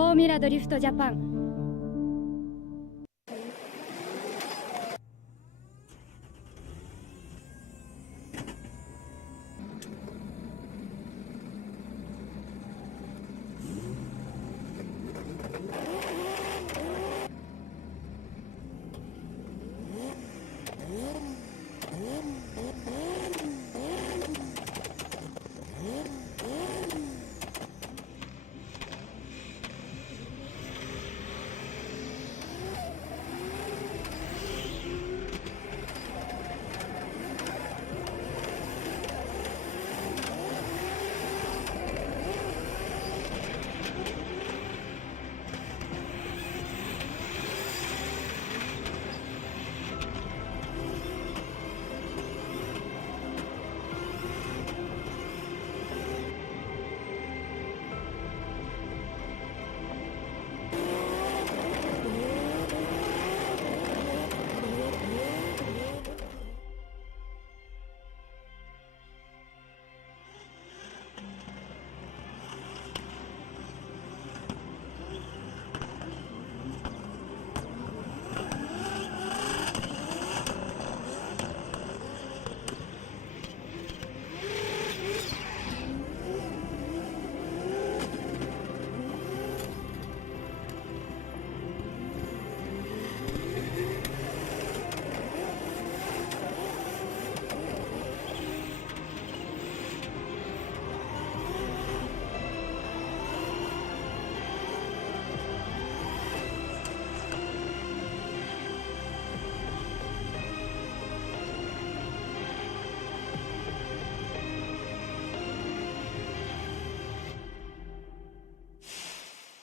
フォーミュラドリフトジャパン。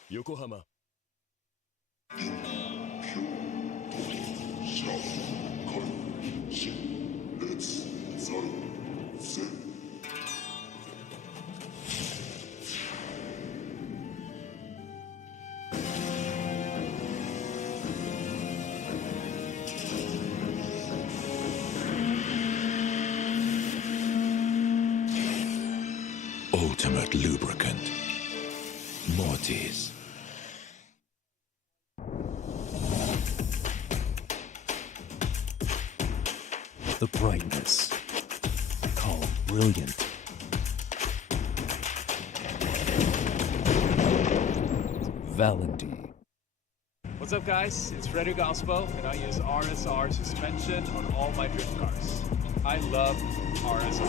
横浜。Ultimate lubricant. Mortis. The brightness. Call brilliant. Valenti. What's up, guys? It's Freddy Gaspo, and I use RSR suspension on all my drift cars. I love RSR.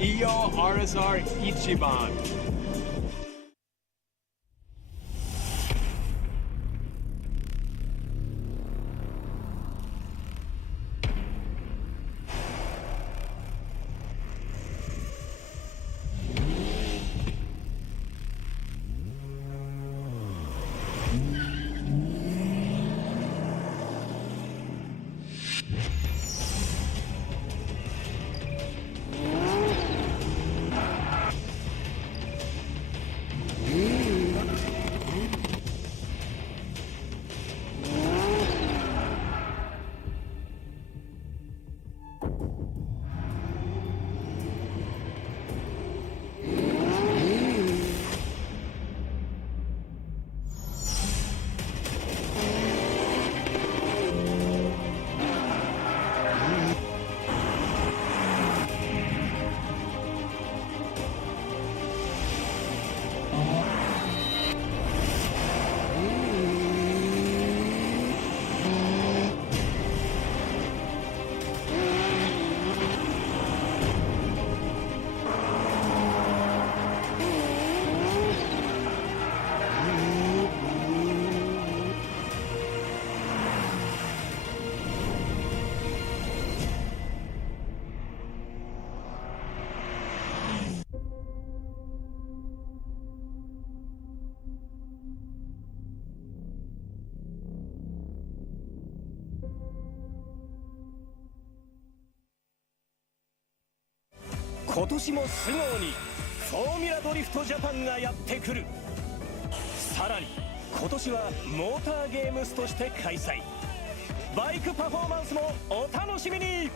Iyo RSR Ichiban.今年も素直にフォーミュラドリフトジャパンがやってくる。さらに今年はモーターゲームスとして開催。バイクパフォーマンスもお楽しみに。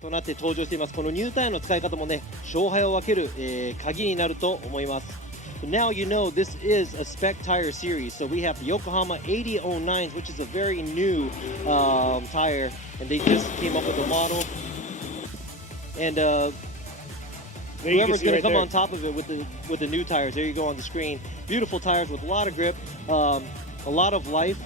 となって登場しています。このニュータイヤの使い方もね、勝敗を分ける、鍵になると思います。Now you know this is a spec tire series. So we have the Yokohama 8009s, which is a very new tire, and they just came up with a model. And whoever's going to come on top of it with the new tires, there you go on the screen. Beautiful tires with a lot of grip, a lot of life.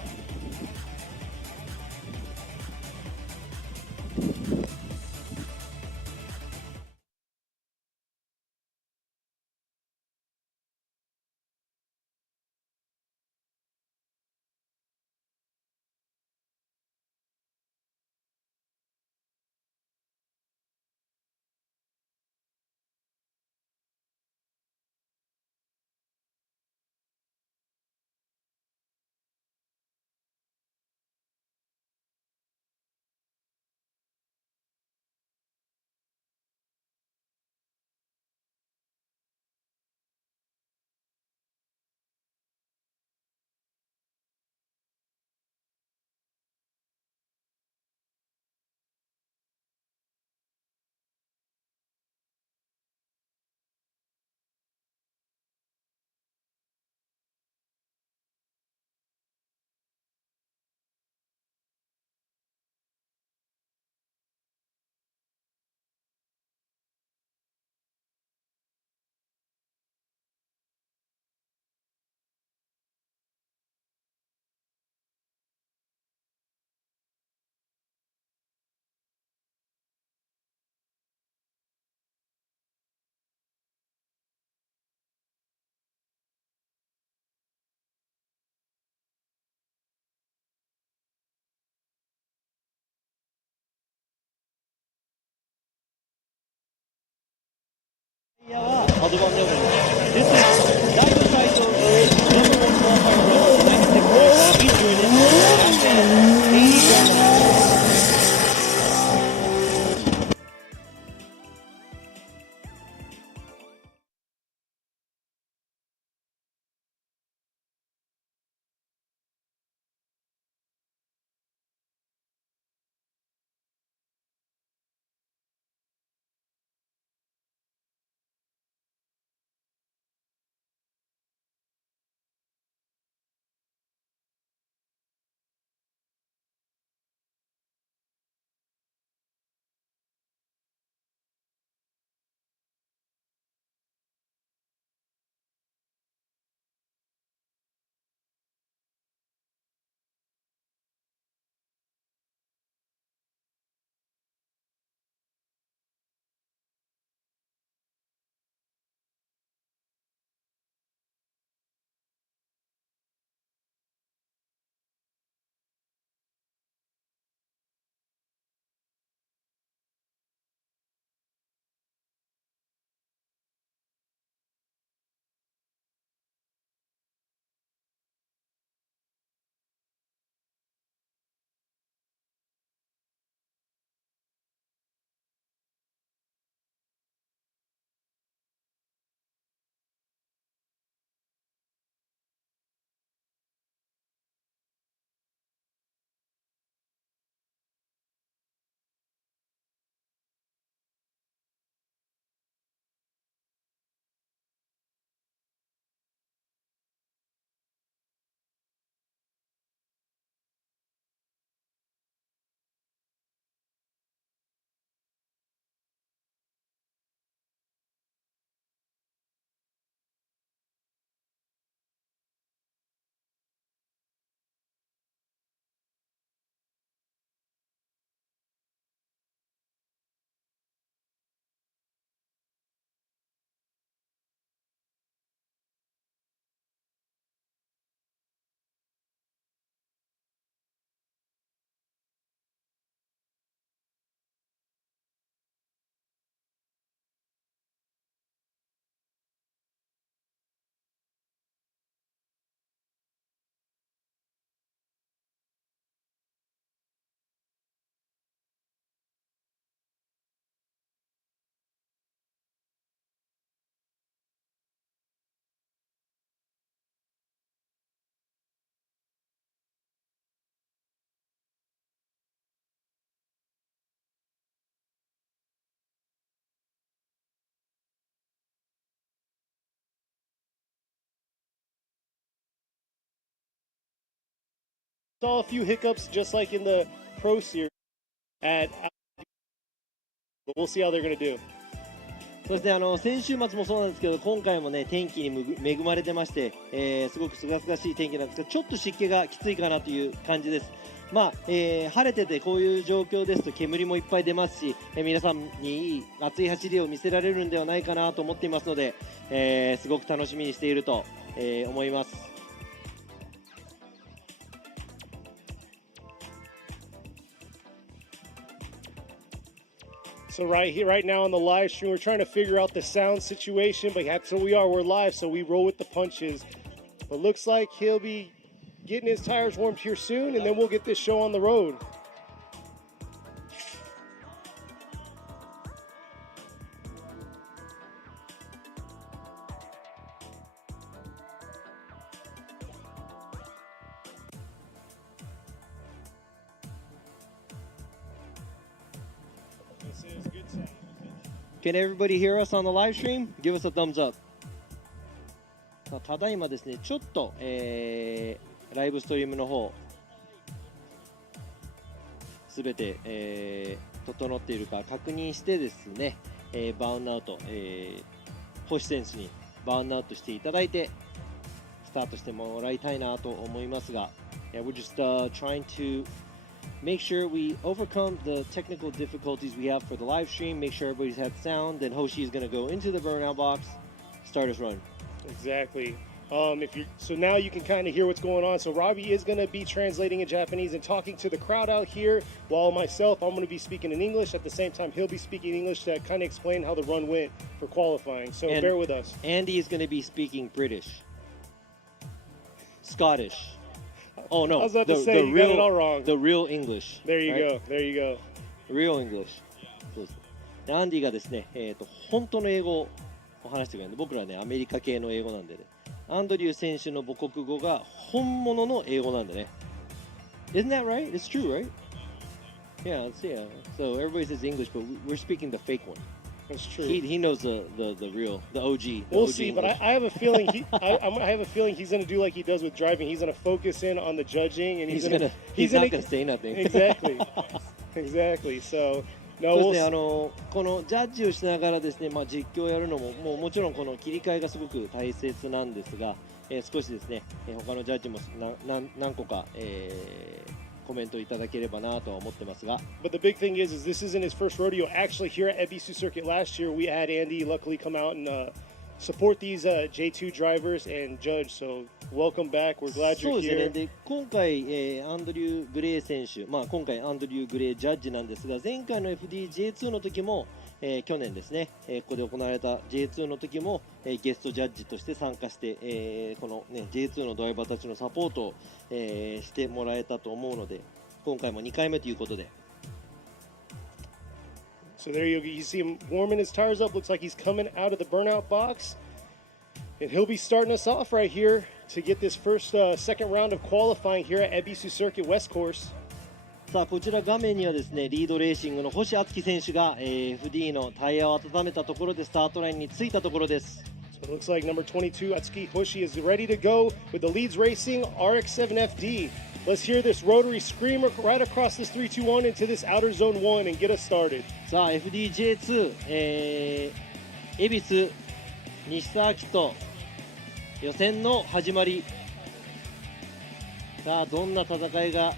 This is Daigo Saito, number one qualifier, 96 points. He's doing it. 80 Saw a few hiccups just like in the Pro Series but we'll see how they're going to do. そして先週末もそうなんですけど、今回もね天気に恵まれてまして、すごく清々しい天気なんですが、ちょっと湿気がきついかなという感じです。まあ晴れててこういう状況ですと煙もいっぱい出ますし、皆さんにいい熱い走りを見せられるんではないかなと思っていますので、すごく楽しみにしていると、思います。So right now on the live stream, we're trying to figure out the sound situation, but so we're live, so we roll with the punches. But looks like he'll be getting his tires warmed here soon, and then we'll get this show on the road. Can everybody hear us on the live stream? Give us a thumbs up. ただいまですね、ちょっと、ライブストリームの方すべて、整っているか確認してですね、バウンドアウト、星選手にバウンドアウトしていただいてスタートしてもらいたいなと思いますが、we're just trying to make sure we overcome the technical difficulties we have for the live stream, make sure everybody's had sound, then Hoshi is going to go into the burnout box, start his run. Exactly. So now you can kind of hear what's going on. So Robbie is going to be translating in Japanese and talking to the crowd out here, while myself, I'm going to be speaking in English. At the same time, he'll be speaking English to kind of explain how the run went for qualifying. So bear with us. Andy is going to be speaking British, Scottish. Oh no! I was about to say you got it all wrong. The real English. There you go. There you go. Real English. そうです。でアンディがですね、本当の英語を話してくれるんで、僕らねアメリカ系の英語なんでね、アンドリュー選手の母国語が本物の英語なんでね。Isn't that right? It's true, right? Yeah, So everybody says English, but we're speaking the fake one. That's true. He knows the real, the OG. We'll OG see, English. but I have a feeling I have a feeling he's going to do like he does with driving. He's going to focus in on the judging, and he's not going to say nothing. Exactly. Exactly. So. そうですね、このジャッジをしながらですね、実況をやるのも、もちろんこの切り替えがすごく大切なんですが、少しですね、他のジャッジも何個か、コメントいただければなとは思ってますが。But the big thing is this isn't his first rodeo. Actually, here at Ebisu Circuit last year, we had Andy luckily come out and support these J2 drivers and judge. So welcome back. We're glad you're here. そうですね。で今回、アンドリュー・グレー選手、今回アンドリュー・グレージャッジなんですが、前回の FDJ2 の時も、去年ですね、ここで行われた J2 の時も、ゲストジャッジとして参加して、この、ね、J2 のドライバーたちのサポートを、してもらえたと思うので、今回も2回目ということで。So there you go. You see him warming his tires up. Looks like he's coming out of the burnout box. And he'll be starting us off right here to get this second round of qualifying here at Ebisu Circuit West Course. さあこちら画面にはですね、リードレーシングの星敦樹選手が、FD のタイヤを温めたところでスタートラインに着いたところです。So it looks like number 22, Atsuki Hoshi, is ready to go with the Leeds Racing RX-7FD. Let's hear this Rotary screamer right across this 3-2-1 into this outer zone 1 and get us started. さあ FDJ2、恵比寿西沢明と予選の始まり。さあどんな戦いが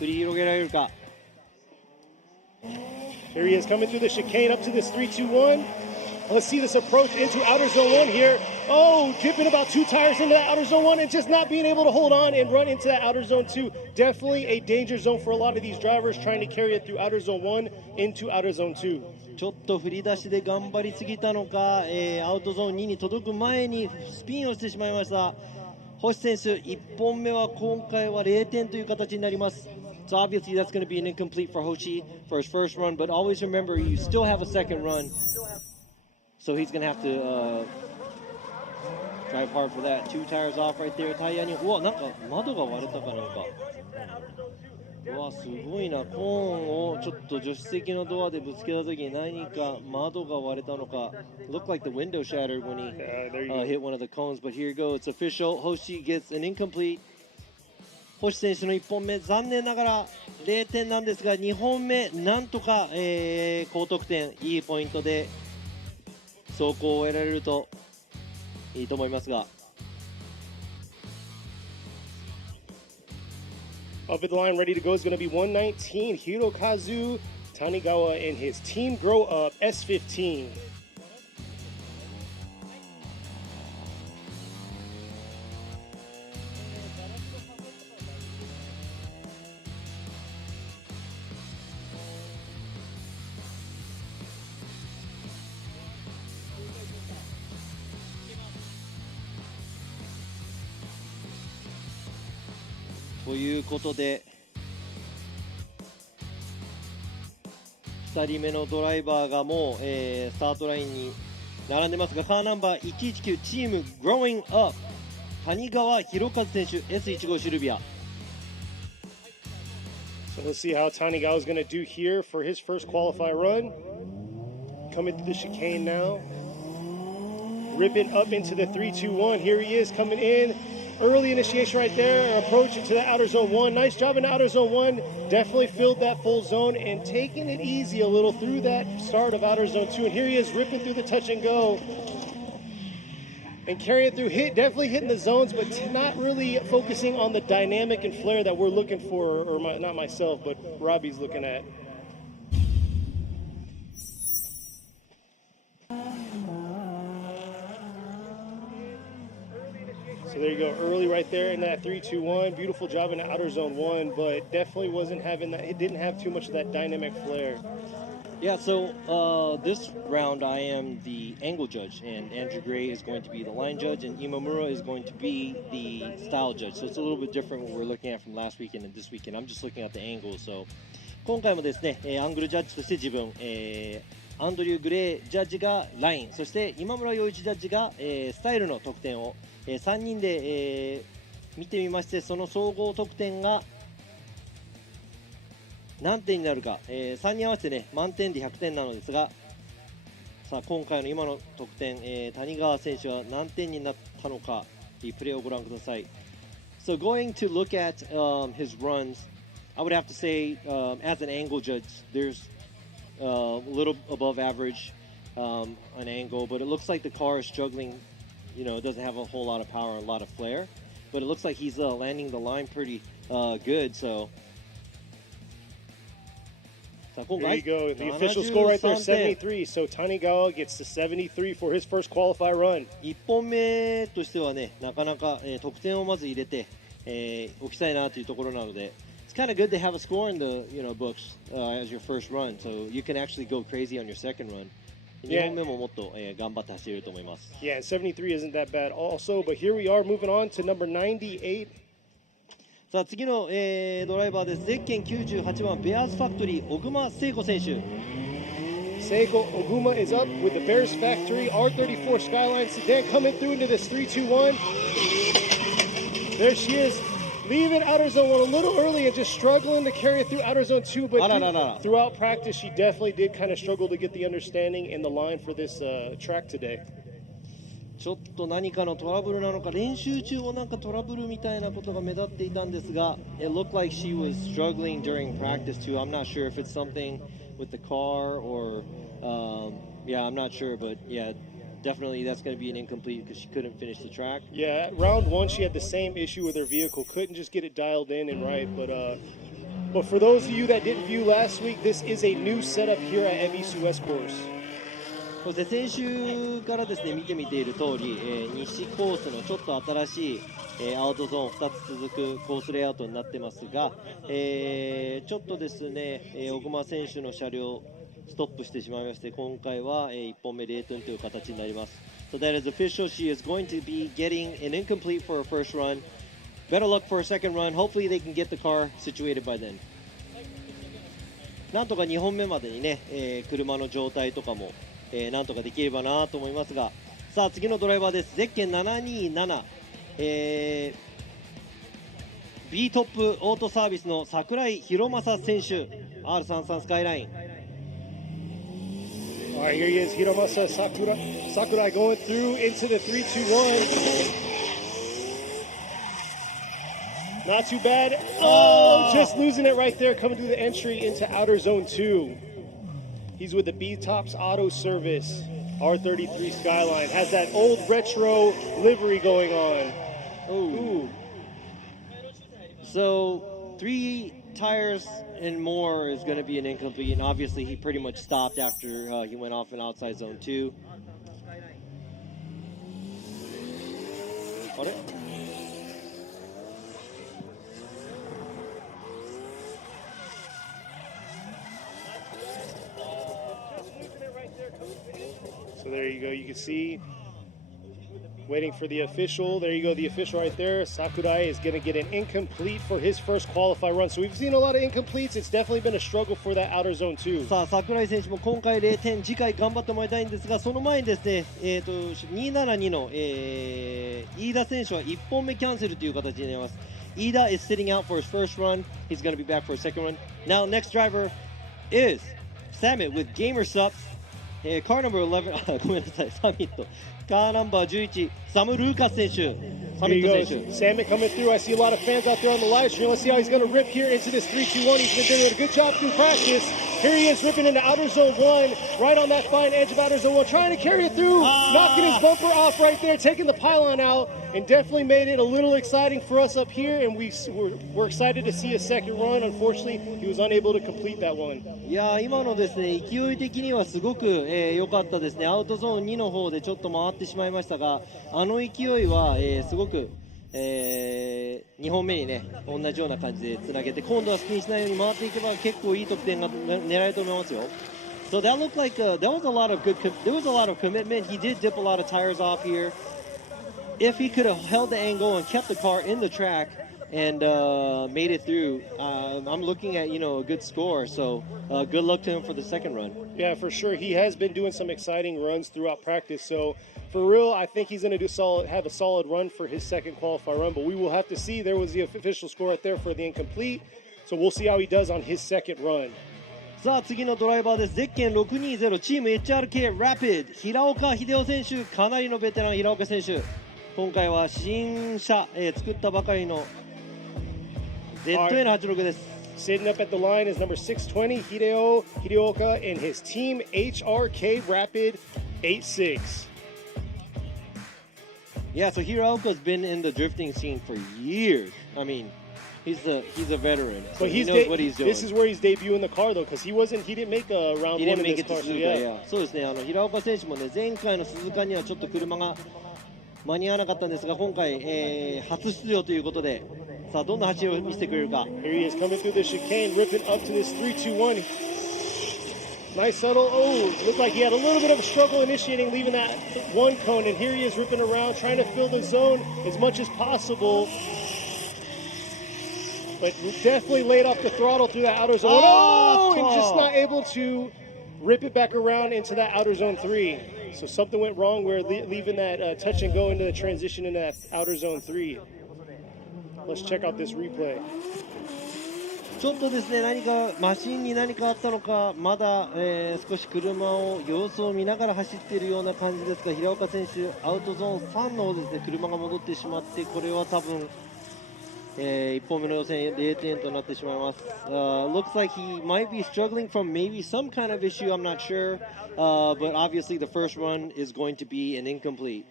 繰り広げられるか。 Here he is coming through the chicane up to this 3-2-1. Let's see this approach into outer zone 1 here. Oh, dipping about 2 tires into that outer zone 1 and just not being able to hold on and run into that outer zone 2. Definitely a danger zone for a lot of these drivers trying to carry it through outer zone 1 into outer zone 2. ちょっと振り出しで頑張りすぎたのか、アウトゾーン2に届く前にスピンをしてしまいました。星選手1本目は今回は0点という形になります。So obviously that's going to be an incomplete for Hoshi for his first run, but always remember you still have a second run. So he's going to have to drive hard for that. 2 tires off right there. タイヤに、うわ、なんか窓が割れたかなんか。うわ、すごいな。コーンをちょっと助手席のドアでぶつけたときに何か窓が割れたのか。Looked like the window shattered when he hit one of the cones. But here you go. It's official. Hoshi gets an incomplete. 星選手の1本目、残念ながら0点なんですが、2本目、なんとか、高得点、いいポイントで走行を終えられるといいと思いますが。Up at the line, ready to go is going to be 119, Hirokazu Tanigawa in his Team Grow Up S15. ということで、2人目のドライバーがもう、スタートラインに並んでますが、カーナンバー119チーム Growing Up 谷川博和選手 S15 シルビア。 So let's see how Tanigawa is going to do here for his first qualify run. Coming through the chicane now. Ripping up into the 3-2-1. Here he is coming in. Early initiation right there, approaching to the outer zone 1. Nice job in the outer zone 1. Definitely filled that full zone and taking it easy a little through that start of outer zone 2. And here he is ripping through the touch and go. And carrying it through, definitely hitting the zones, but not really focusing on the dynamic and flair that we're looking for, or not myself, but Robbie's looking at. So there you go, early right there in that 3-2-1. Beautiful job in the outer zone 1, but definitely wasn't having that. It didn't have too much of that dynamic flair. Yeah, so this round I am the angle judge, and Andrew Gray is going to be the line judge, and Imamura is going to be the style judge. So it's a little bit different what we're looking at from last weekend and this weekend. I'm just looking at the angles. So 今回もですね、アングルジャッジとして自分、アンドリュー・グレージャッジがライン、そして今村洋一ジャッジが、スタイルの得点を、3人で、見てみまして、その総合得点が何点になるか、3人合わせてね、満点で100点なのですが、さあ今回の今の得点、谷川選手は何点になったのか、いいプレーをご覧ください。So going to look at his runs, I would have to say, as an angle judge, there's a little above average an angle, but it looks like the car is struggling. You know, it doesn't have a whole lot of power and a lot of flair, but it looks like he's landing the line pretty good. So there you go. The official score right there, 73. So Tanigawa gets to 73 for his first qualify run. 1本目としてはね、なかなか、得点をまず入れて、おきたいなというところなので、it's kind of good to have a score in the books as your first run, so you can actually go crazy on your second run. 2本目ももっと、頑張って走れると思います。Yeah, 73 isn't that bad also, but here we are moving on to number 98. さあ次の、ドライバーです。ゼッケン98番ベアーズファクトリー小熊聖子選手。Seiko Oguma is up with the Bears Factory R34 Skyline sedan coming through into this 3-2-1. There she is, leaving outer zone 1 a little early and just struggling to carry it through outer zone 2. But throughout practice, she definitely did kind of struggle to get the understanding and the line for this track today. ちょっと何かのトラブルなのか、練習中もなんかトラブルみたいなことが目立っていたんですが、it looked like she was struggling during practice too. I'm not sure if it's something with the car or, yeah, I'm not sure, but yeah, definitely that's going to be an incomplete because she couldn't finish the track. Yeah, round 1 she had the same issue with her vehicle, couldn't just get it dialed in and right, but for those of you that didn't view last week, this is a new setup here at Ebisu S Course. そして先週からですね見てみている通り、西コースのちょっと新しい、アウトゾーン2つ続くコースレイアウトになってますが、ちょっとですね、小熊選手の車両ストップしてしまいまして、今回は、1本目0点という形になります。So that is official. She is going to be getting an incomplete for her first run. Better luck for her second run. Hopefully they can get the car situated by then. なんとか2本目までにね、車の状態とかもなんとかできればなと思いますが、さあ次のドライバーです。ゼッケン727、B トップオートサービスの櫻井宏正選手 R33 スカイライン。 All right, here he is, Hiromasa Sakurai going through into the 3-2-1. Not too bad. Oh, just losing it right there, coming through the entry into outer zone 2. He's with the B-Tops Auto Service R33 Skyline. Has that old retro livery going on. Ooh. So 3 tires and more is going to be an incomplete, and obviously he pretty much stopped after he went off in outside zone 2. Got it? So there you go. You can see, waiting for the official. There you go, the official right there. Sakurai is going to get an incomplete for his first qualify run. So we've seen a lot of incompletes. It's definitely been a struggle for that outer zone 2. さあ櫻井選手も今回0点、次回頑張ってもらいたいんですが、その前にですね、272の、飯田選手は1本目キャンセルという形になります。飯田 is sitting out for his first run. He's going to be back for a second run. Now next driver is Samet with Gamer Subs. Car number 11、ごめんなさい、サミット。カーナンバー11、サム・ルーカス選手。サ Here ミ he ット選 goes. 手。 Samet coming through. I see a lot of fans out there on the live stream. Let's see how he's going to rip here into this 3-2-1. He's been doing a good job through practice. Here he is ripping into outer zone 1, right on that fine edge of outer zone 1, trying to carry it through, knocking his bumper off right there, taking the pylon out, and definitely made it a little exciting for us up here, and we're excited to see a second run. Unfortunately, he was unable to complete that one. いやー今のですね、勢い的にはすごく良かったですね。アウトゾーン2の方でちょっと回ってしまいましたが、あの勢いはすごく2本目にね、同じような感じでつなげて、今度はスピンしないように回っていけば結構いい得点が狙えると思いますよ。So that looked like there was a lot of commitment. He did dip a lot of tires off here. If he could have held the angle and kept the car in the track and made it through, I'm looking at a good score. So good luck to him for the second run. Yeah, for sure. He has been doing some exciting runs throughout practice. So for real, I think he's going to have a solid run for his second qualifier run. But we will have to see. There was the official score right there for the incomplete. So we'll see how he does on his second run. さあ次のドライバーです。ゼッケン620チーム HRK ラピッド平岡秀夫選手、かなりのベテラン平岡選手。今回は新車、作ったばかりの ZN86 です。Sitting up at the line is number 620, Hideoka, and his team HRK Rapid 86. Yeah, so Hiraoka's been in the drifting scene for years. I mean, he's a veteran. So But he knows what he's doing. This is where he's debuting the car though, because he didn't make a round He one didn't in make this it to car. So Suzuka, yeah. yeah. そうですね、平岡選手もね、前回の鈴鹿にはちょっと車が間に合わなかったんですが、今回、初出場ということで、さあどんな走りを見せてくれるか。 Here he is coming through the chicane, ripping up to this 3-2-1. Nice subtle. Oh, looked like he had a little bit of a struggle initiating, leaving that one cone, and here he is ripping around, trying to fill the zone as much as possible. But definitely laid off the throttle through that outer zone. Oh, and just not able to rip it back around into that outer zone 3. So something went wrong where leaving that touch and go into the transition into that outer zone 3. Let's check out this replay. ちょっとですね、何かマシンに何かあったのか、まだ、少し車を様子を見ながら走っているような感じですが、平岡選手、アウトゾーン3の方ですね、車が戻ってしまって、これは多分、1本目の予選0点となってしまいます。Looks like he might be struggling from maybe some kind of issue, I'm not sure, but obviously the first run is going to be an incomplete.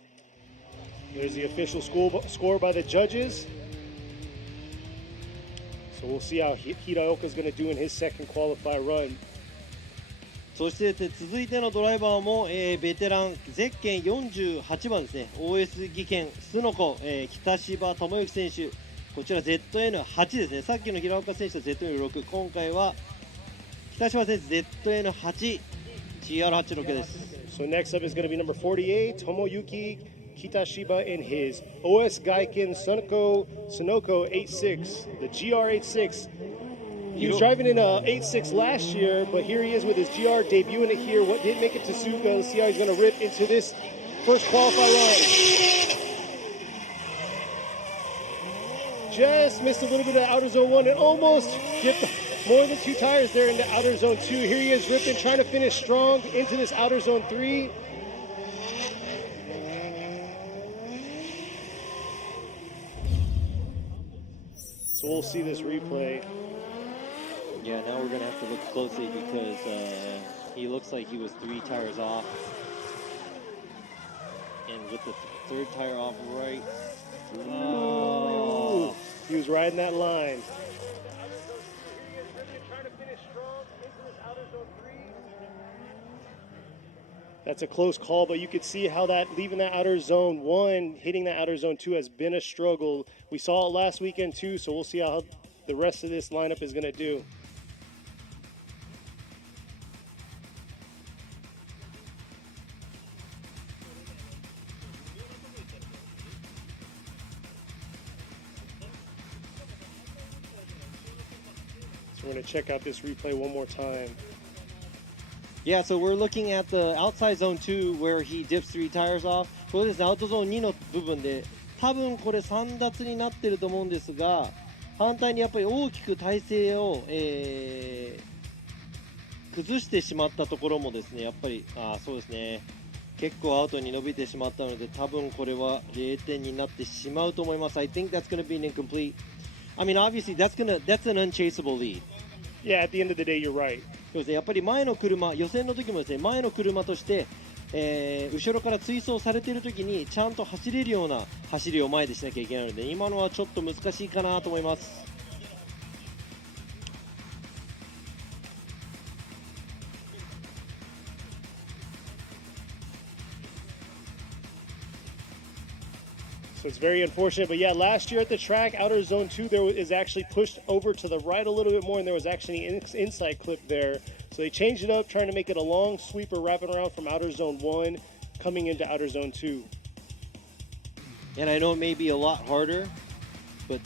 There's the official score by the judges. So we'll see how Hiraoka is going to do in his second qualifier run. そしてですね、続いてのドライバーも、ベテランゼッケン48番ですね、 OS 技研スノコ、北芝智之選手、こちら ZN8 ですね。さっきの平岡選手は ZN6、今回は北芝選手 ZN8 GR86 です。 So next up is going to be number 48, Tomoyuki Kitashiba in his OS Gaiken Sunoco 86, the GR86. He was driving in a 86 last year, but here he is with his GR debuting it here. What didn't make it to Suzuka? Let's see how he's going to rip into this first qualifier run. Just missed a little bit of outer zone 1 and almost dipped more than 2 tires there into outer zone 2. Here he is ripping, trying to finish strong into this outer zone 3. So we'll see this replay. Yeah, now we're going to have to look closely because he looks like he was 3 tires off. And with the 3rd tire off right. Oh. He was riding that line. That's a close call, but you could see how that leaving that outer zone 1, hitting that outer zone 2 has been a struggle. We saw it last weekend too, so we'll see how the rest of this lineup is going to do. So we're going to check out this replay one more time. Yeah, so we're looking at the outside zone 2 where he dips 3 tires off. そうですね、アウトゾーン2の部分で多分これ3脱になってると思うんですが、反対にやっぱり大きく体勢を、崩してしまったところもですね、やっぱりそうですね、結構アウトに伸びてしまったので、多分これは0点になってしまうと思います。I think that's going to be an incomplete. I mean, obviously that's an unchaseable lead. Yeah, at the end of the day, you're right. そうですね、やっぱり前の車、予選の時もですね、前の車として、後ろから追走されている時にちゃんと走れるような走りを前でしなきゃいけないので、今のはちょっと難しいかなと思います。So it's very unfortunate, but yeah, last year at the track, outer zone 2, there is actually pushed over to the right a little bit more, and there was actually an inside clip there. So they changed it up, trying to make it a long sweeper wrapping around from outer zone 1, coming into outer zone 2. And I know it may be a lot harder, but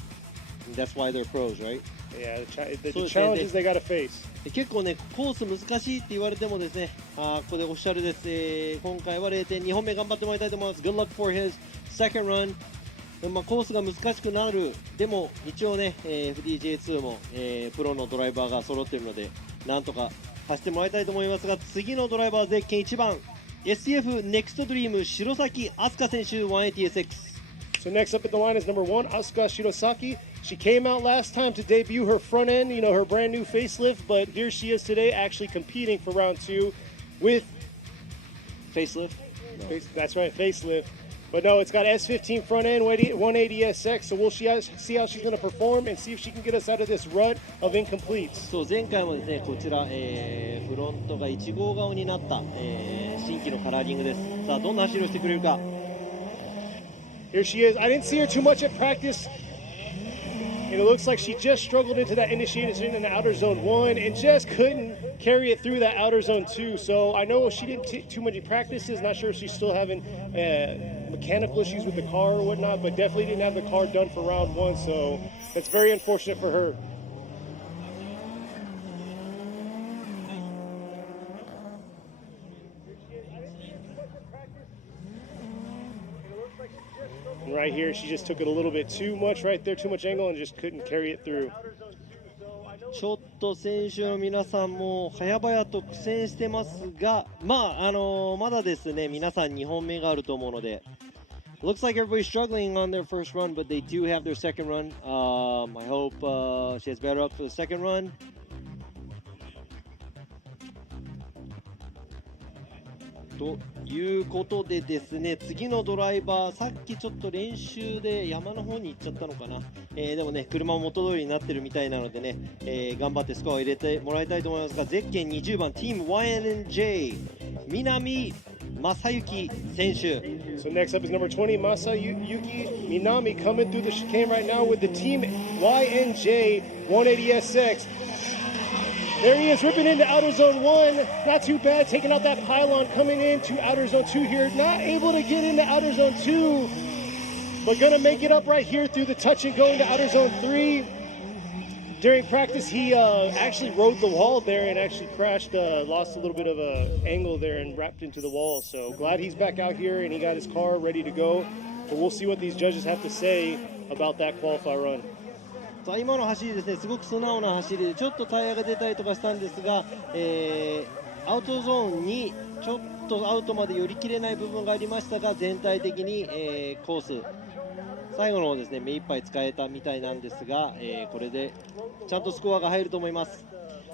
that's why they're pros, right? Yeah, the challenges they got to face. 結構ね、コース難しいって言われてもですね、ここでオフィシャルです、今回は0点、2本目頑張ってもらいたいと思います。Good luck for his second run. コースが難しくなる、でも一応ね、FDJ2 も、プロのドライバーが揃っているので、なんとか走ってもらいたいと思いますが、次のドライバーゼッケン1番、SF ネクストドリーム白崎飛鳥選手 180SX。 So next up at the line is number 1, Asuka Shirosaki. She came out last time to debut her front end, you know, her brand new facelift, but here she is today actually competing for round 2 with Facelift? No. That's right, facelift. But no, it's got S15 front end, 180SX, so we'll see how she's going to perform and see if she can get us out of this rut of incompletes. そう、前回もですね、こちら、フロントが1号顔になった、新規のカラーリングです。さあ、どんな走りをしてくれるか。Here she is. I didn't see her too much at practice. And it looks like she just struggled into that initiation in the outer zone 1 and just couldn't carry it through that outer zone 2. So I know she didn't too many practices. Not sure if she's still having mechanical issues with the car or whatnot, but definitely didn't have the car done for round 1. So that's very unfortunate for her. Right here, she just took it a little bit too much right there, too much angle, and just couldn't carry it through. ちょっと選手の皆さんも早々と苦戦してますが、まだですね、皆さん2本目があると思うので、looks like everybody's struggling on their first run, but they do have their second run. I hope she has better luck for the second run. ということでですね、次のドライバー、さっきちょっと練習で山の方に行っちゃったのかな、でもね、車も元通りになってるみたいなのでね、頑張ってスコアを入れてもらいたいと思いますが、ゼッケン20番、チーム YNJ、南正幸選手。So next up is number 20, Masayuki Minami, coming through the chicane right now with the team YNJ 180SX. There he is, ripping into outer zone 1. Not too bad, taking out that pylon, coming into outer zone 2 here. Not able to get into outer zone 2, but gonna make it up right here through the touch and go into outer zone 3. During practice, he actually rode the wall there and actually crashed, lost a little bit of a angle there and wrapped into the wall. So glad he's back out here and he got his car ready to go. But we'll see what these judges have to say about that qualifier run. さあ今の走りですね、すごく素直な走りでちょっとタイヤが出たりとかしたんですが、アウトゾーンにちょっとアウトまで寄り切れない部分がありましたが、全体的に、コースさ最後の方ですね、目いっぱい使えたみたいなんですが、これでちゃんとスコアが入ると思います。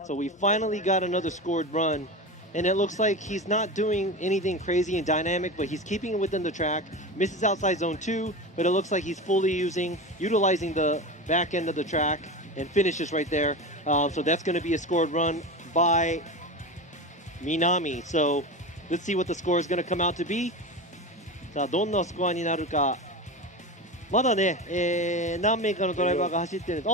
So we finally got another scored run, and it looks like he's not doing anything crazy and dynamic, but he's keeping it within the track. Misses outside zone 2, but it looks like he's fully utilizing the back end of the track and finishes right there. So that's going to be a scored run by Minami. So let's see what the score is going to come out to be. さあどんなスコアになるか。まだね、何名かのドライバーが走ってるんです。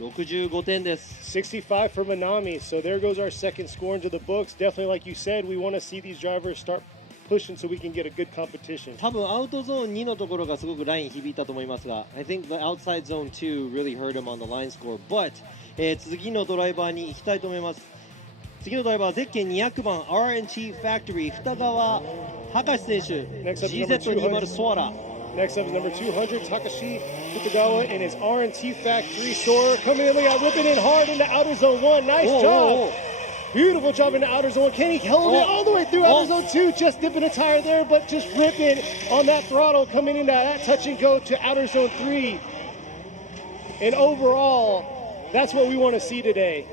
お、65点です。65 for Minami. So there goes our second score into the books. Definitely, like you said, we want to see these drivers start pushing so we can get a good competition. 多分アウトゾーン2のところがすごくライン響いたと思いますが、I think the outside zone 2 really hurt him on the line score. But、次のドライバーに行きたいと思います。次のドライバーはゼッケン200番 R&T Factory 二川博選手 GZ20 ソアラ。Next up is number 200, Takashi Futagawa in his R&T Factory Soarer. Coming in, look at ripping in hard into outer zone 1. Nice job. Beautiful job into outer zone 1. Can he hold it all the way through outer zone 2? Just dipping a tire there, but just ripping on that throttle, coming into that touch and go to outer zone 3. And overall, that's what we want to see today.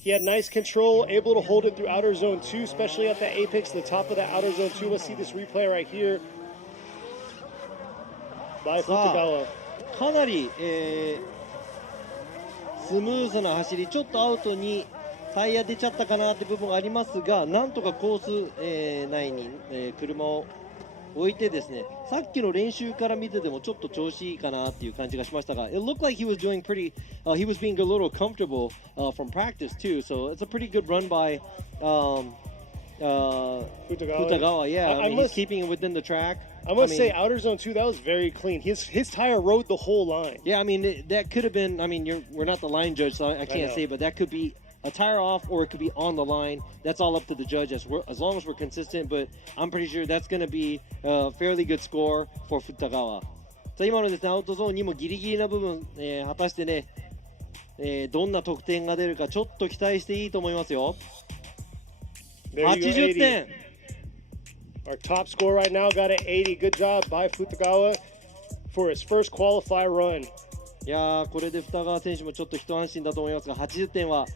He had nice control, able to hold it through outer zone 2, especially at the apex, the top of the outer zone 2. Let's see this replay right here by Futagawa. かなり、スムーズな走り、ちょっとアウトにタイヤ出ちゃったかなって部分がありますが、なんとかコース、内に、車を置いてですね、さっきの練習から見ててもちょっと調子いいかなっていう感じがしましたが、It looked like he was doing pretty, he was being a little comfortable from practice too, so it's a pretty good run by Futagawa. Yeah, I mean, he's keeping it within the track. I must say, outer zone 2, that was very clean. His tire rode the whole line. Yeah, I mean, that could have been, I mean, we're not the line judge, so I can't say, but that could be a tire off or it could be on the line. That's all up to the judge as long as we're consistent, but I'm pretty sure that's going to be a fairly good score for Futagawa. さあ今のですね、アウトゾーンにもギリギリな部分、果たしてね、どんな得点が出るかちょっと期待していいと思いますよ。80点。Our top score right now got an 80. Good job by Futagawa for his first qualifier run. いやー、これで二川選手もちょっと一安心だと思いますが、80点は、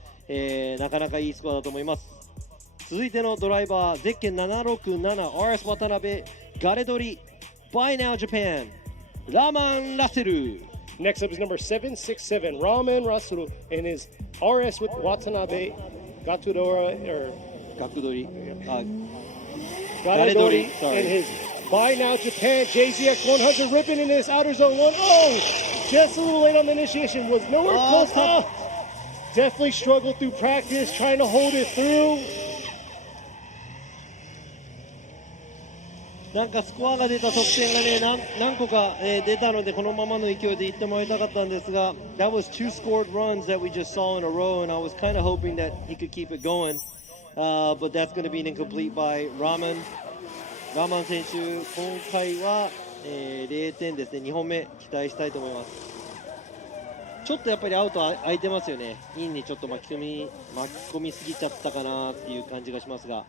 なかなかいいスコアだと思います。続いてのドライバー、ゼッケン 767RS 渡辺ガレドリ By Now Japan ラーマン・ラッセル。 Next up is number 767 Ramen Rasuru in his RS with Watanabe Gatudora or ガクドリ、Garedori in his By Now Japan JZX 100 ripping in this outer zone 1. Oh, just a little late on the initiation, was nowhere close. Oh, definitely struggled through practice, trying to hold it through. なんかスコアが出た得点がね、何個か、出たのでこのままの勢いでいってもらいたかったんですが、That was two scored runs that we just saw in a row, and I was kind of hoping that he could keep it going. But that's going to be an incomplete by Raman. ラーマン選手、今回は、0点ですね。2本目期待したいと思います。ちょっとやっぱりアウト空いてますよね。インにちょっと巻き込みすぎちゃったかなっていう感じがしますが、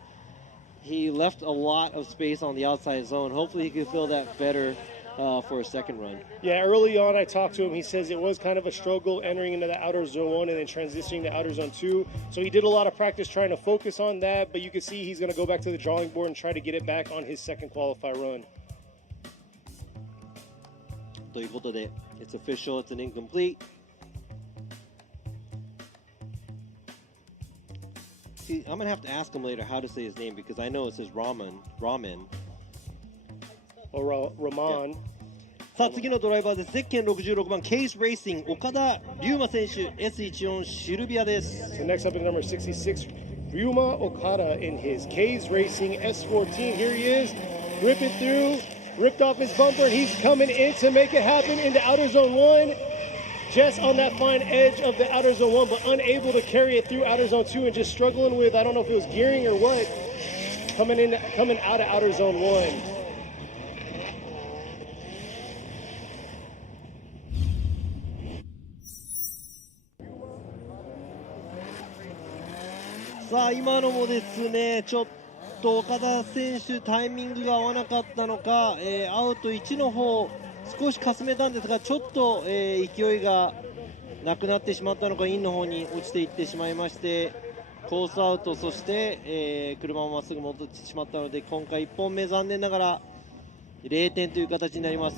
He left a lot of space on the outside zone. Hopefully he can fill that better for a second run. Yeah, early on I talked to him. He says it was kind of a struggle entering into the outer zone 1 and then transitioning to outer zone 2. So he did a lot of practice trying to focus on that, but you can see he's going to go back to the drawing board and try to get it back on his second qualifier run. ということで、It's official, it's an incomplete. See, I'm going to have to ask him later how to say his name because I know it says Ramen. Or Raman. さあ次のドライバーです。ゼッケン66番ケースレーシング岡田龍馬選手 S14 シルビアです。So next up is number 66 Ryuma Okada in his K's Racing S14. Here he is, ripping through, ripped off his bumper, and he's coming in to make it happen into outer zone 1. Just on that fine edge of the outer zone 1, but unable to carry it through outer zone 2 and just struggling with, I don't know if it was gearing or what, coming out of outer zone 1. さあ今のもですね、ちょっ岡田選手、タイミングが合わなかったのか、アウト1の方少しかすめたんですが、ちょっと、勢いがなくなってしまったのか、インの方に落ちていってしまいまして、コースアウト、そして、車もまっすぐ戻ってしまったので、今回1本目、残念ながら0点という形になります。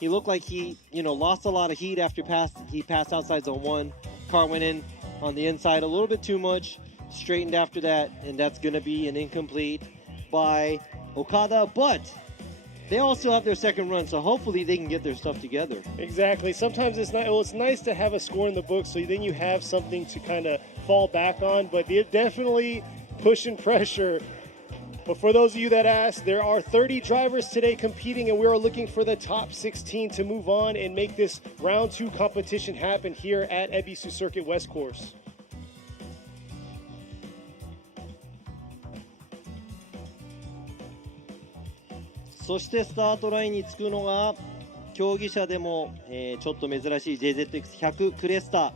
He looked like he, lost a lot of heat after he passed outside zone 1. Car went in on the inside a little bit too much, straightened after that, and that's going to be an incomplete by Okada. But they also have their second run, so hopefully they can get their stuff together. Exactly. Sometimes it's nice to have a score in the book, so then you have something to kind of fall back on. But they're definitely pushing pressure. But for those of you that asked, there are 30 drivers today competing, and we are looking for the top 16 to move on and make this round 2 competition happen here at Ebisu Circuit West Course. そしてスタートラインにつくのが競技者でも、ちょっと珍しい JZX100 クレスタ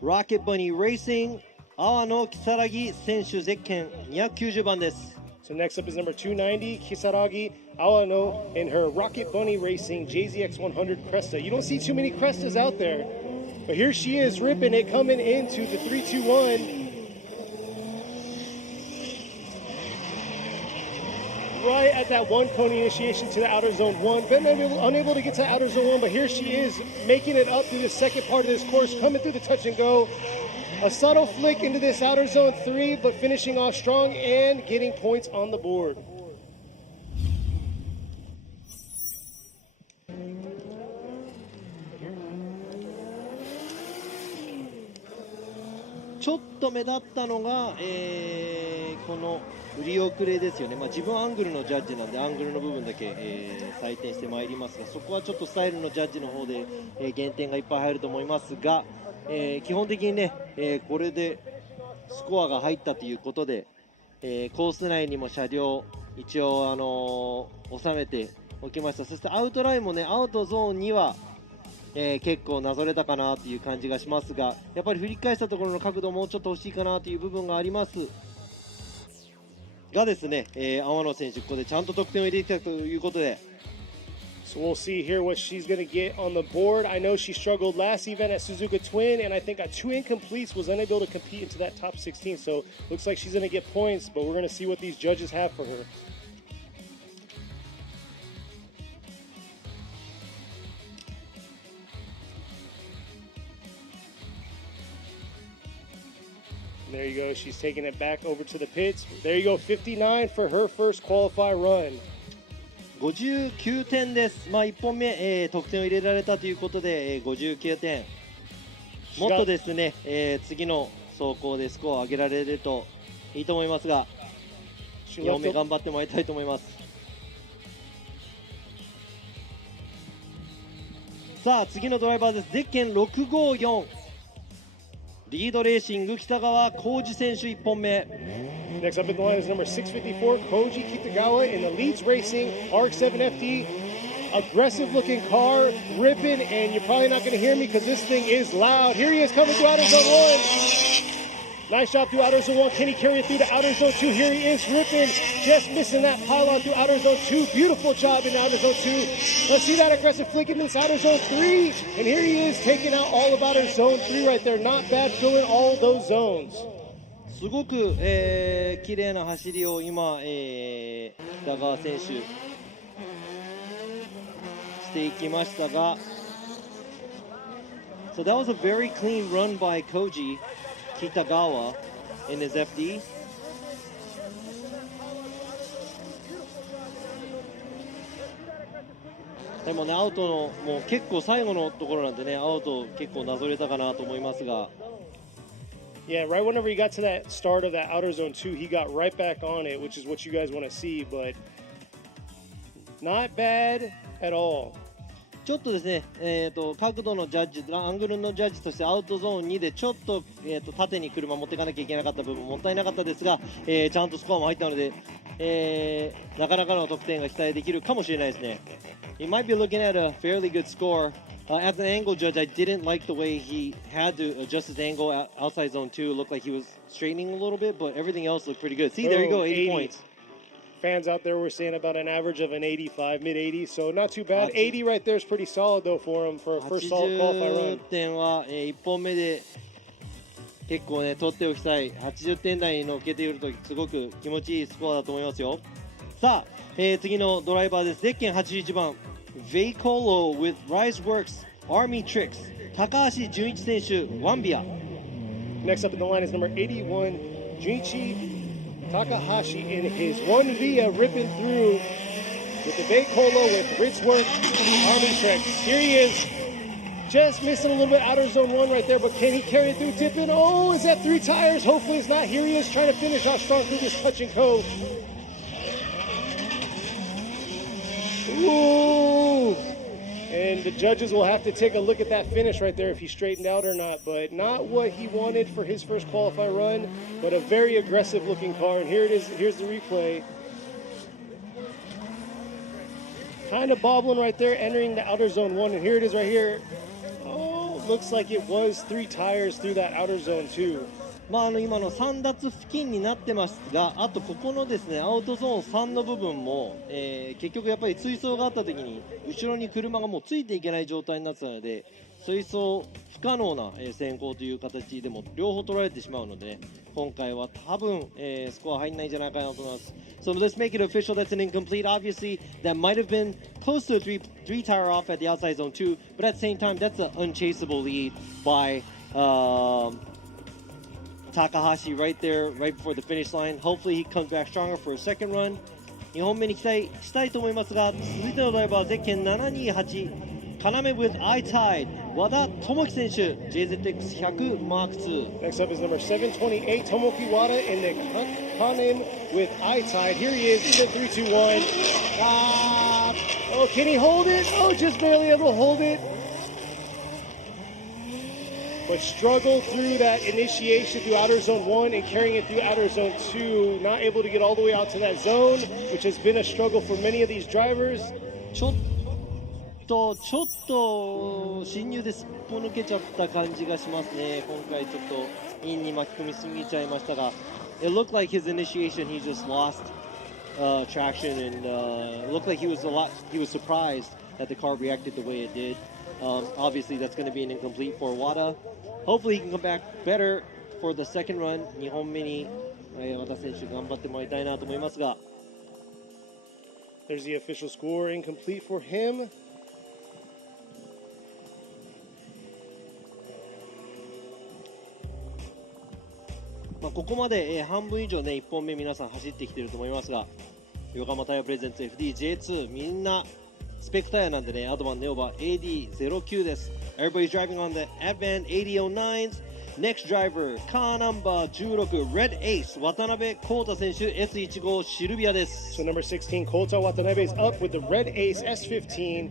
ロケットバニーレーシング阿野木更木選手ゼッケン290番です。So next up is number 290, Kisaragi Awano in her Rocket Bunny Racing JZX100 Cresta. You don't see too many Crestas out there, but here she is ripping it, coming into the 321. Right at that one cone initiation to the outer zone 1. Been unable to get to outer zone 1, but here she is making it up through the second part of this course, coming through the touch and go. A subtle flick into this outer zone 3, but finishing off strong and getting points on the board. ちょっと目立ったのが、この振り遅れですよね。自分アングルのジャッジなんでアングルの部分だけ、採点してまいりますが、そこはちょっとスタイルのジャッジの方で、減点がいっぱい入ると思いますが、基本的にね、これでスコアが入ったということで、コース内にも車両一応、収めておきました。そしてアウトラインもね、アウトゾーンには、結構なぞれたかなという感じがしますが、やっぱり振り返したところの角度もうちょっと欲しいかなという部分がありますがですね、天野選手ここでちゃんと得点を入れてきたということで。So we'll see here what she's going to get on the board. I know she struggled last event at Suzuka Twin, and I think got 2 incompletes, was unable to compete into that top 16. So looks like she's going to get points, but we're going to see what these judges have for her. There you go. She's taking it back over to the pits. There you go. 59 for her first qualify run. 59点です。1本目、得点を入れられたということで、59点。もっとですね、次の走行でスコアを上げられるといいと思いますが、2本目頑張ってもらいたいと思います。さあ、次のドライバーです。ゼッケン654。リードレーシング北川浩二選手1本目。Next up in the line is number 654, Koji Kitagawa in the Leeds Racing RX-7FD. Aggressive looking car, ripping, and you're probably not going to hear me because this thing is loud. Here he is coming through outer zone 1. Nice job through outer zone 1. Can he carry it through to outer zone 2? Here he is ripping, just missing that pylon through outer zone 2. Beautiful job in outer zone 2. Let's see that aggressive flick in this outer zone 3. And here he is taking out all of outer zone 3 right there. Not bad filling all those zones. すごく、綺麗な走りを今、北川選手していきましたが、So that was a very clean run by Koji Kitagawa in his FD. でもね、アウトのもう結構最後のところなんでね、アウト結構なぞれたかなと思いますが。Yeah, right whenever he got to that start of that outer zone 2, he got right back on it, which is what you guys want to see, but not bad at all. ちょっとですね、角度のジャッジ、アングルのジャッジとしてアウトゾーン2でちょっと、縦に車持っていかなきゃいけなかった部分もったいなかったですが、ちゃんとスコアも入ったので、なかなかの得点が期待できるかもしれないですね。He might be looking at a fairly good score. As an angle judge, I didn't like the way he had to adjust his angle outside zone 2. It looked like he was straightening a little bit, but everything else looked pretty good. See, there you go, 80 points. Fans out there were saying about an average of an 85, mid 80s, so not too bad. 80 right there is pretty solid though for him for a first solid qualify 80 run. 点は、1本目で結構ね取っておきたい。80点台に乗っけているとすごく気持ちいいスコアだと思いますよ。さあ、次のドライバーです。ゼッケン81番 Veicolo with RiseWorks Army Tricks 高橋純一選手ワンビア。 Next up in the line is number 81, Junichi Takahashi in his 1 via ripping through with the Veicolo with RiseWorks Army Tricks. Here he is, just missing a little bit outer zone 1 right there, but can he carry it through? Dipping, oh, is that 3 tires? Hopefully it's not. Here he is trying to finish off strong through this touch and go. Ooh, and the judges will have to take a look at that finish right there if he straightened out or not, but not what he wanted for his first qualify run, but a very aggressive looking car. And here it is, here's the replay. Kind of bobbling right there, entering the outer zone 1, and here it is right here. Oh, looks like it was 3 tires through that outer zone 2. まあ、今の3脱付近になってますが、あとここのですねアウトゾーン3の部分も、結局やっぱり追走があった時に後ろに車がもうついていけない状態になってたので、追走不可能な先行という形でも両方取られてしまうので、今回は多分、スコア入んないんじゃないかなと思います。So let's make it official. That's an incomplete. Obviously, that might have been close to a three tire off at the outside zone 2, but at the same time, that's an unchaseable lead by Takahashi right there, right before the finish line. Hopefully he comes back stronger for a second run. 2本目に期待したいと思いますが、続いてのドライバーゼッケン728要 with iTide 和田智樹選手 JZX100 M2. Next up is number 728, Tomoki Wada in the Kanem with iTide. Here he is, in 3-2-1. Oh, can he hold it? Oh, just barely able to hold it. But struggled through that initiation through outer zone 1 and carrying it through outer zone 2. Not able to get all the way out to that zone, which has been a struggle for many of these drivers. ちょっと進入ですっぽ抜けちゃった感じがしますね。今回ちょっとインに巻き込みすぎちゃいましたが、it looked like his initiation he just lost traction and it looked like he was surprised that the car reacted the way it did. Obviously that's going to be an incomplete for Wada. Hopefully he can come back better for the second run. 2本目に和田選手頑張ってもらいたいなと思いますが。There's the official score, incomplete for him. まあここまで半分以上ね1本目皆さん走ってきてると思いますが、横浜タイヤプレゼンツ FDJ2 みんなスペックタイヤなんでね、アドバンネオバ AD09 です。Everybody's driving on the Advan 8009s. Next driver カーナンバー16 Red Ace 渡辺浩太選手 S15 シルビアです。 So number 16 Kota Watanabe is up with the Red Ace S15.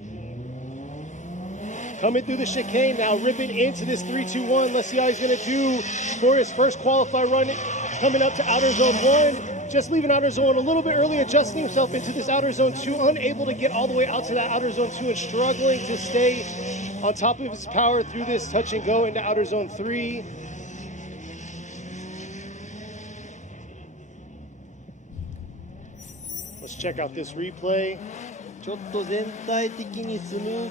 Coming through the chicane now, ripping into this 3-2-1. Let's see how he's going to do for his first qualify run. Coming up to outer zone 1. Just leaving outer zone a little bit early, adjusting himself into this outer zone 2. Unable to get all the way out to that outer zone 2 and struggling to stay on top of his power through this touch and go into outer zone 3. Let's check out this replay. ちょっと全体的にスム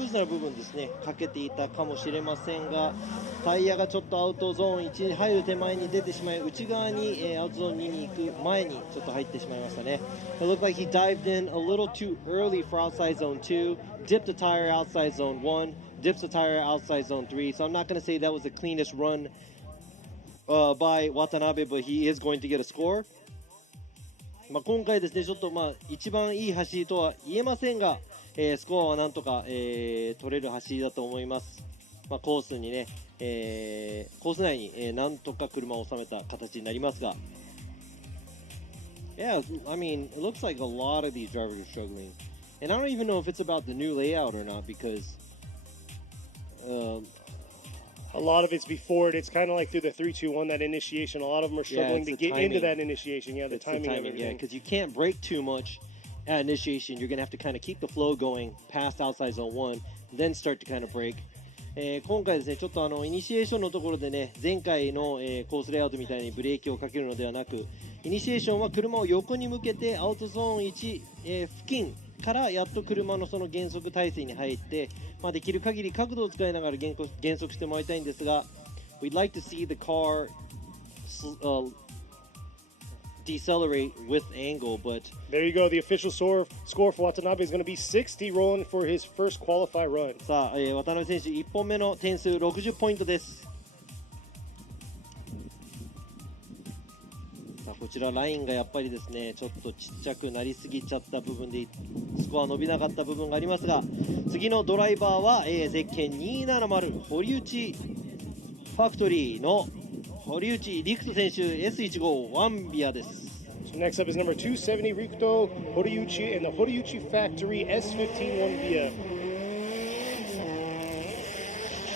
ーズな部分ですねかけていたかもしれませんが、タイヤがちょっとアウトゾーン1に入る手前に出てしまい、内側に、アウトゾーン2に行く前にちょっと入ってしまいましたね。It looked like he dived in a little too early for outside zone 2, dipped the tire outside zone 1, dips the tire outside zone 3. So I'm not going to say that was the cleanest run by Watanabe, but he is going to get a score. まあ今回ですね、ちょっと一番いい走りとは言えませんが、スコアはなんとか、取れる走りだと思います。コースにね、コース内に、なんとか車を収めた形になりますが、Yeah, I mean, it looks like a lot of these drivers are struggling, and I don't even know if it's about the new layout or not because. A lot of it's before it. It's kind of like through the 3-2-1, that initiation. A lot of them are struggling to get into that initiation. Yeah, the timing of everything. Yeah, because you can't brake too much at initiation. You're going to have to kind of keep the flow going past outside zone 1, then start to kind of brake. 今回ですね、ちょっとイニシエーションのところでね、前回の、コースレイアウトみたいにブレーキをかけるのではなく、イニシエーションは車を横に向けてアウトゾーン1、付近からやっと車のその減速体制に入って、できる限り角度を使いながら減速してもらいたいんですが、We'd like to see the car decelerate with angle, but There you go. The official score for Watanabe is going to be 60, rolling for his first qualify run. さあ、渡辺選手1本目の点数60ポイントです。さあこちらラインがやっぱりですね、ちょっとちっちゃくなりすぎちゃった部分でスコア伸びなかった部分がありますが、次のドライバーは、ゼッケン270堀内ファクトリーの堀内陸斗選手 S15 ワンビアです。So next up is number 270, Rikuto Horiuchi and the Horiuchi Factory S15 1via.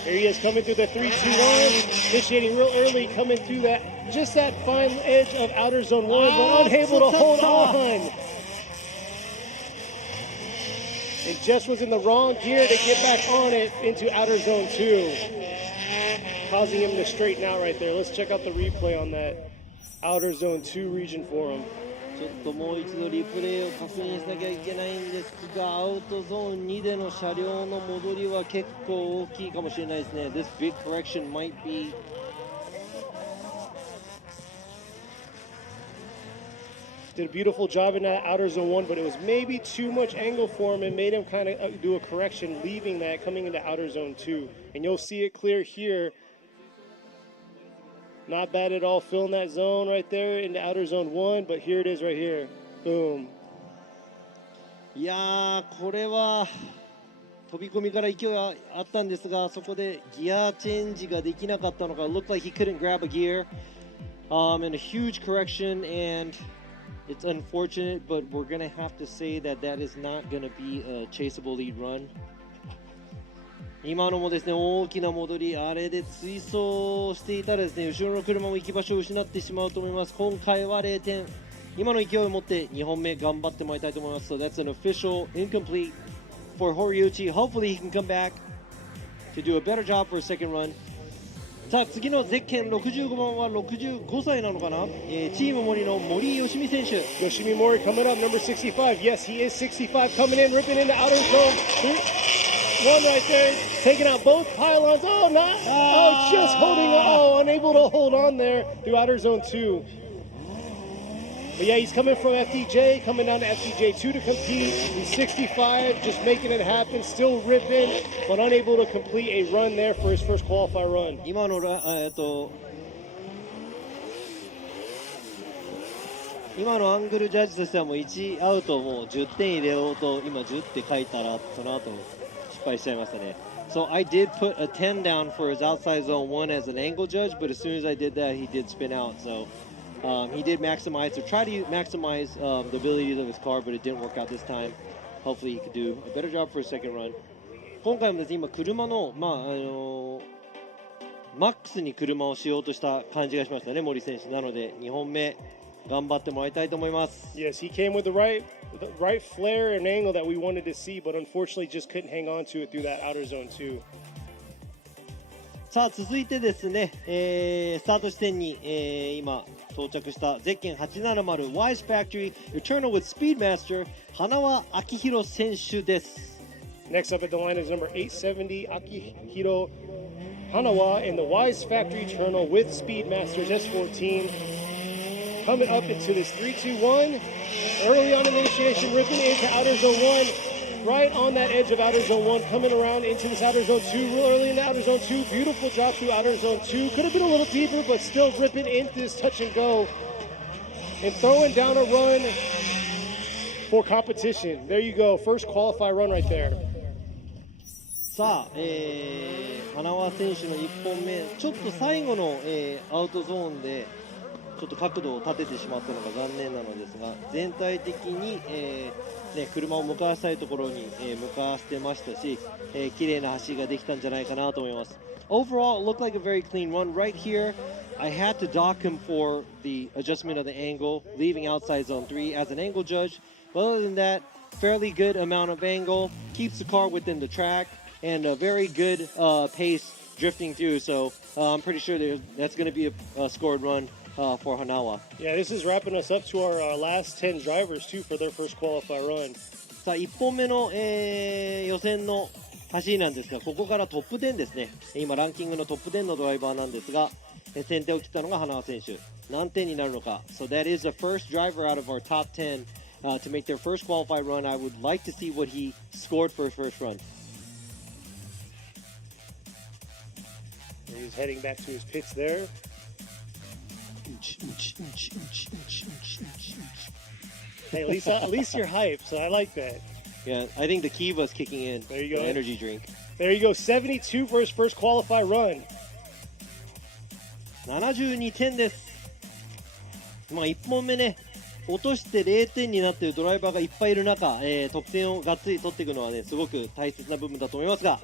Here he is coming through the 3-2-1, initiating real early, coming through just that fine edge of outer zone 1, but unable to hold on. And just was in the wrong gear to get back on it into outer zone 2, causing him to straighten out right there. Let's check out the replay on that outer zone 2 region for him. ちょっともう一度リプレイを確認しなきゃいけないんですが、アウトゾーン2での車両の戻りは結構大きいかもしれないですね。This big correction might be Did a beautiful job in that outer zone 1, but it was maybe too much angle for him and made him kind of do a correction, leaving that coming into outer zone 2. And you'll see it clear here. Not bad at all, filling that zone right there in the outer zone 1, but here it is right here. Boom. いやー、これは飛び込みから勢いがあったんですが、そこでギアチェンジができなかったのか、looked like he couldn't grab a gear, and a huge correction, and it's unfortunate, but we're going to have to say that that is not going to be a chaseable lead run. 今のもですね、大きな戻り、あれで追走していたらですね、後ろの車も行き場所を失ってしまうと思います。今回は0点。今の勢いを持って2本目頑張ってもらいたいと思います。So that's an official incomplete for Horiuchi. Hopefully he can come back to do a better job for a second run. さあ次のゼッケン65番は65歳なのかな、チーム森の森吉美選手。 Yoshimi Mori coming up, number 65. Yes, he is 65, coming in, ripping into outer zone 1 right there, taking out both pylons. Just holding on, unable to hold on there through outer zone 2. But yeah, he's coming from FDJ, coming down to FDJ2 to compete. He's 65, just making it happen, still ripping, but unable to complete a run there for his first qualifier run. 今のアングルジャッジとしてはもう1アウトもう10点入れようと今10って書いたらその後失敗しちゃいましたね。So I did put a 10 down for his outside zone 1 as an angle judge, but as soon as I did that, he did spin out. So he did maximize, or try to maximize the abilities of his car, but it didn't work out this time. Hopefully he could do a better job for his second run. 今回もですね、今車のマックスに車をしようとした感じがしましたね、森選手。なので2本目頑張ってもらいたいと思います。 Yes, he came with the right flare and angle that we wanted to see, but unfortunately just couldn't hang on to it through that outer zone 2. さあ続いてですね、スタート地点に、今到着したゼッケン870 Wise Factory Eternal with Speedmaster 花輪明宏選手です。 Next up at the line is number 870 Akihiro Hanawa in the Wise Factory Eternal with Speedmasters S14. Coming up into this 3-2-1. Early on in the initiation, ripping into outer zone 1. Right on that edge of outer zone 1. Coming around into this outer zone 2. Real early in the outer zone 2. Beautiful drop through outer zone 2. Could have been a little deeper, but still ripping into this touch and go. And throwing down a run for competition. There you go. First qualify run right there. さあ、花輪選手の1本目、ちょっと最後の、アウトゾーンでちょっと角度を立ててしまったのが残念なのですが、全体的に、車を向かわせたいところに、向かわせてましたし、綺麗な走りができたんじゃないかなと思います。Overall, it looked like a very clean run. Right here, I had to dock him for the adjustment of the angle, leaving outside zone 3 as an angle judge. But other than that, fairly good amount of angle, keeps the car within the track, and a very good pace drifting through. So I'm pretty sure that's going to be a scored run for Hanawa. Yeah, this is wrapping us up to our last 10 drivers too for their first qualifier run. さあ1本目の、予選の走りなんですが、ここからトップ10ですね。今ランキングのトップ10のドライバーなんですが、先手を切ったのが花輪選手。何点になるのか。So that is the first driver out of our top 10 to make their first qualified run. I would like to see what he scored for his first run. He's heading back to his pits there. Hey, at least you're hyped, so I like that. Yeah, I think the Kiva's kicking in. There you go. The energy drink. There you go. 72 for his first qualified run. 72点です。まあ1本目ね、落として0点になっているドライバーがいっぱいいる中、得点をがっつり取っていくのはね、すごく大切な部分だと思いますが、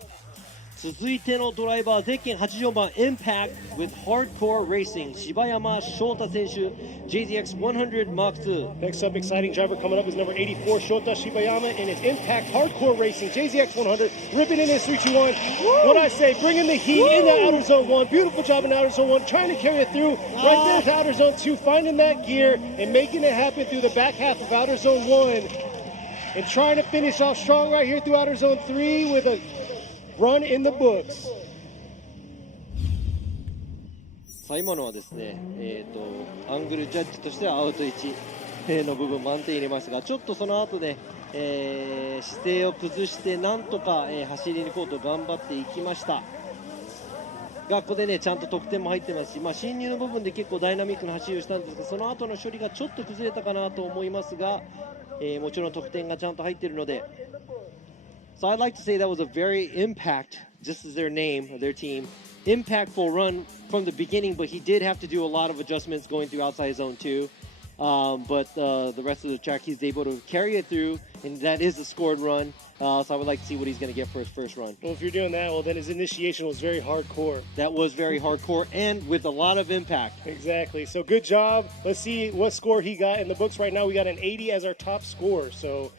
続いてのドライバー、ゼッケン84番 Impact with Hardcore Racing 柴山翔太選手 JZX100 Mach2. Next up, exciting driver coming up is number 84 Shota Shibayama in his Impact Hardcore Racing JZX100, ripping in his 321. What I say, bringing the heat in the outer zone 1. Beautiful job in outer zone 1, trying to carry it through right there to outer zone 2, finding that gear and making it happen through the back half of outer zone 1 and trying to finish off strong right here through outer zone 3 with a run in the books. さあ今のはですね、アングルジャッジとしてはアウト1の部分満点入れますが、ちょっとその後ね、姿勢を崩してなんとか、走り抜こうと頑張っていきましたが、ここでねちゃんと得点も入ってますし、まあ、進入の部分で結構ダイナミックな走りをしたんですが、その後の処理がちょっと崩れたかなと思いますが、もちろん得点がちゃんと入っているので。So I'd like to say that was a very impact, just as their name, their team, impactful run from the beginning, but he did have to do a lot of adjustments going through outside zone 2. But the rest of the track, he's able to carry it through, and that is a scored run. So I would like to see what he's going to get for his first run. Well, if you're doing that, well, then his initiation was very hardcore. That was very hardcore and with a lot of impact. Exactly. So good job. Let's see what score he got in the books right now. We got an 80 as our top score. So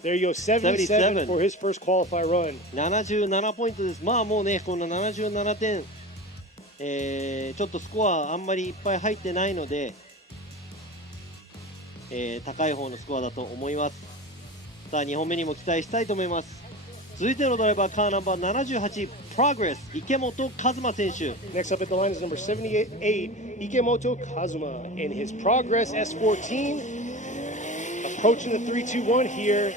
there you go, 77 for his first qualifier run. 77ポイントです。まあもうね、この77点、ちょっとスコアあんまりいっぱい入ってないので、高い方のスコアだと思います。さあ2本目にも期待したいと思います。続いてのドライバー、カーナンバー78 Progress 池本和馬選手。 Next up at the line is number 78 Ikemoto Kazuma in his Progress S14, approaching the 321 here.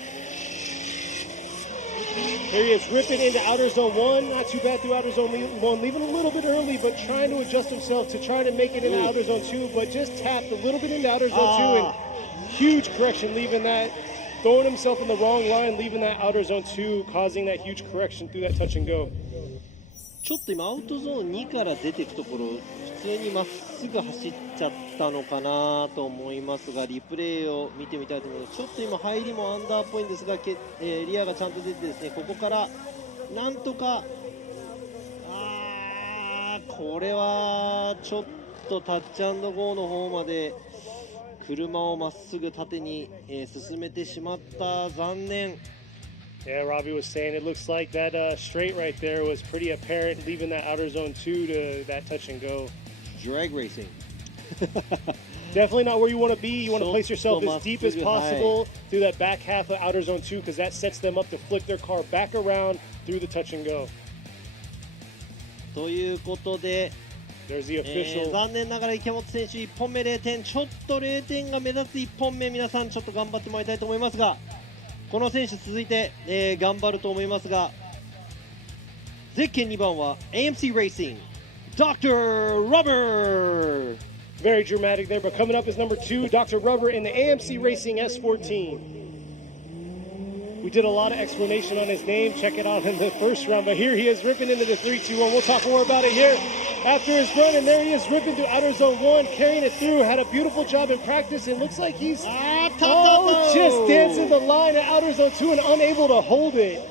Here he is ripping into outer zone 1, not too bad through outer zone 1, leaving a little bit early, but trying to adjust himself to try to make it into outer zone 2, but just tapped a little bit into outer zone 2, and huge correction, leaving that, throwing himself in the wrong line, leaving that outer zone 2, causing that huge correction through that touch and go. ちょっと今アウトゾーン2から出ていくところ、普通にまっすぐ走っちゃったのかなと思いますが、リプレイを見てみたいと思います。ちょっと今入りもアンダーっぽいんですが、リアがちゃんと出てですね、ここからなんとか、これはちょっとタッチアンドゴーの方まで車をまっすぐ縦に、進めてしまった。残念。Yeah, Robbie was saying it looks like that straight right there was pretty apparent, leaving that outer zone 2 to that touch and go. Drag racing. Definitely not where you want to be. You want to place yourself as deep as possible through that back half of outer zone 2, because that sets them up to flick their car back around through the touch and go. ということで、There's the official. 残念ながら池本選手1本目0点、ちょっと0点が目立つ1本目、皆さんちょっと頑張ってもらいたいと思いますが、この選手続いて、頑張ると思いますが、ゼッケン2番は AMC Racing Dr. Rubber. Very dramatic there, but coming up is number 2, Dr. Rubber in the AMC Racing S14. We did a lot of explanation on his name. Check it out in the first round, but here he is ripping into the 3-2-1. We'll talk more about it here after his run, and there he is ripping through outer zone 1, carrying it through. Had a beautiful job in practice, and looks like he's just dancing the line at outer zone 2 and unable to hold it.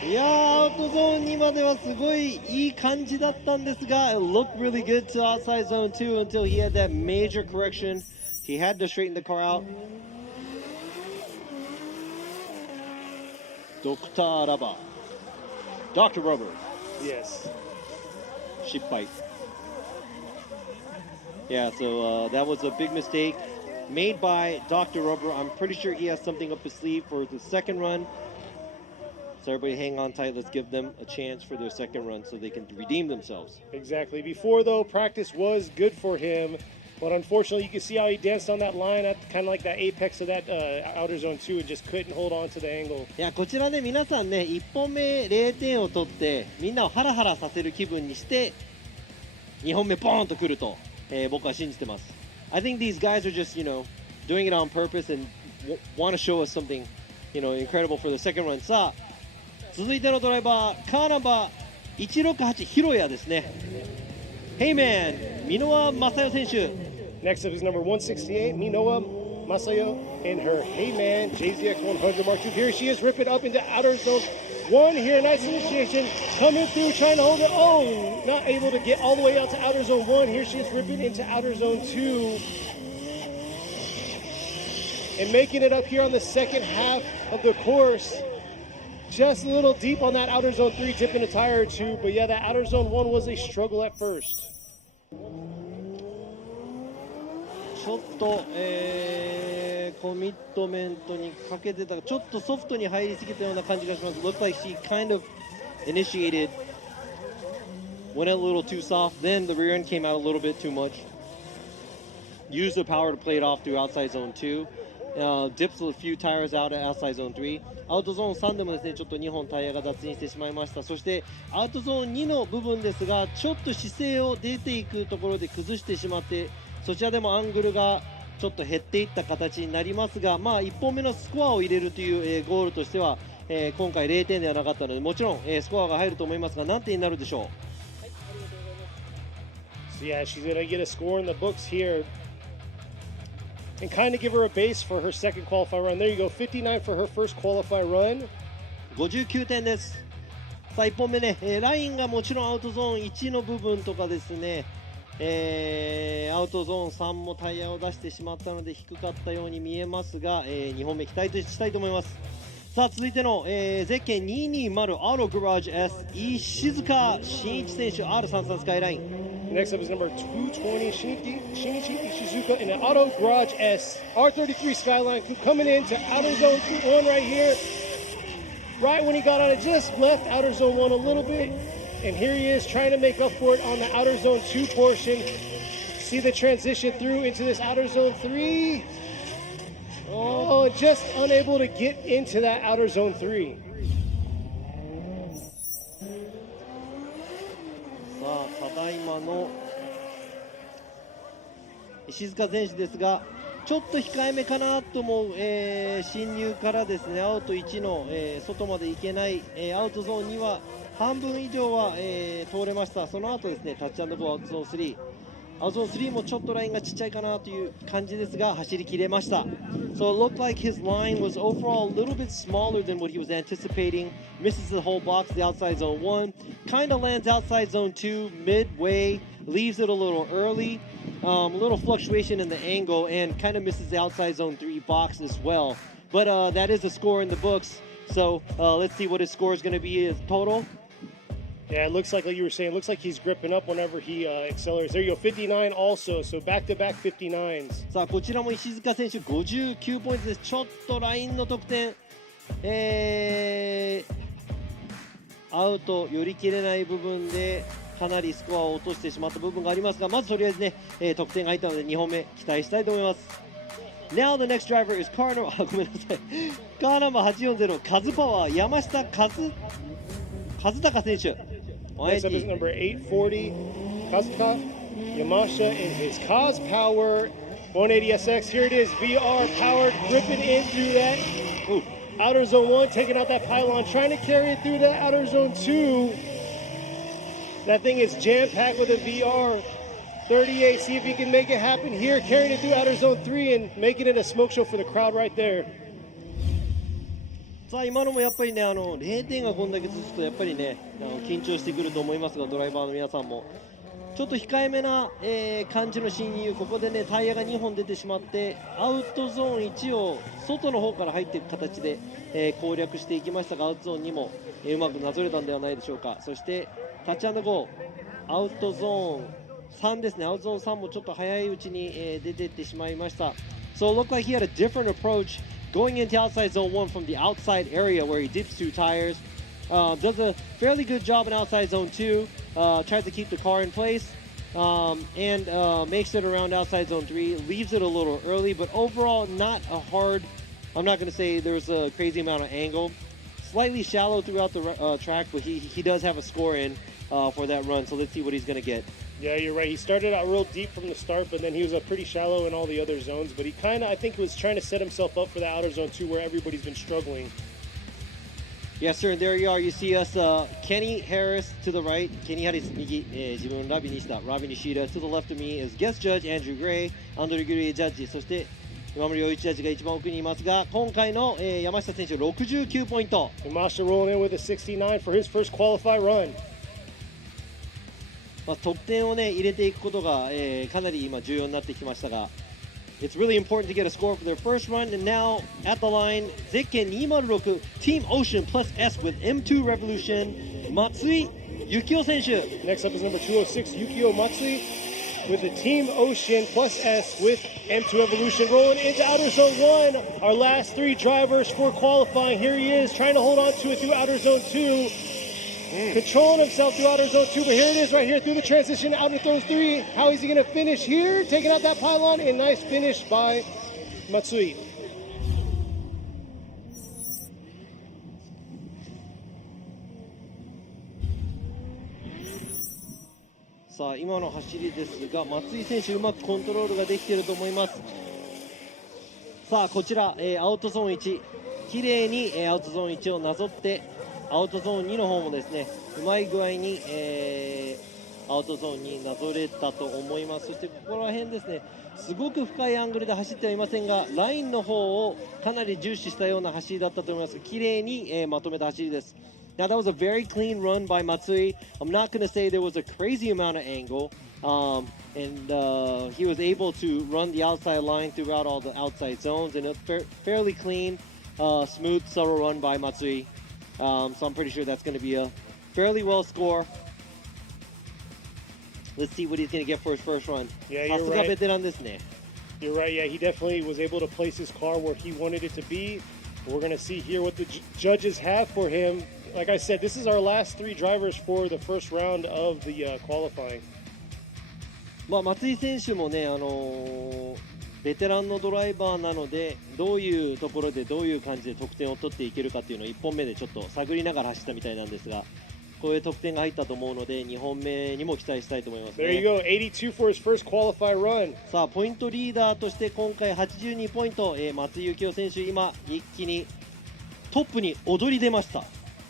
いやー、アウトゾーン2まではすごいいい感じだったんですが、it looked really good to outside zone 2 until he had that major correction. He had to straighten the car out. ドクターラバー Dr. Rubber. Yes. 失敗。Yeah, so that was a big mistake made by Dr. Rubber. I'm pretty sure he has something up his sleeve for the second run. So everybody hang on tight. Let's give them a chance for their second run so they can redeem themselves. Exactly. Before, though, practice was good for him. But unfortunately, you can see how he danced on that line at kind of like the apex of that outer zone 2 and just couldn't hold on to the angle. いや、こちらで皆さんね、1本目0点を取ってみんなをハラハラさせる気分にして2本目ポーンと来ると、僕は信じてます。I think these guys are just, doing it on purpose and want to show us something, incredible for the second run. さあ、続いてのドライバー、カーナンバー168ヒロヤですね。Hey man, 箕輪雅代選手。Next up is number 168, Minoa Masayo in her Hey Man JZX 100 Mark II. Here she is, ripping up into outer zone 1 here. Nice initiation, coming through, trying to hold it. Oh, not able to get all the way out to outer zone 1. Here she is ripping into outer zone 2. And making it up here on the second half of the course. Just a little deep on that outer zone 3, dipping a tire or two. But yeah, that outer zone 1 was a struggle at first. ちょっと、コミットメントにかけてたちょっとソフトに入りすぎたような感じがします。Looked like she kind of initiated, went a little too soft, then the rear end came out a little bit too much. Used the power to play it off through outside zone 2. Dips a few tires out at outside zone 3. アウトゾーン3でもですね、ちょっと2本タイヤが脱輪してしまいました。そしてアウトゾーン2の部分ですが、ちょっと姿勢を出ていくところで崩してしまって、そちらでもアングルがちょっと減っていった形になりますが、1本目のスコアを入れるという、ゴールとしては、今回0点ではなかったので、もちろん、スコアが入ると思いますが、何点になるでしょう。So yeah, she's gonna get a score in the books here. And kind of give her a base for her second qualifier run. There you go, 59 for her first qualifier run. 59点です。さあ1本目ね、ラインがもちろんアウトゾーン1の部分とかですね、アウトゾーン3もタイヤを出してしまったので低かったように見えますが、2本目期待したいと思います。さあ続いての、ゼッケン220オートグラージ S 石塚真一選手 R33 スカイライン。Next up is number 220, Shinichi Ishizuka in an Auto Garage S. R33 Skyline coming into outer zone 1 right here. Right when he got on it, just left outer zone 1 a little bit. And here he is trying to make up for it on the outer zone 2 portion. See the transition through into this outer zone 3. Oh, just unable to get into that outer zone 3. ただいまの石塚選手ですが、ちょっと控えめかなと思う、進入からですね、アウト1の、外まで行けない、アウトゾーンには半分以上は、通れました。その後ですね、タッチ&ゴーアウトゾーン3。アウトゾーン3もちょっとラインがちっちゃいかなという感じですが、走り切れました。So it looked like his line was overall a little bit smaller than what he was anticipating. Misses the whole box, the outside zone 1. Kind of lands outside zone 2 midway, leaves it a little early. A little fluctuation in the angle and kind of misses the outside zone 3 box as well. But that is a score in the books. So let's see what his score is going to be as total. Yeah, it looks like you were saying, it looks like he's gripping up whenever he accelerates. There you go, 59 also, so back-to-back 59s. さあ、こちらも石塚選手59ポイントです。ちょっとラインの得点、アウト寄り切れない部分でかなりスコアを落としてしまった部分がありますが、まずとりあえずね、得点が入ったので2本目期待したいと思います。Now the next driver is car number ごめんなさい。カーナンバー840カズパワー山下和孝選手。Next up is number 840, Kazuka Yamashita in his Kaz Power 180SX. Here it is, VR powered, ripping in through that outer zone 1, taking out that pylon, trying to carry it through that outer zone 2. That thing is jam-packed with a VR 38. See if he can make it happen here, carrying it through outer zone 3 and making it a smoke show for the crowd right there. さあ今のもやっぱりね、0点がこんだけ続くとやっぱりね、緊張してくると思いますが、ドライバーの皆さんもちょっと控えめな、感じの進入、ここでねタイヤが2本出てしまってアウトゾーン1を外の方から入っていく形で、攻略していきましたが、アウトゾーン2も、うまくなぞれたんではないでしょうか。そしてタッチ&ゴーアウトゾーン3ですね、アウトゾーン3もちょっと早いうちに、出てってしまいました。So it looked like he had a different approach going into outside zone 1 from the outside area where he dips 2 tires. Does a fairly good job in outside zone 2, tries to keep the car in place, and makes it around outside zone 3, leaves it a little early, but overall not a hard, I'm not going to say there's a crazy amount of angle. Slightly shallow throughout the track, but he does have a score in for that run, so let's see what he's going to get. Yeah, you're right. He started out real deep from the start, but then he was pretty shallow in all the other zones. But he kind of, I think, was trying to set himself up for the outer zone 2 where everybody's been struggling. Yes, sir, and there you are. You see us, Kenny Harris to the right. Kenny Harris 右、自分ラビにした。ラビにシーラ to the left of me is guest judge Andrew Gray, アンドリュー・グレイジャッジ、そして今森陽一ジャッジが一番奥にいますが、今回の、山下選手69ポイント。Yamashita rolling in with a 69 for his first qualify run. まあ、得点をね入れていくことが、かなり今重要になってきましたが、It's really important to get a score for their first run, and now at the line, Zekken 206 Team Ocean plus S with M2 Revolution, Matsui Yukio 選手。Next up is number 206 Yukio Matsui with the Team Ocean plus S with M2 Evolution rolling into outer zone 1. Our last 3 drivers for qualifying. Here he is trying to hold on to it through outer zone 2. Controlling himself through outer zone 2, but here it is right here through the transition outer zone 3. How is he going to finish here? Taking out that pylon, and nice finish by Matsui. さあ今の走りですが、松井選手うまくコントロールができていると思います。さあこちら、アウトゾーン1、綺麗に、アウトゾーン1をなぞって、アウトゾーン2の方もですね、うまい具合に、アウトゾーンになぞれたと思います。そしてここら辺ですね、すごく深いアングルで走ってはいませんが、ラインの方をかなり重視したような走りだったと思います。綺麗に、まとめた走りです。Now that was a very clean run by Matsui. I'm not going to say there was a crazy amount of angle, and he was able to run the outside line throughout all the outside zones, and a fairly clean, smooth, subtle run by Matsui. So I'm pretty sure that's going to be a fairly well score. Let's see what he's going to get for his first run. Yeah, you're right. ベテランですね。You're right. Yeah, he definitely was able to place his car where he wanted it to be. We're going to see here what the judges have for him. Like I said, this is our last 3 drivers for the first round of the qualifying. まあ松井選手もね、ベテランのドライバーなので、どういうところでどういう感じで得点を取っていけるかっていうのを1本目でちょっと探りながら走ったみたいなんですが、こういう得点が入ったと思うので2本目にも期待したいと思いますね。There you go, 82 for his first qualify run. さあポイントリーダーとして今回82ポイント、松井幸雄選手今一気にトップに躍り出ました。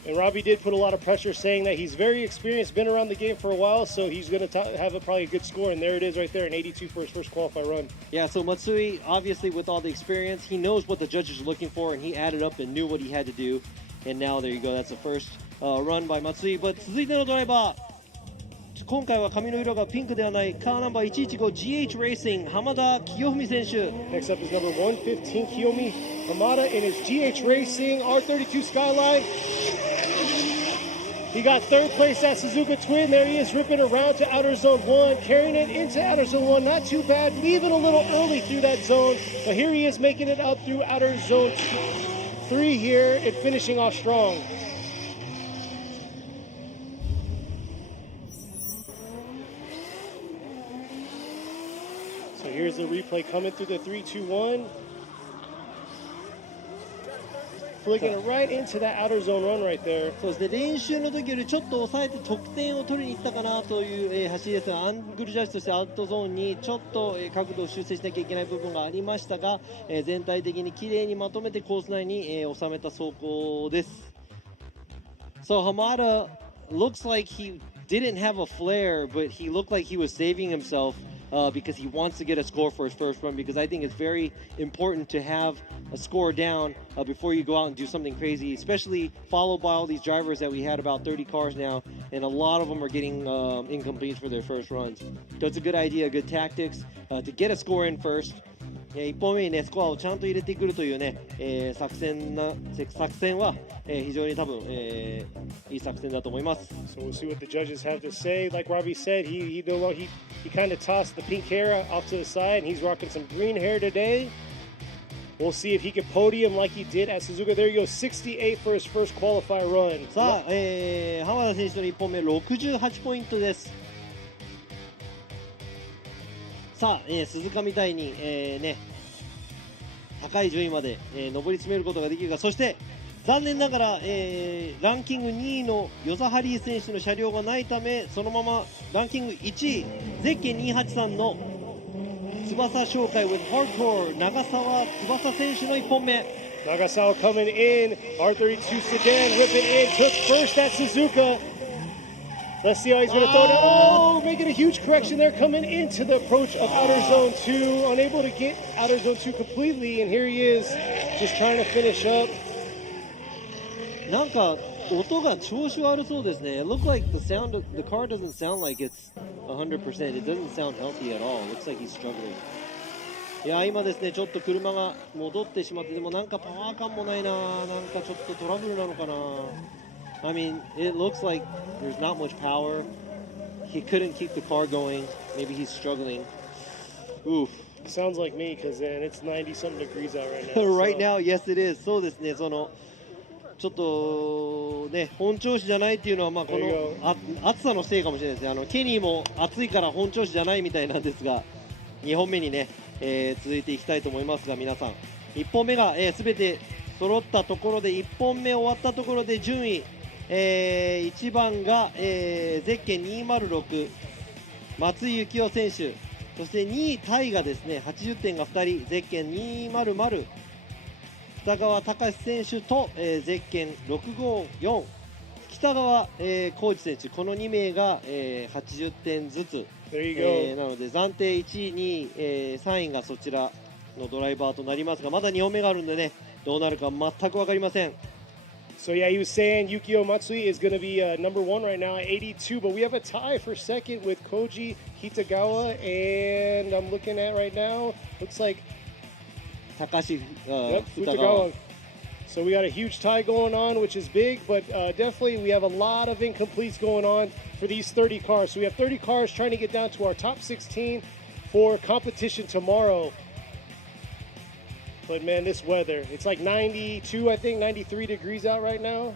And Robbie did put a lot of pressure, saying that he's very experienced, been around the game for a while, so he's going to have probably a good score. And there it is right there, an 82 for his first qualify run. Yeah, so Matsui, obviously with all the experience, he knows what the judges are looking for, and he added up and knew what he had to do. And now there you go, that's the first run by Matsui. But 続いてのドライバー、今回は髪の色がピンクではないカーナンバー115 GH Racing 浜田清文選手。 Next up is number 115 Kiyomi Hamada in his GH Racing R32 Skyline. He got 3rd place at Suzuka Twin. There he is ripping around to outer zone 1, carrying it into outer zone 1. Not too bad, leaving a little early through that zone. But here he is making it up through outer zone 3 here and finishing off strong. So here's the replay coming through the 3-2-1. Flicking it right into that outer zone run right there. そうですね、練習の時よりちょっと抑えて得点を取りに行ったかなという、走りですが、アングルジャッジとしてアウトゾーンにちょっと、角度を修正しなきゃいけない部分がありましたが、全体的に綺麗にまとめてコース内に、収めた走行です。So Hamada looks like he didn't have a flare, but he looked like he was saving himself. Because he wants to get a score for his first run, because I think it's very important to have a score down before you go out and do something crazy, especially followed by all these drivers that we had, about 30 cars now, and a lot of them are getting incomplete for their first runs. So it's a good idea, good tactics to get a score in first, 1本目にねスコアをちゃんと入れてくるというね、作戦は、非常に多分、いい作戦だと思います。So we'll see what the judges have to say. Like Robbie said, he kind of tossed the pink hair off to the side, and he's rocking some green hair today. We'll see if he can podium like he did at Suzuka. There you go, 68 for his first qualifier run. さあ、浜田選手の1本目68ポイントです。さあ、鈴鹿みたいに、ね、高い順位まで、上り詰めることができるか。そして残念ながら、ランキング2位のヨザハリー選手の車両がないため、そのままランキング1位ゼッケン283の翼紹介 with hardcore 長澤翼選手の1本目。Nagasawa coming in, R32 sedan ripping in, took first at Suzuka. Let's see how he's going to throw it. Oh, making a huge correction there, coming into the approach of outer zone 2, unable to get outer zone 2 completely, and here he is, just trying to finish up. なんか音が調子悪そうですね。It looks like the car doesn't sound like it's 100%. It doesn't sound healthy at all. It looks like he's struggling. いや今ですねちょっと車が戻ってしまって、でもなんかパワー感もないな、なんかちょっとトラブルなのかな。I mean, it looks like there's not much power. He couldn't keep the car going. Maybe he's struggling. Oof. Sounds like me, because it's 90-something degrees out right now. Right now, yes it is. そうですね、そのちょっとね本調子じゃないっていうのはまあこの暑さのせいかもしれないですね。ケニーも暑いから本調子じゃないみたいなんですが、2本目にね、続いていきたいと思いますが、皆さん1本目が、全て揃ったところで、1本目終わったところで順位、1番が、ゼッケン206松井幸雄選手、そして2位タイがですね80点が2人、ゼッケン200北川隆選手と、ゼッケン654北川、浩二選手、この2名が、80点ずつ、なので暫定1位、2位、3位がそちらのドライバーとなりますが、まだ2本目があるんでね、どうなるか全く分かりません。So yeah, he was saying Yukio Matsui is going to be number 1 right now at 82, but we have a tie for second with Koji Hitagawa, and I'm looking at right now, looks like Takashi Futagawa. So we got a huge tie going on, which is big, but definitely we have a lot of incompletes going on for these 30 cars. So we have 30 cars trying to get down to our top 16 for competition tomorrow. But man, this weather, it's like 92, I think, 93 degrees out right now.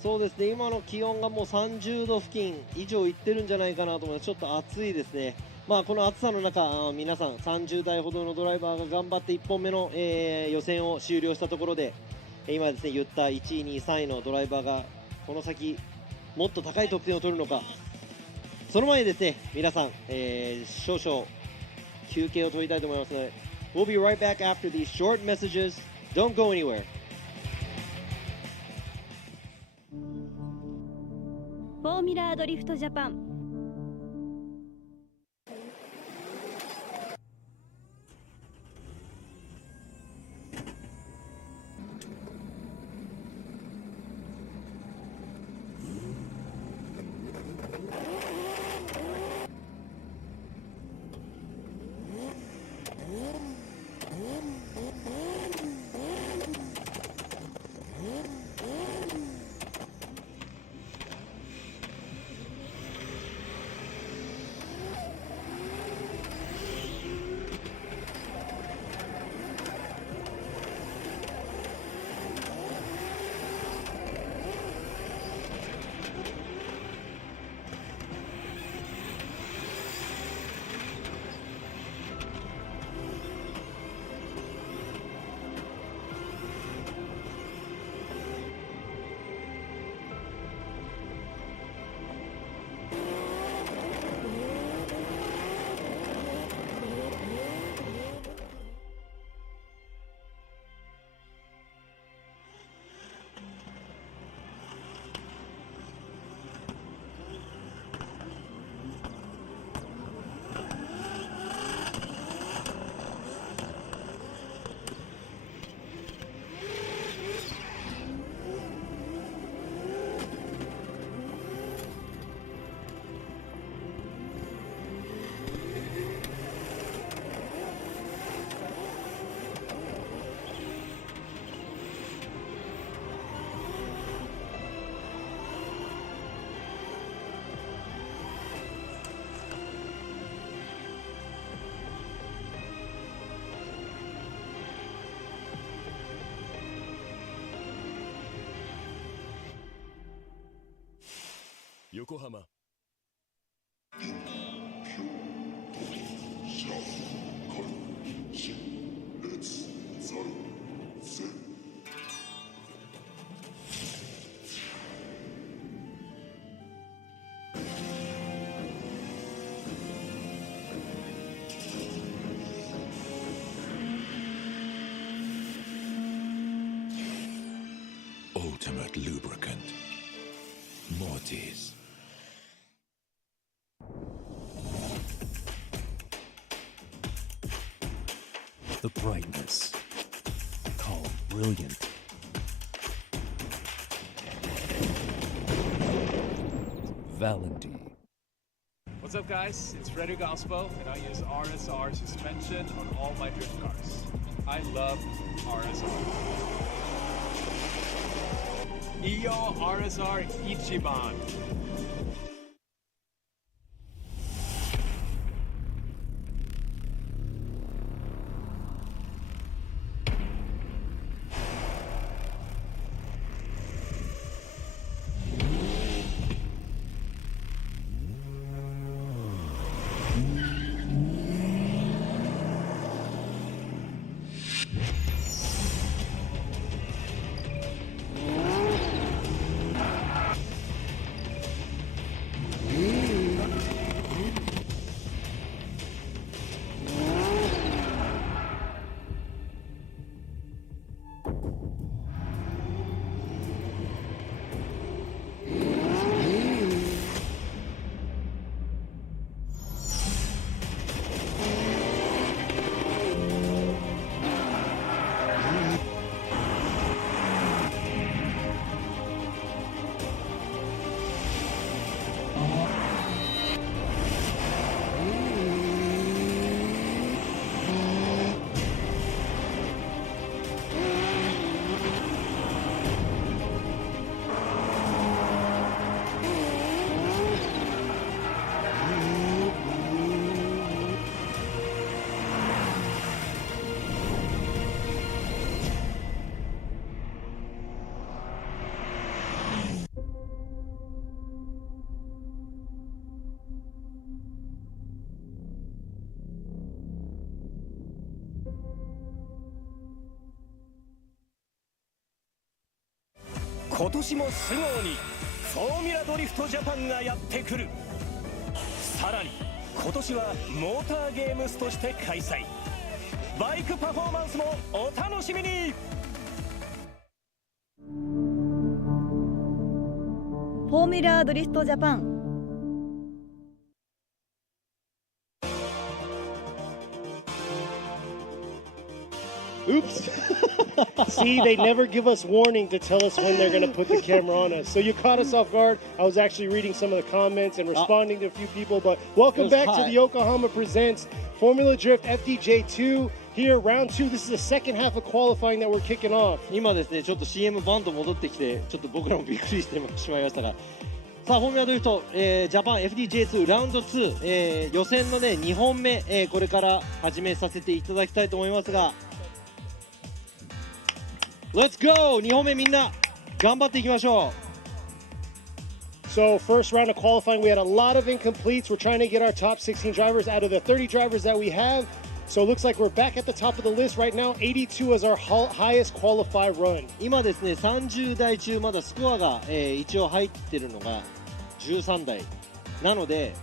そうですね、今の気温がもう30度付近以上いってるんじゃないかなと思います。ちょっと暑いですね。まあこの暑さの中、皆さん30台ほどのドライバーが頑張って1本目の、予選を終了したところで、今ですね言った1位、2位、3位のドライバーがこの先もっと高い得点を取るのか。その前にですね皆さん、少々休憩を取りたいと思いますので、We'll be right back after these short messages. Don't go anywhere. フォーミュラードリフトジャパン。Yokohama. Ultimate lubricant. Mortis. The brightness. Calm, brilliant. Valenti. What's up, guys? It's Rotary and I use RSR suspension on all my drift cars. I love RSR. Iyo RSR Ichiban.今年も素直にフォーミュラドリフトジャパンがやってくる。さらに今年はモーターゲームスとして開催。バイクパフォーマンスもお楽しみに。フォーミュラードリフトジャパン。Oops. See, they never give us warning to tell us when they're going to put the camera on us. So you caught us off guard. I was actually reading some of the comments and responding to a few people. But welcome back to the Yokohama Presents Formula Drift FDJ2. Here, round 2. This is the second half of qualifying that we're kicking off. 今ですね、ちょっと CM バンド戻ってきて、ちょっと僕らもびっくりしてしまいましたが、さあ、フォーミュラドリフト、ジャパン FDJ2 ラウンド2、予選のね、2本目、これから始めさせていただきたいと思いますが、Let's go! 2本目みんな頑張っていきましょう。 So first round of qualifying, we had a lot of incompletes. We're trying to get our top 16 drivers out of the 30 drivers that we have. So it looks like we're back at the top of the list right now. 82 is our highest qualified run. 今ですね、30台中まだスコアが、一応入ってるのが13台なので、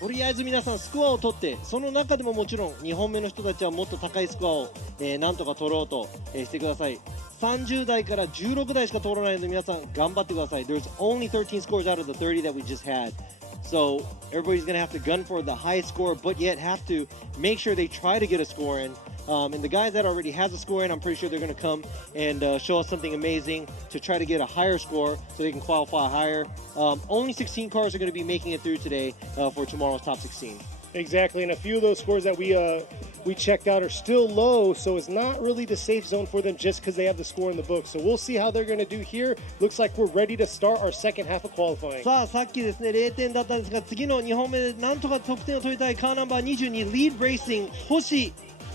とりあえず皆さんスコアを取って、その中でももちろん2本目の人たちはもっと高いスコアを、なんとか取ろうと、してください。30台から16台しか通らないので皆さん頑張ってください。There's only 13 scores out of the 30 that we just had. So everybody's going to have to gun for the highest score, but yet have to make sure they try to get a score in. And the guys that already has a score in, I'm pretty sure they're going to come and show us something amazing to try to get a higher score so they can qualify higher. Only 16 cars are going to be making it through today for tomorrow's top 16. Exactly, and a few of those scores that we checked out are still low, so it's not really the safe zone for them just because they have the score in the book. So we'll see how they're going to do here. Looks like we're ready to start our second half of qualifying. さあ、さっきですね、0点だったんですが、次の2本目でなんとか得点を取りたいカーナンバー22、リードレーシング、星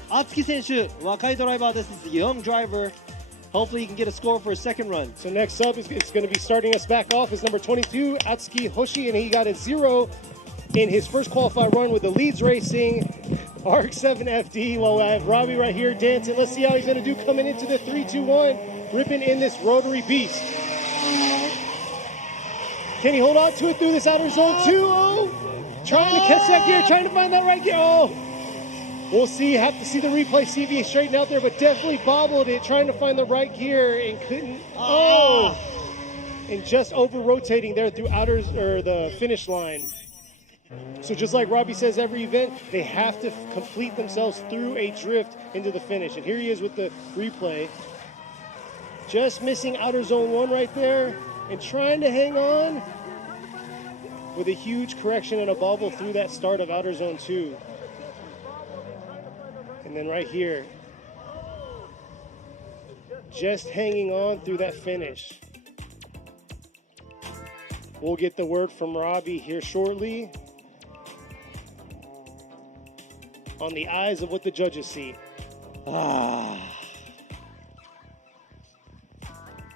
敦樹選手、若いドライバーです。Young driver. Hopefully he can get a score for a second run. So next up, it's going to be starting us back off is number 22, Atsuki Hoshi, and he got a 0 in his first qualified run with the Leeds Racing RX-7 FD. While I have Robbie right here dancing. Let's see how he's going to do coming into the 3-2-1, ripping in this Rotary beast. Can he hold on to it through this outer zone 2? Oh, trying to catch that gear, trying to find that right gear. Oh, we'll see. Have to see the replay, see if he straightened out there, but definitely bobbled it, trying to find the right gear and couldn't. Oh, and just over rotating there through the finish line. So just like Robbie says, every event, they have to complete themselves through a drift into the finish. And here he is with the replay. Just missing outer zone 1 right there and trying to hang on with a huge correction and a bobble through that start of outer zone 2. And then right here, just hanging on through that finish. We'll get the word from Robbie here shortly on the eyes of what the judges see.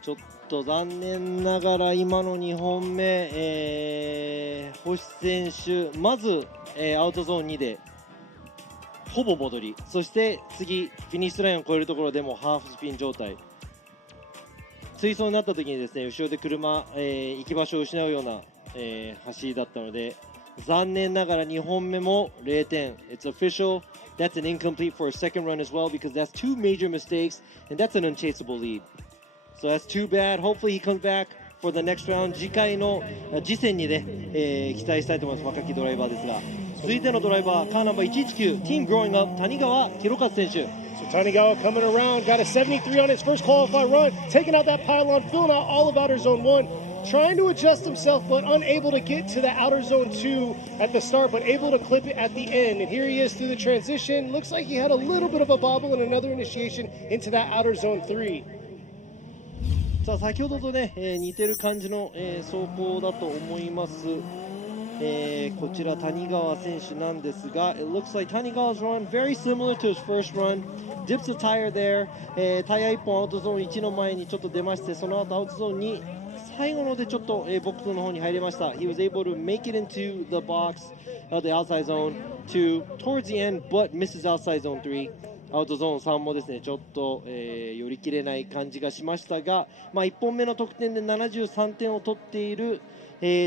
ちょっと残念ながら今の2本目、星選手まず、アウトゾーン2でほぼ戻り、そして次フィニッシュラインを越えるところでもハーフスピン状態、追走になった時にですね、後ろで車、行き場所を失うような、走りだったので、残念ながら2本目も0点。 It's official. That's an incomplete for a second run as well because that's 2 major mistakes and that's an unchaseable lead. So that's too bad. Hopefully he comes back for the next round. 次回の次戦にね、期待したいと思います。若きドライバーですが、続いてのドライバー、カーナンバー119 Team Growing Up 谷川博和選手。 So Tanigawa coming around, got a 73 on his first qualified run, taking out that pylon, filling out all of outer zone 1, trying to adjust himself but unable to get to the outer zone 2 at the start, but able to clip it at the end. And here he is through the transition. Looks like he had a little bit of a bobble and another initiation into that outer zone 3. さあ先ほどとね、似てる感じの、走行だと思います。こちら谷川選手なんですが、it looks like Tanigawa's run very similar to his first run. Dips a tire there. タイヤ1本アウトゾーン1の前にちょっと出まして、その後アウトゾーン2、最後のでちょっと、ボックスの方に入れました。He was able to make it into the box of the outside zone 2 towards the end, but misses outside zone 3. アウトゾーン3もですね、ちょっと、寄り切れない感じがしましたが、まあ、1本目の得点で73点を取っている、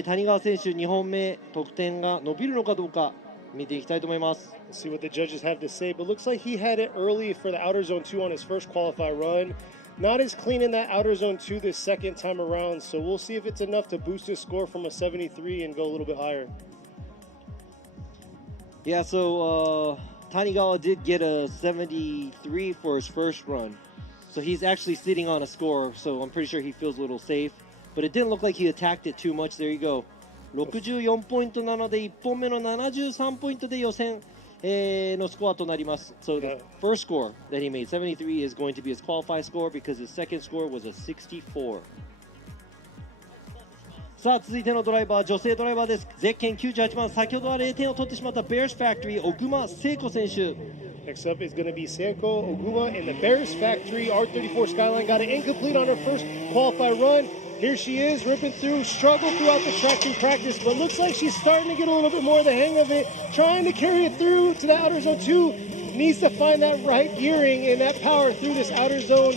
谷川選手、2本目得点が伸びるのかどうか見ていきたいと思います。Let's see what the judges have to say, but looks like he had it early for the outer zone 2 on his first qualified run. Not as clean in that outer zone 2 this second time around, so we'll see if it's enough to boost his score from a 73 and go a little bit higher. Yeah, so Tanigawa did get a 73 for his first run, so he's actually sitting on a score, so I'm pretty sure he feels a little safe, but it didn't look like he attacked it too much. There you go. 64ポイントなので1本目の73ポイントで予選のスコアとなります。So the first score that he made, 73, is going to be his qualified score because his second score was a 64. さあ続いてのドライバー、女性ドライバーです。ゼッケン98番、先ほどは0点を取ってしまった Bears Factory 小熊聖子選手。 Next up is going to be Seiko Oguma in the Bears Factory R34 Skyline. Got it incomplete on her first qualified run. Here she is, ripping through, struggled throughout the track through practice, but looks like she's starting to get a little bit more of the hang of it, trying to carry it through to the outer zone 2. Needs to find that right gearing and that power through this outer zone,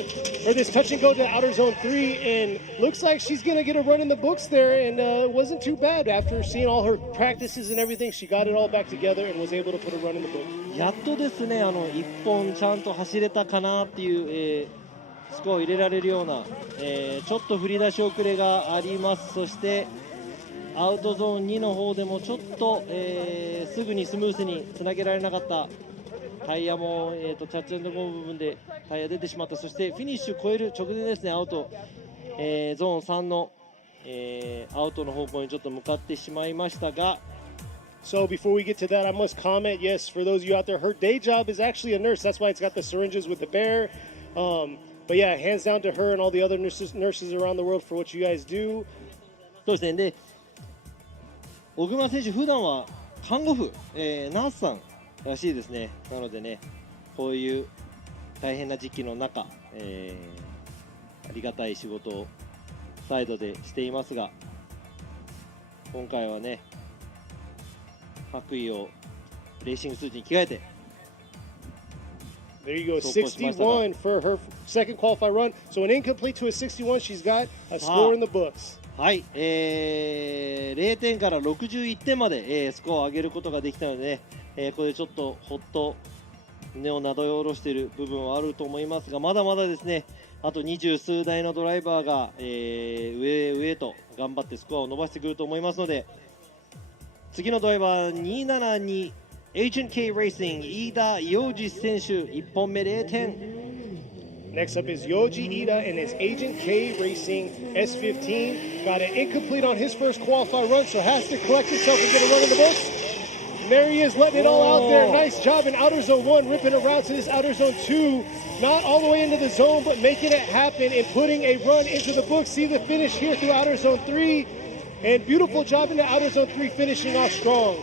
or this touch and go to outer zone 3, and looks like she's going to get a run in the books there, and it wasn't too bad after seeing all her practices and everything. She got it all back together and was able to put a run in the books. やっとですね、1本ちゃんと走れたかなっていう、スコアを入れられるような、ちょっと振り出し遅れがあります。そしてアウトゾーン2の方でもちょっと、すぐにスムーズにつなげられなかった。タイヤも、キャッチ&ゴー部分でタイヤ出てしまった。そしてフィニッシュ超える直前ですね、アウト、ゾーン3の、アウトの方向にちょっと向かってしまいましたが。So before we get to that, I must comment, yes, for those of you out there, her day job is actually a nurse. That's why it's got the syringes with the bear. But yeah, hands down to her and all the other nurses around the world for what you guys do. そうですね。で、小熊選手普段は看護婦、ナースさんらしいですね。なのでね、こういう大変な時期の中、ありがたい仕事をサイドでしていますが、今回はね、白衣をレーシングスーツに着替えて、 There you go, 61 for her second qualify run. So an incomplete to a 61. She's got a score in the books. はい、0点から61点まで、スコアを上げることができたので、これでちょっとほっと胸をなどよ下ろしている部分はあると思いますが、まだまだですね、あと20数台のドライバーが、上へと頑張ってスコアを伸ばしてくると思いますので、次のドライバー272 Agent K Racing 飯田洋二選手、1本目0点。 Next up is Yoji Ida and his Agent K Racing S15. Got an incomplete on his first qualify run, so has to collect himself and get a run in the books. And there he is, letting it all out there. Nice job in outer zone 1, ripping around to this outer zone 2. Not all the way into the zone, but making it happen and putting a run into the books. See the finish here through outer zone 3. And beautiful job in the outer zone 3, finishing off strong.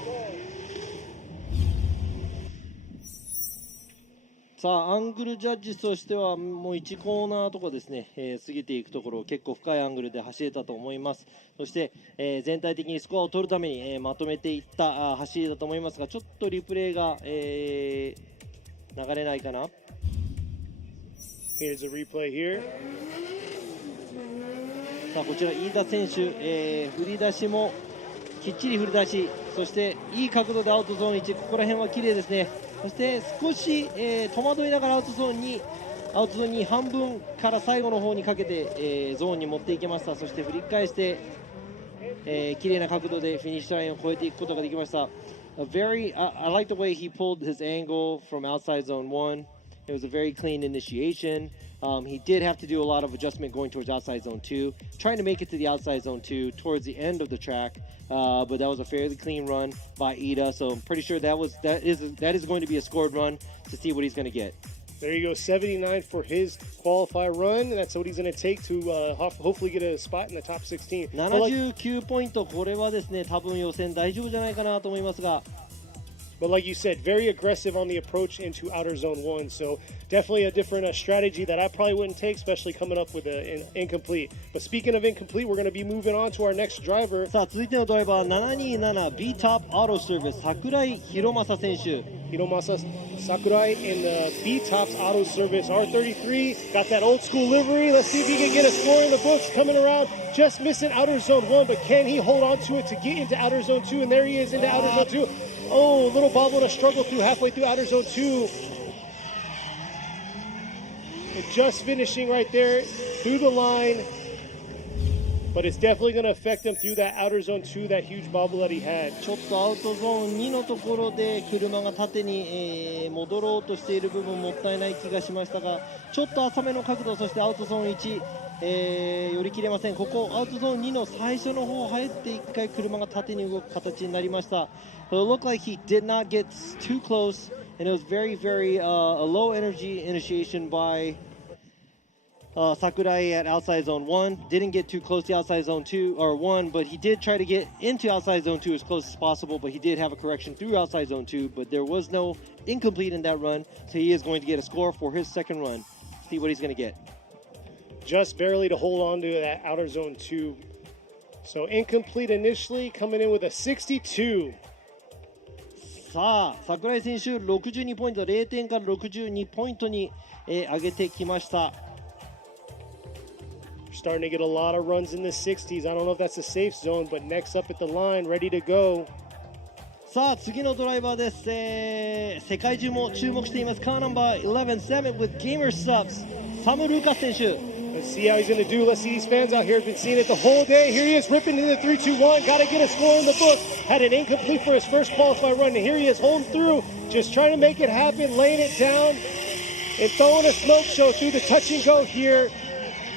さあ、アングルジャッジとしてはもう1コーナーとかですね、過ぎていくところを結構深いアングルで走れたと思います。そして、全体的にスコアを取るために、まとめていった走りだと思いますが、ちょっとリプレイが、流れないかな。 Here's a replay here. さあ、こちら飯田選手、振り出しもきっちり振り出し、そしていい角度でアウトゾーン1、ここら辺は綺麗ですね。そして少し、戸惑いながらアウトゾーンに半分から最後の方にかけて、ゾーンに持っていけました。そして振り返して、綺麗な角度でフィニッシュラインを越えていくことができました。I like the way he pulled his angle from outside zone 1. It was a very clean initiation. He did have to do a lot of adjustment going towards outside zone 2, trying to make it to the outside zone 2 towards the end of the track. But that was a fairly clean run by Ida, so I'm pretty sure that is going to be a scored run to see what he's going to get. There you go, 79 for his qualify run. That's what he's going to take to hopefully get a spot in the top 16. 79ポイント、これはですね、多分予選大丈夫じゃないかなと思いますが。But like you said, very aggressive on the approach into outer zone 1. So definitely a different strategy that I probably wouldn't take, especially coming up with an incomplete. But speaking of incomplete, we're going to be moving on to our next driver. さあ、続いてのドライバー727 B Top Auto Service 櫻井弘正選手。Hiromasa Sakurai in the B Tops Auto Service R33. Got that old school livery. Let's see if he can get a score in the books. Coming around, just missing outer zone 1, but can he hold on to it to get into outer zone 2? And there he is into outer zone 2. Oh, a little bobble to struggle through halfway through outer zone 2. And just finishing right there through the line. But it's definitely going to affect him through that outer zone 2, that huge bobble that he had. ちょっとアウトゾーン2のところで車が縦に、戻ろうとしている部分もったいない気がしましたが、ちょっと浅めの角度、そしてアウトゾーン1、寄り切れません。ここアウトゾーン2の最初の方入って1回車が縦に動く形になりました。But it looked like he did not get too close, and it was very, very a low energy initiation by Sakurai at outside zone 1. Didn't get too close to outside zone 2 or 1, but he did try to get into outside zone 2 as close as possible, but he did have a correction through outside zone 2, but there was no incomplete in that run, so he is going to get a score for his second run. See what he's going to get. Just barely to hold on to that outer zone 2. So incomplete initially, coming in with a 62. さあ、櫻井選手62ポイント、0点から62ポイントに、上げてきました。Starting to get a lot of runs in the 60s. I don't know if that's a safe zone, but next up at the line, ready to go. さあ、次のドライバーです。世界中も注目しています。カーナンバー11 with Gamer Subs サム・ルーカス選手。Let's see how he's going to do. Let's see these fans out here have been seeing it the whole day. Here he is ripping into the 3-2-1. Got to get a score in the book. Had an incomplete for his first qualifying run. And here he is holding through, just trying to make it happen, laying it down, and throwing a smoke show through the touch and go here.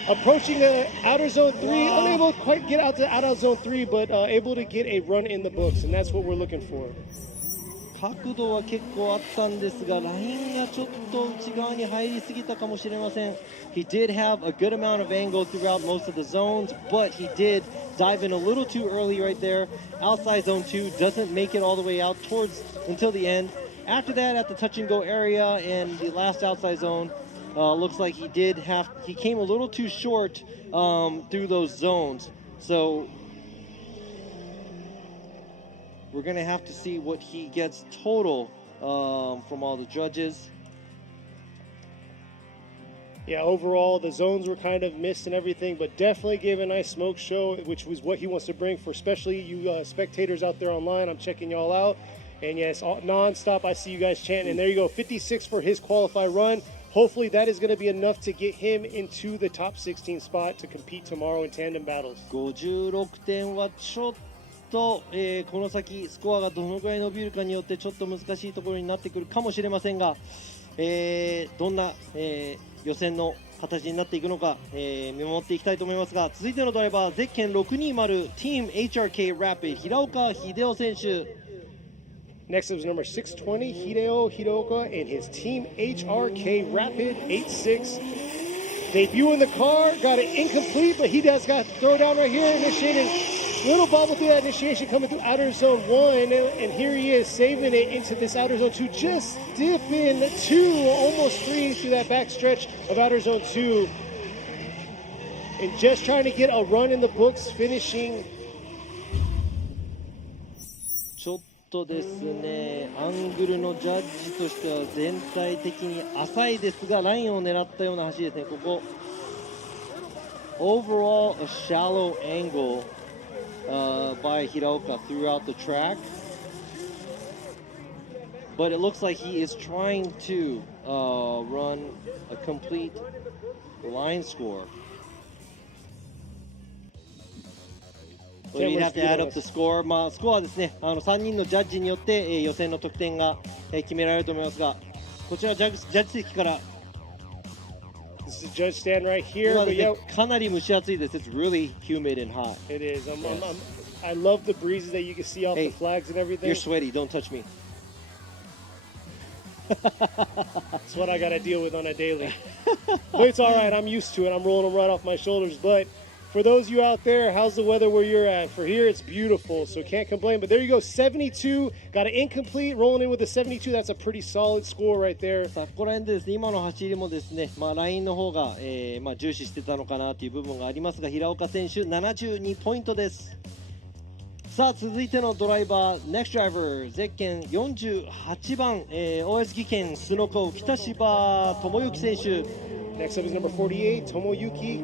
Approaching the outer zone 3. Unable to quite get out to outer zone 3, but able to get a run in the books. And that's what we're looking for. 角度は結構あったんですが、ラインがちょっと内側に入りすぎたかもしれません。He did have a good amount of angle throughout most of the zones, but he did dive in a little too early right there. Outside zone 2 doesn't make it all the way out until the end. After that, at the touch and go area and the last outside zone, looks like he came a little too short through those zones. So we're going to have to see what he gets total from all the judges. Yeah, overall, the zones were kind of missed and everything, but definitely gave a nice smoke show, which was what he wants to bring for especially you spectators out there online. I'm checking y'all out. And yes, non-stop, I see you guys chanting. And there you go, 56 for his qualify run. Hopefully that is going to be enough to get him into the top 16 spot to compete tomorrow in tandem battles. 56点はちょっと、この先スコアがどのくらい伸びるかによってちょっと難しいところになってくるかもしれませんが、どんな、予選の形になっていくのか、見守っていきたいと思いますが、続いてのドライバーゼッケン620 Team HRK Rapid 平岡秀夫選手。Next up is number 620, Hideo Hiroka and his Team HRK Rapid 86. Debut in the car, got it incomplete, but he does got throw down right here, initiated. Little bobble through that initiation coming through outer zone 1, and here he is saving it into this outer zone 2, just dipping 2, almost 3 through that back stretch of outer zone 2. And just trying to get a run in the books, finishing. ちょっとですね、アングルのジャッジとしては全体的に浅いですが、ラインを狙ったような走りですね。ここ overall a shallow angle by Hiraoka throughout the track, but it looks like he is trying to run a complete line score. So you'd have to add up the score. まあスコアはですね、3人のジャッジによって、予選の得点が、決められると思いますが、こちらジャッジ席から。This is judge stand right here. 今ですね、かなり蒸し暑いです。It's really humid and hot. It is. I love the breezes that you can see off the flags and everything. You're sweaty. Don't touch me. That's what I got to deal with on a daily. But it's all right. I'm used to it. I'm rolling them right off my shoulders. But for those of you out there, how's the weather where you're at? For here, it's beautiful, so can't complain. But there you go, 72. Got an incomplete, rolling in with a 72. That's a pretty solid score right there. さあここら辺でですね、今の走りもですね、ラインの方が、重視してたのかなという部分がありますが、平岡選手72ポイントです。さあ続いてのドライバー Next Driver ゼッケン48番、OS 技研スノコ北芝智之選手。 Next up is number 48, Tomoyuki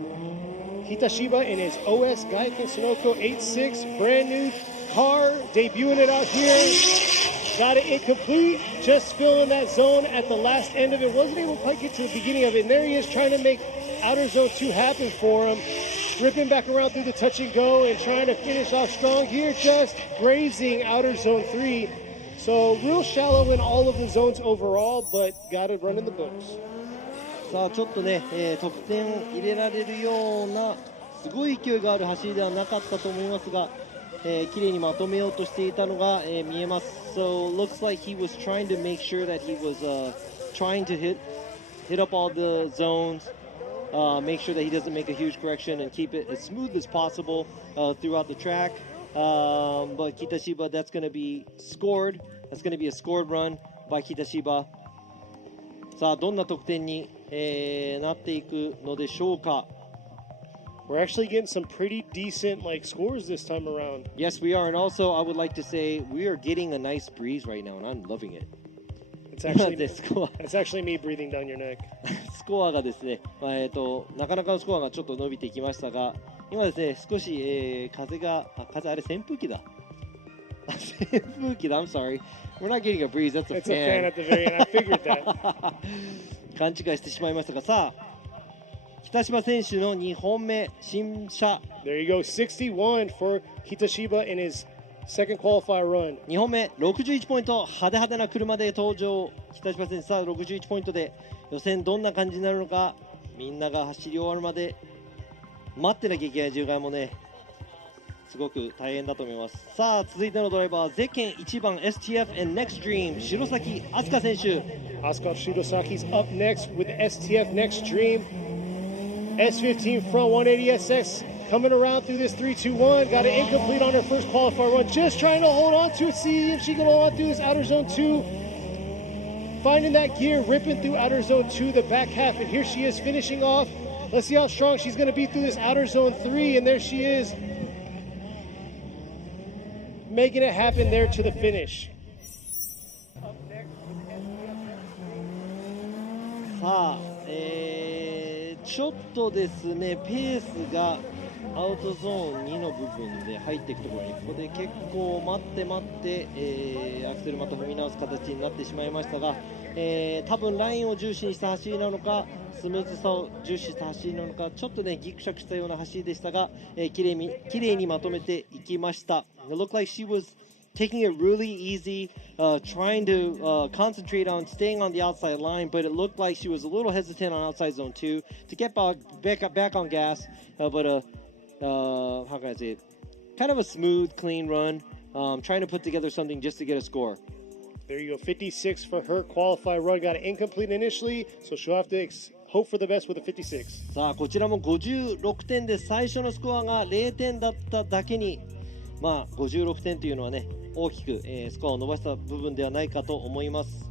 Hitashiba in his OS Gaiken Sunoco 86, brand new car, debuting it out here. Got it incomplete, just filling that zone at the last end of it. Wasn't able to quite get to the beginning of it. And there he is trying to make outer zone 2 happen for him. Ripping back around through the touch and go and trying to finish off strong here, just grazing outer zone 3. So real shallow in all of the zones overall, but got it running the books. さあちょっとね、得点入れられるようなすごい勢いがある走りではなかったと思いますが、綺麗にまとめようとしていたのが、見えます。So looks like he was trying to make sure that he was trying to hit up all the zones, make sure that he doesn't make a huge correction and keep it as smooth as possible throughout the track. But Kitashiba, that's going to be scored. That's going to be a scored run by Kitashiba. さあどんな得点に、なっていくのでしょうか。We're actually getting some pretty decent scores this time around. Yes, we are, and also I would like to say we are getting a nice breeze right now, and I'm loving it. It's actually me breathing down your neck. スコアがですね、なかなかのスコアがちょっと伸びてきましたが、今ですね少し、風あれ扇風機だ。扇風機だ。I'm sorry. We're not getting a breeze. That's a fan. It's a fan at the very end. I figured that. 勘違いしてしまいましたが、さあ北島選手の2本目新車。There you go, 61 for Hitashiba in his second qualifier run. 2本目61ポイント、派手な車で登場。北島選手さあ61ポイントで予選どんな感じになるのか、みんなが走り終わるまで待ってなきゃいけない渋滞もね。すごく大変だと思います。さあ続いてのドライバーゼッケン1番 STF and Next Dream 白崎飛鳥選手。Asuka Shirosaki's up next with STF Next Dream. S15 front 180SX coming around through this 3-2-1. Got it incomplete on her first qualifier run. Just trying to hold on to it, see if she can hold on through this outer zone 2. finding that gear, ripping through outer zone 2, the back half, and here she is finishing off. Let's see how strong she's going to be through this outer zone 3, and there she is, making it happen there to the finish. さあ、ちょっとですね、ペースがアウトゾーン2の部分で入っていくところに、ここで結構待って、アクセルまた踏み直す形になってしまいましたが、多分ラインを重視した走りなのか、スムーズさを重視した走りなのか、ちょっとねギクシャクしたような走りでしたが、綺麗にまとめていきました。It looked like she was taking it really easy, trying to concentrate on staying on the outside line, but it looked like she was a little hesitant on outside zone 2 to get back on gas, but how can I say it? Kind of a smooth, clean run, trying to put together something just to get a score. There you go, 56 for her qualify run. Got it incomplete initially, so she'll have to hope for the best with a 56. さあこちらも56点で最初のスコアが0点だっただけに、まあ56点というのはね大きく、スコアを伸ばした部分ではないかと思います。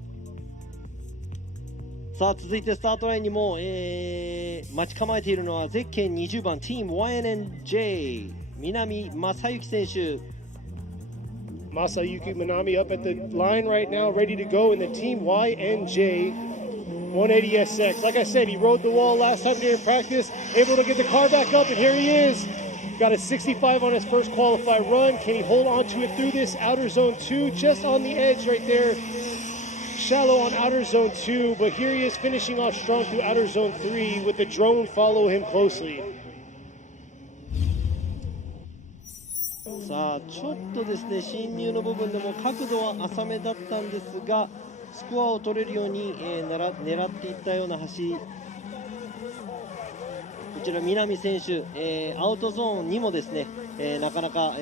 さあ続いてスタートラインにも、待ち構えているのはゼッケン20番チーム YNNJ 南正幸選手。Masayuki Minami up at the line right now, ready to go in the Team YNJ 180SX. Like I said, he rode the wall last time during practice, able to get the car back up, and here he is. Got a 65 on his first qualified run. Can he hold on to it through this outer zone 2? Just on the edge right there. Shallow on outer zone 2, but here he is finishing off strong through outer zone 3 with the drone follow him closely. さあちょっとですね進入の部分でも角度は浅めだったんですがスコアを取れるように、狙っていったような走り。こちら南選手、アウトゾーンにもですね、なかなか、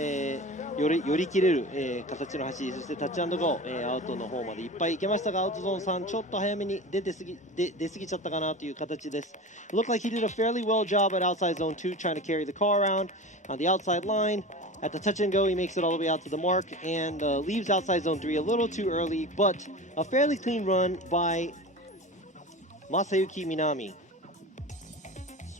寄り切れる、形の走り、そしてタッチ&ゴー、アウトの方までいっぱい行けましたがアウトゾーン3ちょっと早めに出過ぎちゃったかなという形です。It looked like he did a fairly well job at outside zone 2 trying to carry the car around on the outside line. At the touch and go, he makes it all the way out to the mark and leaves outside zone 3 a little too early, but a fairly clean run by Masayuki Minami.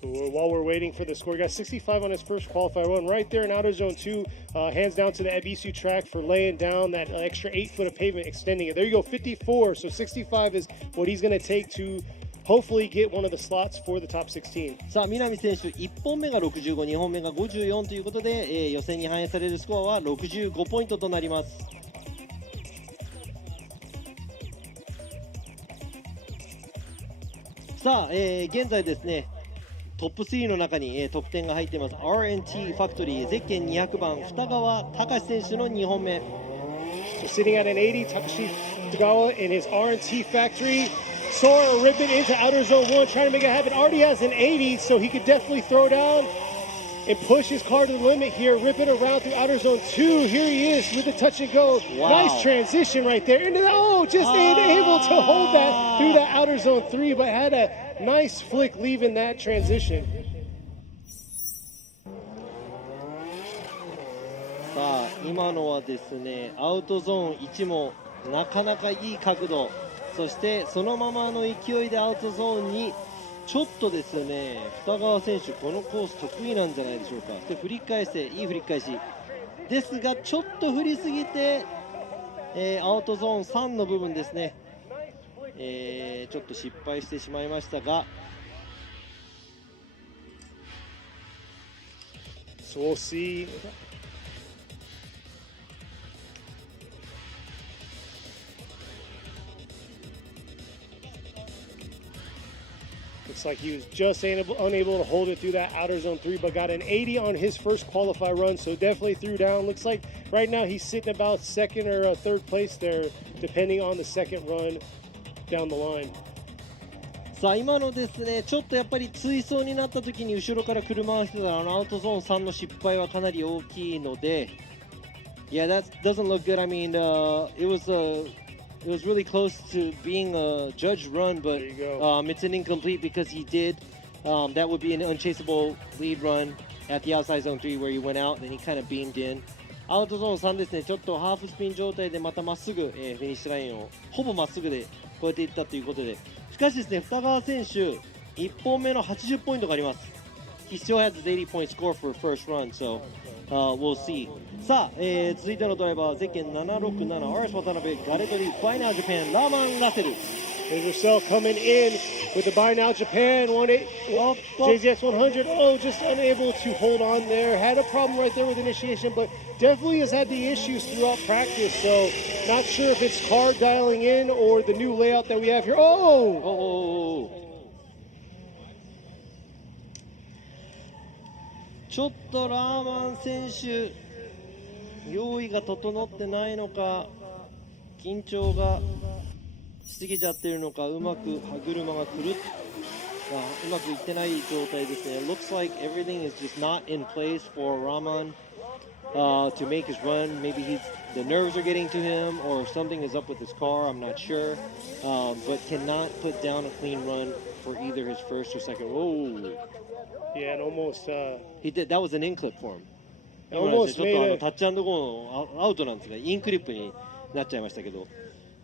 So while we're waiting for the score, he got 65 on his first qualifier run right there in outer zone 2. Hands down to the Ebisu track for laying down that extra 8 foot of pavement, extending it. There you go, 54. So 65 is what he's going to take to hopefully get one of the slots for the top 16. さあ南選手1本目が65、2本目が54ということで、予選に反映されるスコアは65ポイントとなります。さあ、現在ですねトップ3の中に、得点が入っています RNT ファクトリーゼッケン200番二川隆選手の2本目。 So sitting at an 80, Takashi Tagawa in his RNT factory. Sora ripping into outer zone 1, trying to make it happen. Already has an 80, so he could definitely throw down and push his car to the limit here, ripping around through outer zone 2. Here he is with the touch and go. Wow. Nice transition right there into the, just able to hold that through that outer zone 3, but had a nice flick leaving that transition. さあ今のはですねアウトゾーン1もなかなかいい角度、そしてそのままの勢いでアウトゾーンにちょっとですね二川選手このコース得意なんじゃないでしょうか。で振り返していい振り返しですがちょっと振りすぎて、アウトゾーン3の部分ですね、ちょっと失敗してしまいましたが So we'll see. Looks like he was just unable to hold it through that outer zone 3, but got an 80 on his first qualify run, so definitely threw down. Looks like right now he's sitting about second or third place there, depending on the second run down the line. さあ今のですねちょっとやっぱり追走になった時に後ろから車が来てたらアウトゾーン3の失敗はかなり大きいので Yeah, that doesn't look good. I mean, it was really close to being a judge run, but it's an incomplete because he did. That would be an unchaseable lead run at the outside zone 3 where he went out and he kind of beamed in. アウトゾーン3ですねちょっとハーフスピン状態でまたまっすぐ、フィニッシュラインをほぼまっすぐで超えていったということで、しかしですね、二川選手、1本目の80ポイントがあります。He still has his 80-point score for first run, so we'll see. さあ、続いてのドライバー、ゼッケン767、RS 渡辺、ガレトリ、Buy Now Japan、ラーマン・ラセル。There's Russell coming in with the Buy Now Japan JZX 100. Oh, just unable to hold on there. Had a problem right there with initiation, but definitely has had the issues throughout practice. So not sure if it's car dialing in or the new layout that we have here. Oh! ちょっとラーマン選手、用意が整ってないのか、緊張がしすぎちゃってるのか、うまく歯車がうまくいってない状態ですね。It looks like everything is just not in place for Rahman to make his run. Maybe the nerves are getting to him or something is up with his car, I'm not sure. But cannot put down a clean run for either his first or second. Whoa. Yeah, and almost He did. That was an in clip for him. Almost ちょっとタッチアンドゴーのアウトなんですが、インクリップになっちゃいましたけど。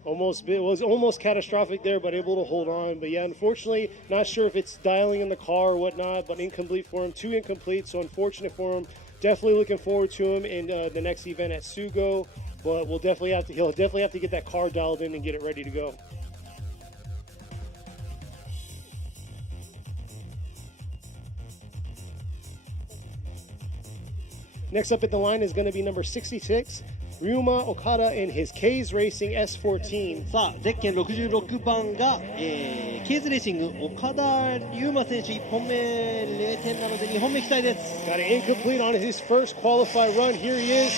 was almost catastrophic there, but able to hold on. But yeah, unfortunately, not sure if it's dialing in the car or whatnot, but incomplete for him. 2 incomplete, so unfortunate for him. Definitely looking forward to him in the next event at Sugo, but he'll definitely have to get that car dialed in and get it ready to go. Next up at the line is going to be number 66, Ryuma Okada in his K's Racing S14. さあ、ゼッケン66番が、ケーズレーシング、岡田龍馬選手1本目0点なので2本目期待です。Got an incomplete on his first qualify run. Here he is.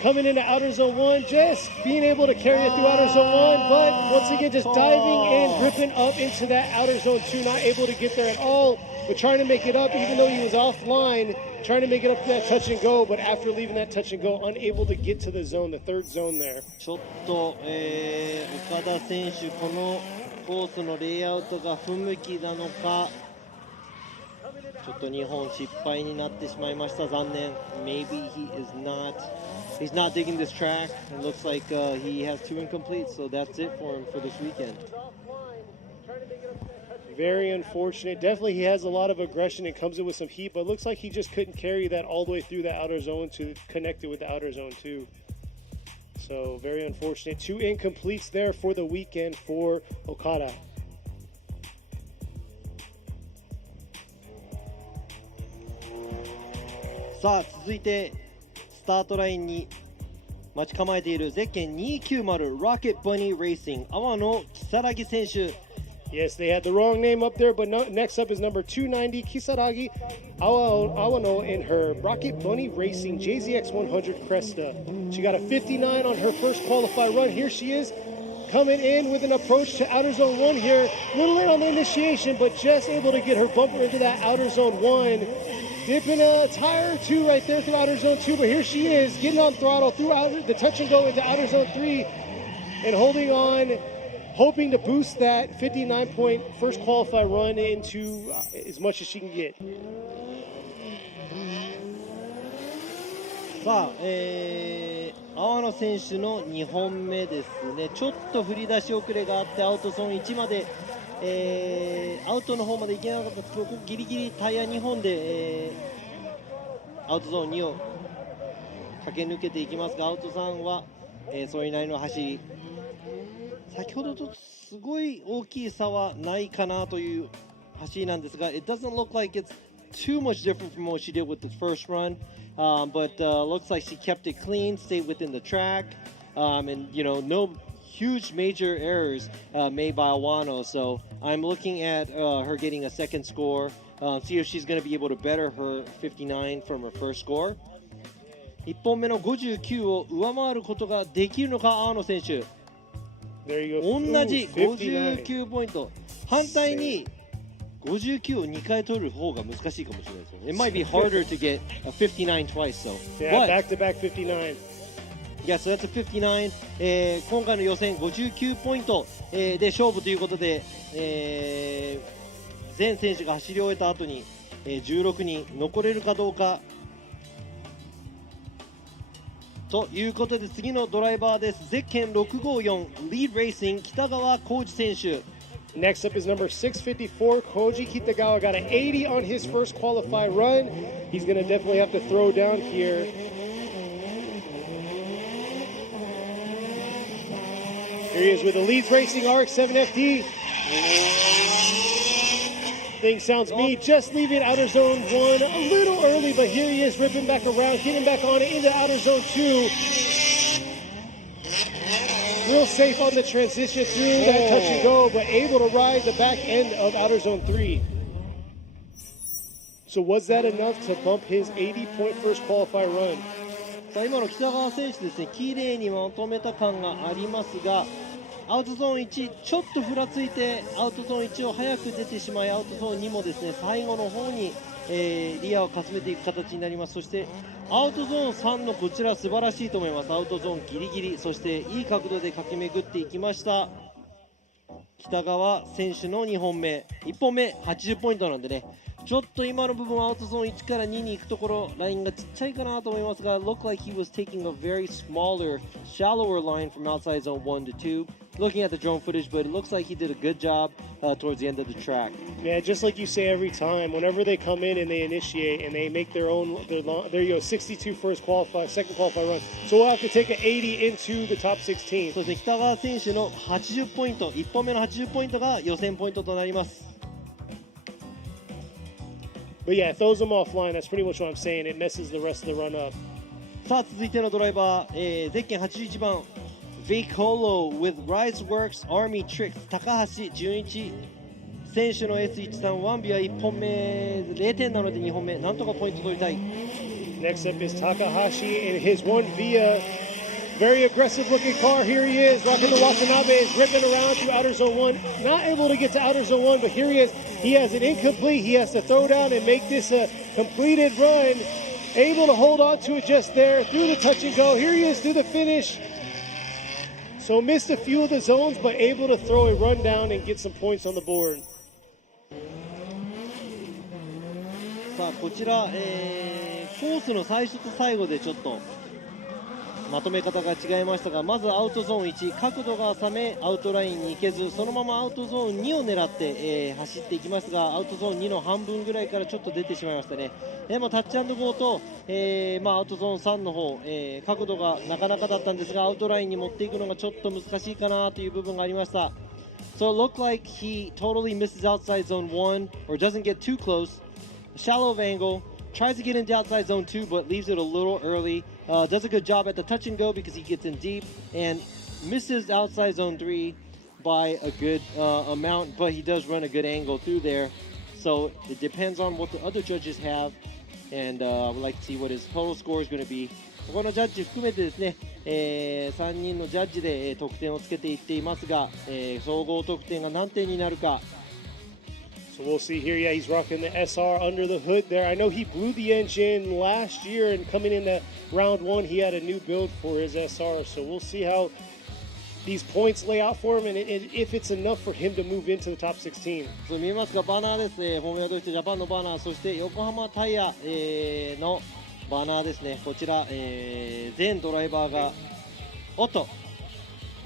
Coming into outer zone 1, just being able to carry it through outer zone 1, but once again just diving in, ripping up into that outer zone 2, not able to get there at all, but trying to make it up even though he was offline, trying to make it up to that touch and go, but after leaving that touch and go, unable to get to the zone, the third zone there. ちょっと、岡田選手、このコースのレイアウトが不向きなのか、ちょっと2本失敗になってしまいました。残念。Maybe he's not digging this track. It looks like he has 2 incomplete, so that's it for him for this weekend. Very unfortunate. Definitely he has a lot of aggression and comes in with some heat, but it looks like he just couldn't carry that all the way through the outer zone to connect it with the outer zone too. So very unfortunate. 2 incompletes there for the weekend for Okada. さあ、続いてスタートラインに待ち構えているゼッケン290 Rocket Bunny Racing 阿野如月選手。Yes, they had the wrong name up there, but next up is number 290, Kisaragi Awano in her Rocket Bunny Racing JZX 100 Cresta. She got a 59 on her first qualified run. Here she is, coming in with an approach to outer zone 1 here. Little late on the initiation, but just able to get her bumper into that outer zone 1. Dipping a tire or 2 right there through outer zone 2, but here she is, getting on throttle through the touch and go into outer zone 3 and holding on, hoping to boost that 59-point first qualified run into as much as she can get. さあ、阿野選手の2本目ですね。ちょっと振り出し遅れがあってアウトゾーン1まで、アウトの方まで行けなかったところ、ギリギリタイヤ2本で、アウトゾーン2を駆け抜けていきますが、アウト3は、それなりの走り。先ほどとすごい大きい差はないかなという走りなんですが、It doesn't look like it's too much different from what she did with the first run, but looks like she kept it clean, stayed within the track, and no huge major errors made by Awano. So I'm looking at her getting a second score, see if she's going to be able to better her 59 from her first score. 1本目の59を上回ることができるのか、阿野選手。同じ59ポイント。反対に59を2回取る方が難しいかもしれないですよね。It might be harder to get a 59 twice, so. Yeah, back to back 59. Yeah, so that's a 59. 今回の予選59ポイント、で勝負ということで、全選手が走り終えた後に、16人残れるかどうか。ということで次のドライバーです。ゼッケン654リードレーシング北川浩二選手。 Next up is number 654, Koji Kitagawa. Got an 80 on his first qualify run. He's going to definitely have to throw down here. Here he is with the Leeds Racing RX-7FD. Thing sounds me just leaving outer zone 1 a little early, but here he is ripping back around, getting back on it into outer zone 2. Real safe on the transition through that touch and go, but able to ride the back end of outer zone 3. So was that enough to bump his 80-point first qualify run? さあ今の北川選手ですね、綺麗にまとめた感がありますが、アウトゾーン1ちょっとふらついてアウトゾーン1を早く出てしまい、アウトゾーン2もですね最後の方に、リアをかすめていく形になります。そしてアウトゾーン3のこちら素晴らしいと思います。アウトゾーンギリギリ、そしていい角度で駆け巡っていきました北川選手の2本目。1本目80ポイントなんでね、ちょっと今の部分アウトゾーン1から2に行くところラインがちっちゃいかなと思いますが、 looked like he was taking a very smaller, shallower line from outside zone 1 to 2. Looking at the drone footage, but it looks like he did a good job towards the end of the track. Yeah, just like you say every time, whenever they come in and they initiate and they make their 62 first qualify, second qualify run. So we'll have to take an 80 into the top 16. そうですね、北川選手の80ポイント、1本目の80ポイントが予選ポイントとなります。 But yeah, it throws them offline. That's pretty much what I'm saying. It messes the rest of the run up. さあ続いてのドライバー、ゼッケン81番 Vicolo with Riseworks Army Tricks 高橋純一選手の S13 ワンビは1本目0点なので2本目なんとかポイント取りたい。 Next up is Takahashi in his one via. Very aggressive looking car. Here he is, rocking the Watanabe, is ripping around through outer zone 1. Not able to get to outer zone 1, but here he is. He has an incomplete. He has to throw down and make this a completed run. Able to hold on to it just there through the touch and go. Here he is through the finish. So missed a few of the zones, but able to throw a run down and get some points on the board. さあこちら、コースの最初と最後でちょっとまとめ方が違いましたが、まずアウトゾーン1角度が浅めアウトラインに行けず、そのままアウトゾーン2を狙って、走っていきますが、アウトゾーン2の半分ぐらいからちょっと出てしまいましたね。でもタッチ&ゴーと、アウトゾーン3の方、角度がなかなかだったんですが、アウトラインに持っていくのがちょっと難しいかなという部分がありました。 So it looked like he totally misses outside zone 1 or doesn't get too close. Shallow of angle, tries to get into outside zone 2 but leaves it a little early. Does a good job at the touch and go because he gets in deep and misses outside zone 3 by a good amount, but he does run a good angle through there. So it depends on what the other judges have, and I would like to see what his total score is going to be. このジャッジ含めてですね、3人のジャッジで得点をつけていっていますが、総合得点が何点になるか。 So we'll see here. Yeah, he's rocking the SR under the hood there. I know he blew the engine last year, and coming into round 1, he had a new build for his SR. So we'll see how these points lay out for him, and if it's enough for him to move into the top 16. そう見えますか、バナーですね、フォーミュラドリフトジャパンのバナー、そして横浜タイヤ、のバナーですね、こちら、全ドライバーが、おっと、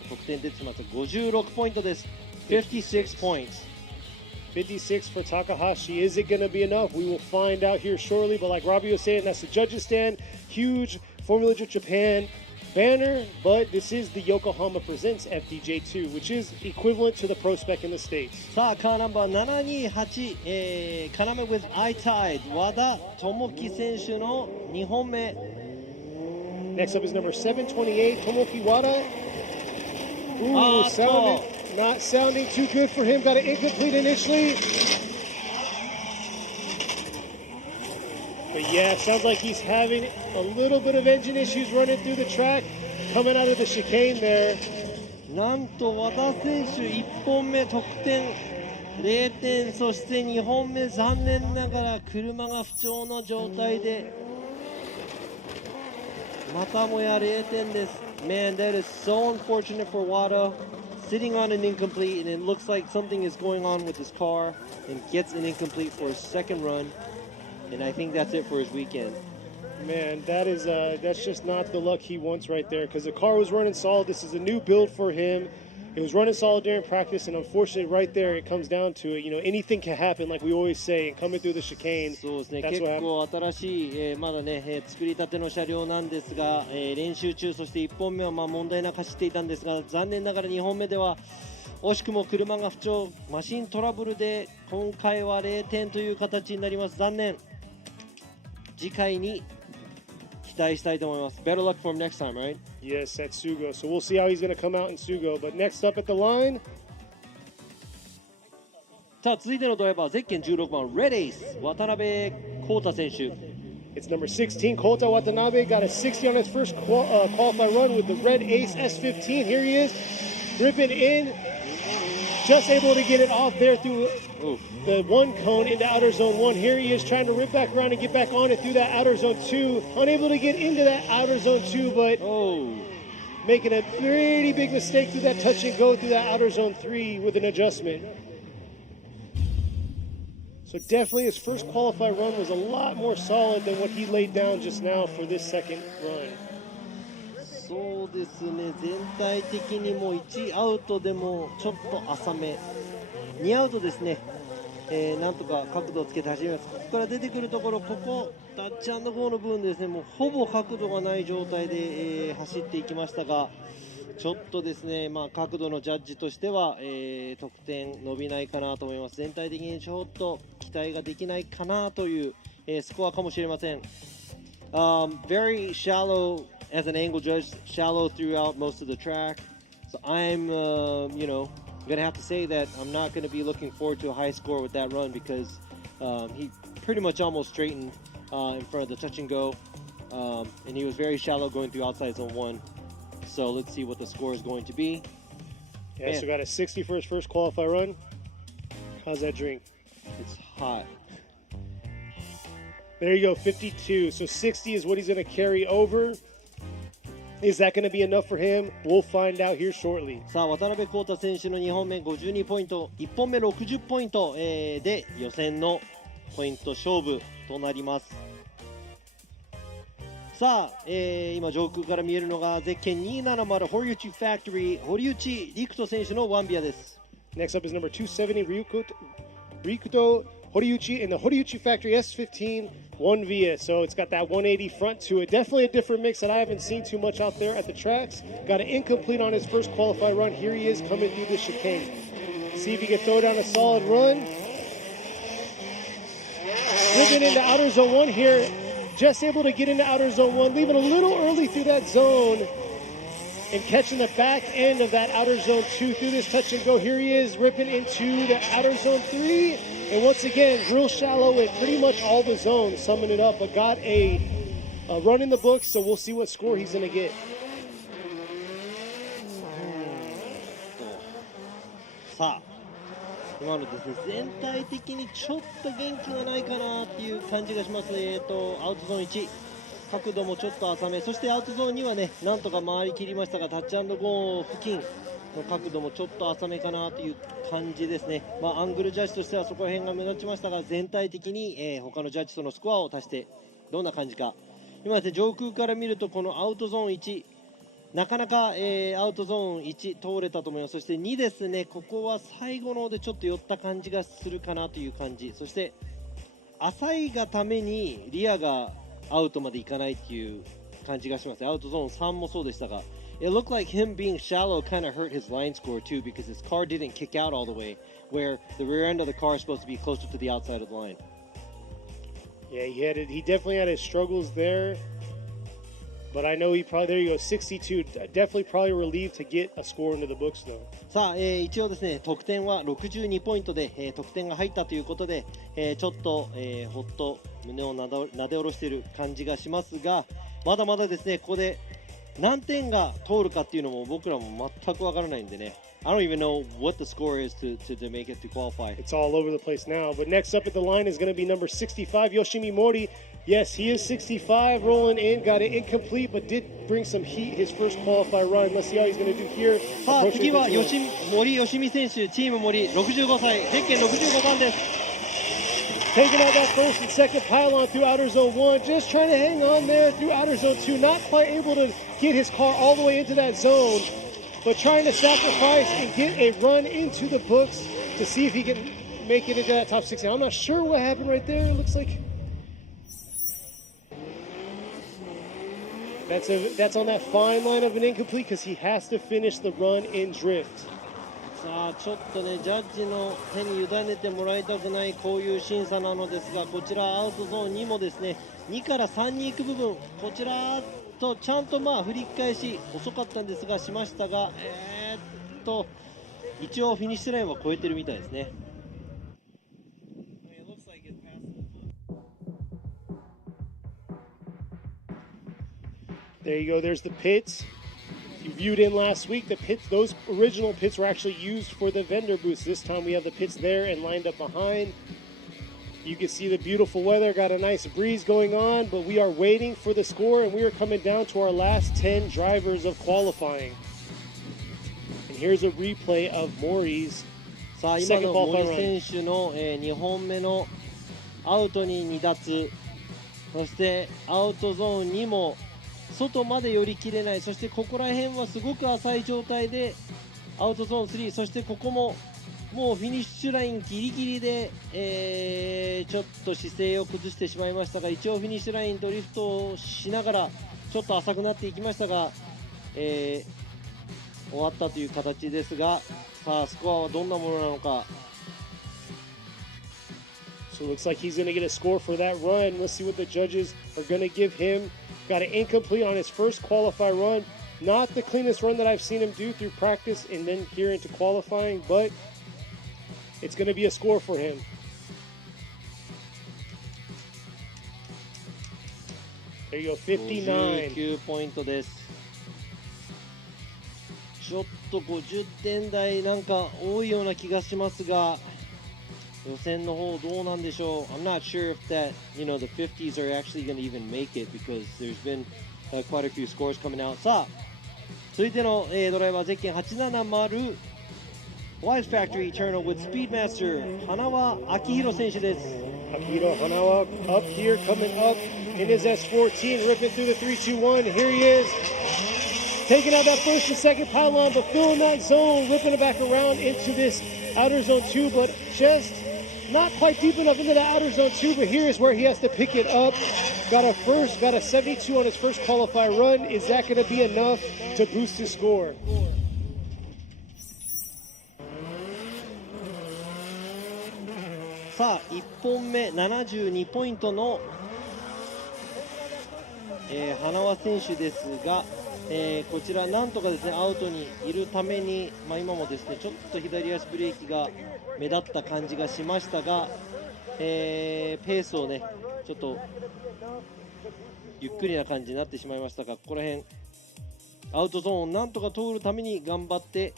得点出てしまった、56ポイントです、56 points. 56 for Takahashi. Is it going to be enough? We will find out here shortly. But like Robbie was saying, that's the judges stand. Huge Formula Drift Japan banner. But this is the Yokohama Presents FDJ2, which is equivalent to the Pro Spec in the States. さあ、カーナンバー728、カナメ with iTide 和田智樹選手の2本目。 Next up is number 728, Tomoki Wada. Ooh, not sounding too good for him. Got it incomplete initially. But yeah, sounds like he's having a little bit of engine issues running through the track, coming out of the chicane there. なんと和田選手1本目得点0点、そして2本目残念ながら車が不調の状態でまたもや0点です。 Man, that is so unfortunate for Wada. Sitting on an incomplete, and it looks like something is going on with his car, and gets an incomplete for his second run, and I think that's it for his weekend. Man, that's just not the luck he wants right there, because the car was running solid. This is a new build for him. It was running solid during practice, and unfortunately right there it comes down to it. You know, anything can happen, like we always say, and coming through the chicane. そうですね、 That's 結 what 構新しい、まだね、作りたての車両なんですが、練習中、そして1本目は問題なく走っていたんですが、残念ながら2本目では惜しくも車が不調、マシントラブルで今回は0点という形になります。残念。次回に期待したいと思います。Better luck for him next time, right? Yes, at Sugo. So we'll see how he's going to come out in Sugo. But next up at the line, さあ続いてのドライバー、ゼッケン16番、レデイス、渡辺浩太選手。it's number 16, Kota Watanabe. Got a 60 on his first qualify run with the Red Ace S15. Here he is, ripping in. Just able to get it off there through the one cone into outer zone 1. Here he is trying to rip back around and get back on it through that outer zone 2. Unable to get into that outer zone 2, but making a pretty big mistake through that touch and go through that outer zone 3 with an adjustment. So definitely his first qualify run was a lot more solid than what he laid down just now for this second run. そうですね、全体的にも1アウトでもちょっと浅め、2アウトですね、なんとか角度をつけて走ります。ここから出てくるところ、ここタッチ&ゴーの部分ですね、もうほぼ角度がない状態で、走っていきましたが、ちょっとですね、角度のジャッジとしては、得点伸びないかなと思います。全体的にちょっと期待ができないかなという、スコアかもしれません。Very shallow as an angle judge, shallow throughout most of the track. So I'm, going to have to say that I'm not going to be looking forward to a high score with that run because he pretty much almost straightened in front of the touch and go. And he was very shallow going through outside zone 1. So let's see what the score is going to be. Yeah, so got a 60 for his first qualify run. How's that drink? It's hot. There you go, 52. So 60 is what he's going to carry over. Is that going to be enough for him? We'll find out here shortly. さあ渡辺浩太選手の2本目52ポイント、1本目60ポイント、で予選のポイント勝負となります。さあ、今上空から見えるのがゼッケン270堀内ファクトリー堀内陸斗選手のワンビアです。Next up is number 270 Ryukuto Horiuchi in the Horiuchi Factory S15 1 Via. So it's got that 180 front to it. Definitely a different mix that I haven't seen too much out there at the tracks. Got an incomplete on his first qualified run. Here he is coming through the chicane. See if he can throw down a solid run. Ripping into outer zone 1 here. Just able to get into outer zone 1. Leaving a little early through that zone. And catching the back end of that outer zone 2 through this touch and go. Here he is ripping into the outer zone 3. And once again, real shallow in pretty much all the zones, summing it up. But got a run in the books, so we'll see what score he's going to get. さあ、今のですね、全体的にちょっと元気がないかなっていう感じがします。アウトゾーン1。角度もちょっと浅め、そしてアウトゾーンにはね、なんとか回りきりましたが、タッチ&ゴー付近の角度もちょっと浅めかなという感じですね。アングルジャッジとしてはそこら辺が目立ちましたが、全体的に、他のジャッジとのスコアを足してどんな感じか。今ですね、上空から見るとこのアウトゾーン1、なかなか、アウトゾーン1通れたと思います。そして2ですね、ここは最後の方でちょっと寄った感じがするかなという感じ。そして浅いがためにリアがアウトまで行かないっていう感じがします。アウトゾーン3もそうでしたが、It looked like him being shallow kind of hurt his line score too because his car didn't kick out all the way, where the rear end of the car is supposed to be closer to the outside of the line. Yeah, he definitely had his struggles there. But I know there you go, 62. Definitely probably relieved to get a score into the books though. さあ、一応ですね、得点は62ポイントで、得点が入ったということで、ちょっと、ほっと胸をなで下ろしている感じがしますが、まだまだですね、ここで何点が通るかっていうのも僕らも全くわからないんでね。I don't even know what the score is to make it to qualify. It's all over the place now. But next up at the line is going to be number 65, Yoshimi Mori. Yes, he is 65, rolling in, got it incomplete, but did bring some heat his first qualified run. Let's see how he's going to do here. さあ、次は森吉美選手、チーム森、65歳、ゼッケン65番です。Taking out that first and second pylon through outer zone 1, just trying to hang on there through outer zone 2, not quite able to get his car all the way into that zone, but trying to sacrifice and get a run into the books to see if he can make it into that top 16. I'm not sure what happened right there. It looks like that's on that fine line of an incomplete because he has to finish the run in drift. さあちょっとねジャッジの手に委ねてもらいたくないこういう審査なのですが、こちらアウトゾーン2もですね2から3に行く部分、こちらとちゃんと振り返し遅かったんですがしましたが、一応フィニッシュラインは超えてるみたいですね。There you go. There's the pits. You viewed in last week. The pits, those original pits were actually used for the vendor booths. This time we have the pits there and lined up behind. You can see the beautiful weather. Got a nice breeze going on, but we are waiting for the score, and we are coming down to our last 10 drivers of qualifying. And here's a replay of Mori's さあ今 second の qualifying 森 run. 選手の、2本目のアウトに2脱、そしてアウトゾーン2も外まで寄り切れない、そしてここら辺はすごく浅い状態でアウトゾーン3、そしてここももうフィニッシュラインギリギリで、ちょっと姿勢を崩してしまいましたが、一応フィニッシュラインドリフトをしながらちょっと浅くなっていきましたが、終わったという形ですが、さあスコアはどんなものなのか。 So it looks like he's going to get a score for that run. Let's see what the judges are going to give him. Got an incomplete on his first qualify run. Not the cleanest run that I've seen him do through practice and then here into qualifying, but it's going to be a score for him. There you go, 59. 59ポイントです。ちょっと50点台なんか多いような気がしますが、予選の方どうなんでしょう。I'm not sure if that, the 50s are actually going to even make it because there's been quite a few scores coming out. さあ、続いての、ドライバーゼッケン870 Wise Factory Eternal with Speedmaster 花輪明宏選手です。Akira Hanawa up here, coming up in his S14, ripping through the 3-2-1. Here he is, taking out that first and second pylon, but filling that zone, ripping it back around into this outer zone 2, but just not quite deep enough into the outer zone 2, but here is where he has to pick it up. Got a 72 on his first qualify run. Is that going to be enough to boost his score? さあ1本目72ポイントの、花輪選手ですが、こちらなんとかですねアウトにいるために、今もですねちょっと左足ブレーキが目立った感じがしましたが、ペースをねちょっとゆっくりな感じになってしまいましたが、ここら辺アウトゾーンをなんとか通るために頑張って、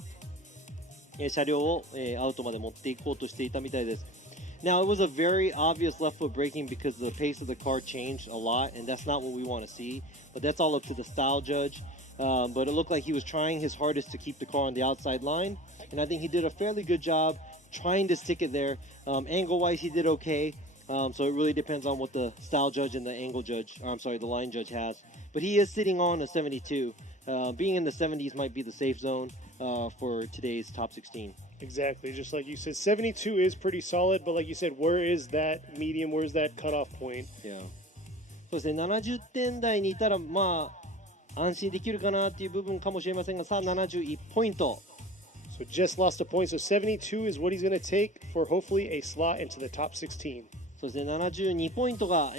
車両を、アウトまで持っていこうとしていたみたいです。Now, it was a very obvious left foot braking because the pace of the car changed a lot, and that's not what we want to see. But that's all up to the style judge. But it looked like he was trying his hardest to keep the car on the outside line, and I think he did a fairly good job trying to stick it there. Angle-wise, he did okay. So it really depends on what the style judge and the angle judge, the line judge has. But he is sitting on a 72. Being in the 70s might be the safe zone for today's top 16. Exactly, just like you said, 72 is pretty solid, but like you said, where is that medium, where's that cutoff point? Yeah. そうですね、70点台にいたら安心できるかなっていう部分かもしれませんが、さあ71ポイント。So just lost a point, so 72 is what he's going to take for hopefully a slot into the top 16. そうですね、72ポイントが、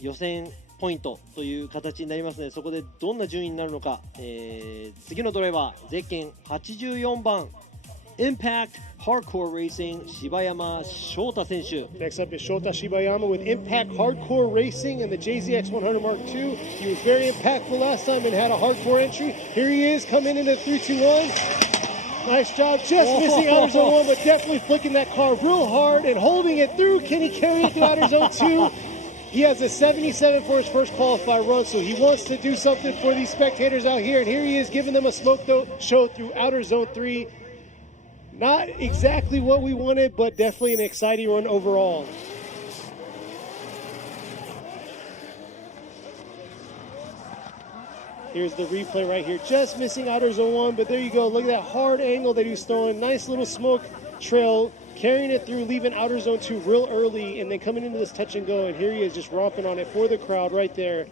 予選ポイントという形になりますので、そこでどんな順位になるのか、次のドライバーゼッケン84番 Impact Hardcore Racing 柴山翔太選手。 Next up is Shota Shibayama with Impact Hardcore Racing and the JZX100 Mark II. He was very impactful last time and had a hardcore entry. Here he is coming into 3-2-1. Nice job, just missing outer zone 1, but definitely flicking that car real hard and holding it through. Can he carry it through outer zone 2? He has a 77 for his first qualified run, so he wants to do something for these spectators out here. And here he is giving them a smoke show through outer zone 3. Not exactly what we wanted, but definitely an exciting run overall. Here's the replay right here. Just missing outer zone 1, but there you go. Look at that hard angle that he's throwing. Nice little smoke trail, carrying it through, leaving outer zone 2 real early, and then coming into this touch and go. And here he is just romping on it for the crowd right there.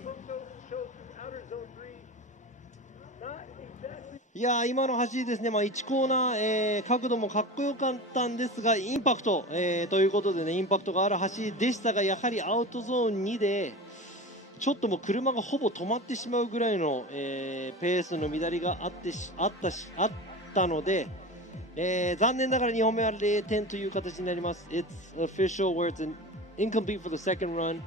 いやー、今の走りですね、1コーナー、角度もかっこよかったんですが、インパクト、ということでね、インパクトがある走りでしたが、やはりアウトゾーン2で、ちょっともう車がほぼ止まってしまうぐらいの、ペースの乱れがあったので、残念ながら2本目は0点という形になります。It's official where it's an incomplete for the second run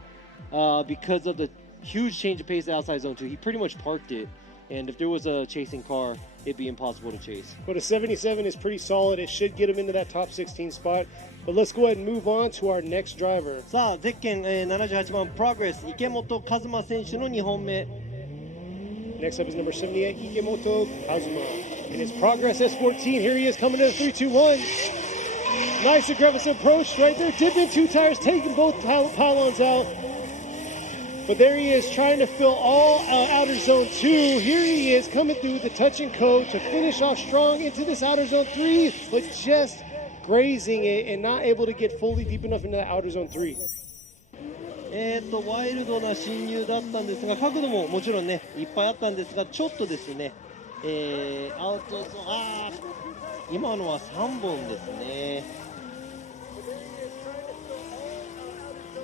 because of the huge change of pace outside zone 2. He pretty much parked it, and if there was a chasing car, it'd be impossible to chase. But a 77 is pretty solid. It should get him into that top 16 spot. But let's go ahead and move on to our next driver. さあ、ゼッケン、78番プログレス池本和真選手の2本目。Next up is number 78, Ikemoto Kazuma. In his Progress S14, here he is coming to the 3-2-1. Nice aggressive approach right there, dipping 2 tires, taking both pylons out. But there he is trying to fill all outer zone 2. Here he is coming through the touch and go to finish off strong into this outer zone 3, but just grazing it and not able to get fully deep enough into the outer zone 3. ワイルドな進入だったんですが、角度ももちろんね、いっぱいあったんですが、ちょっとですね、アウトゾーン、今のは3本ですね。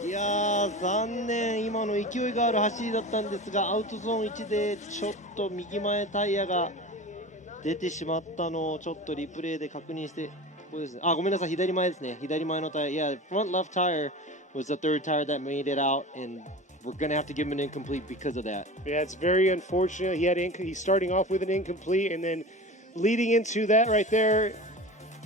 いやー、残念、今の勢いがある走りだったんですが、アウトゾーン1でちょっと右前タイヤが出てしまったのをちょっとリプレイで確認して、ここですね、ごめんなさい、左前ですね、左前のタイヤ、front left tire was the third tire that made it out, and we're going to have to give him an incomplete because of that. Yeah, it's very unfortunate. He's starting off with an incomplete, and then leading into that right there,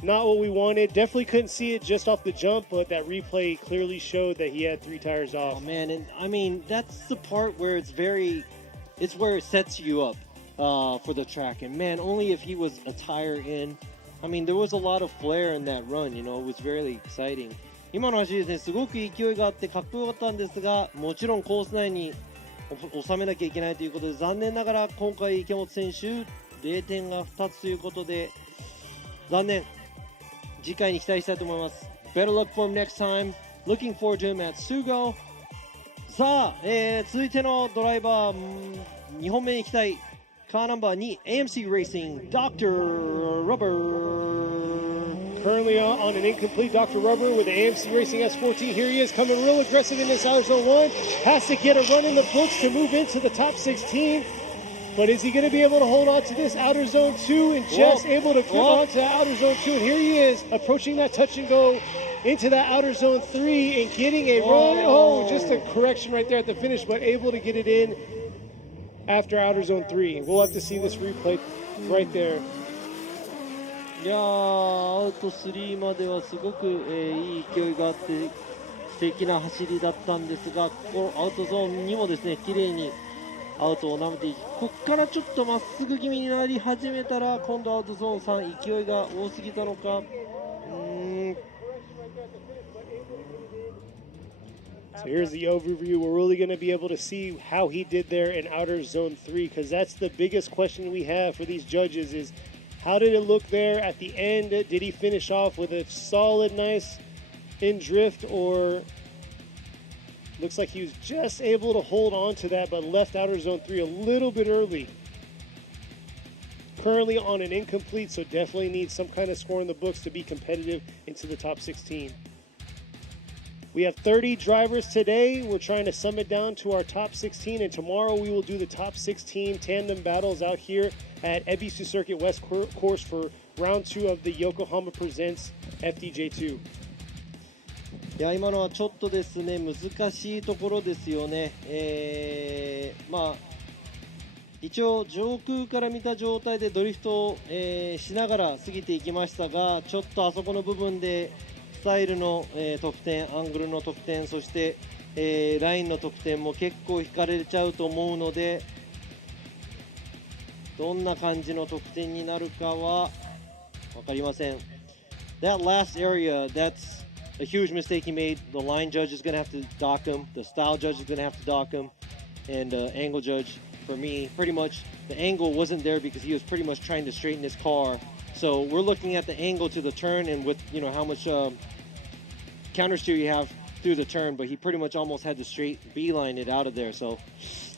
not what we wanted. Definitely couldn't see it just off the jump, but that replay clearly showed that he had 3 tires off. Oh man, and I mean that's the part where it's where it sets you up for the track. And man, only if he was a tire in. I mean, there was a lot of flair in that run. You know, it was very exciting. 今の走りですね、すごく勢いがあってかっこよかったんですが、もちろんコース内に収めなきゃいけないということで、残念ながら今回池本選手0点が2つということで残念。次回に期待したいと思います。 Better luck for him next time. Looking forward to him at Sugo. さあ、続いてのドライバー、2本目に行きたいカーナンバー2 AMC Racing Dr. Rubber. Currently on an incomplete Dr. Rubber with the AMC Racing S14. Here he is coming real aggressive in this outer zone 1. Has to get a run in the books to move into the top 16. But is he going to be able to hold on to this outer zone 2 and just able to grip onto that outer zone 2? And here he is approaching that touch and go into that outer zone 3 and getting a run. Oh, just a correction right there at the finish, but able to get it in after outer zone 3. We'll have to see this replay right there. いやー、アウト3まではすごく、いい勢いがあって素敵な走りだったんですが、このアウトゾーンにもですね、綺麗にアウトを舐めていき、ここからちょっとまっすぐ気味になり始めたら、今度アウトゾーン3、勢いが多すぎたのか。So here's the overview. We're really going to be able to see how he did there in outer zone 3, because that's the biggest question we have for these judges is how did it look there at the end? Did he finish off with a solid, nice in drift, or looks like he was just able to hold on to that but left outer zone 3 a little bit early. Currently on an incomplete, so definitely needs some kind of score in the books to be competitive into the top 16. We have 30 drivers today. We're trying to sum it down to our top 16, and tomorrow we will do the top 16 tandem battles out here at Ebisu Circuit West course for round 2 of the Yokohama Presents FDJ2. いや、今のはちょっとですね、難しいところですよね。まあ一応上空から見た状態でドリフトを、しながら過ぎていきましたが、ちょっとあそこの部分でスタイルの、得点、アングルの得点、そして、ラインの得点も結構引かれちゃうと思うので、どんな感じの得点になるかは分かりません。that last area, that's a huge mistake he made. The line judge is going to have to dock him. The style judge is going to have to dock him. And angle judge, for me, pretty much the angle wasn't there because he was pretty much trying to straighten his car. So we're looking at the angle to the turn and with, you know, how much counter steer you have through the turn, but he pretty much almost had to straight beeline it out of there. So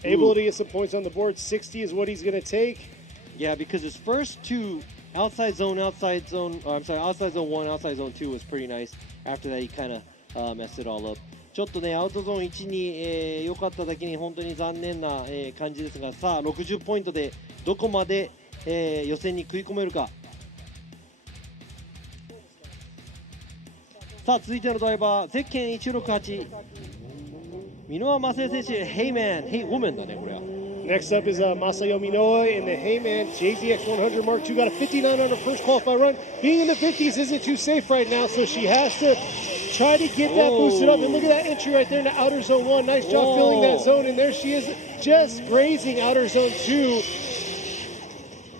able to get some points on the board. 60 is what he's going to take. Yeah, because his first two outside zone 1, outside zone 2 was pretty nice. After that, he kind of messed it all up. ちょっとね、アウトゾーン1に良かっただけに本当に残念な感じですが、さあ60ポイントでどこまで予選に食い込めるか。さあ続いてのドライバー、ゼッケン168、箕輪正恵選手、Hey Man、Hey Woman だね、これは。Next up is Masayo Minoa in the Heyman JZX 100 Mark II. Got a 59 on her first qualify run. Being in the 50s isn't too safe right now, so she has to try to get that boosted up. And look at that entry right there in the outer zone 1. Nice job filling that zone. And there she is, just grazing outer zone 2.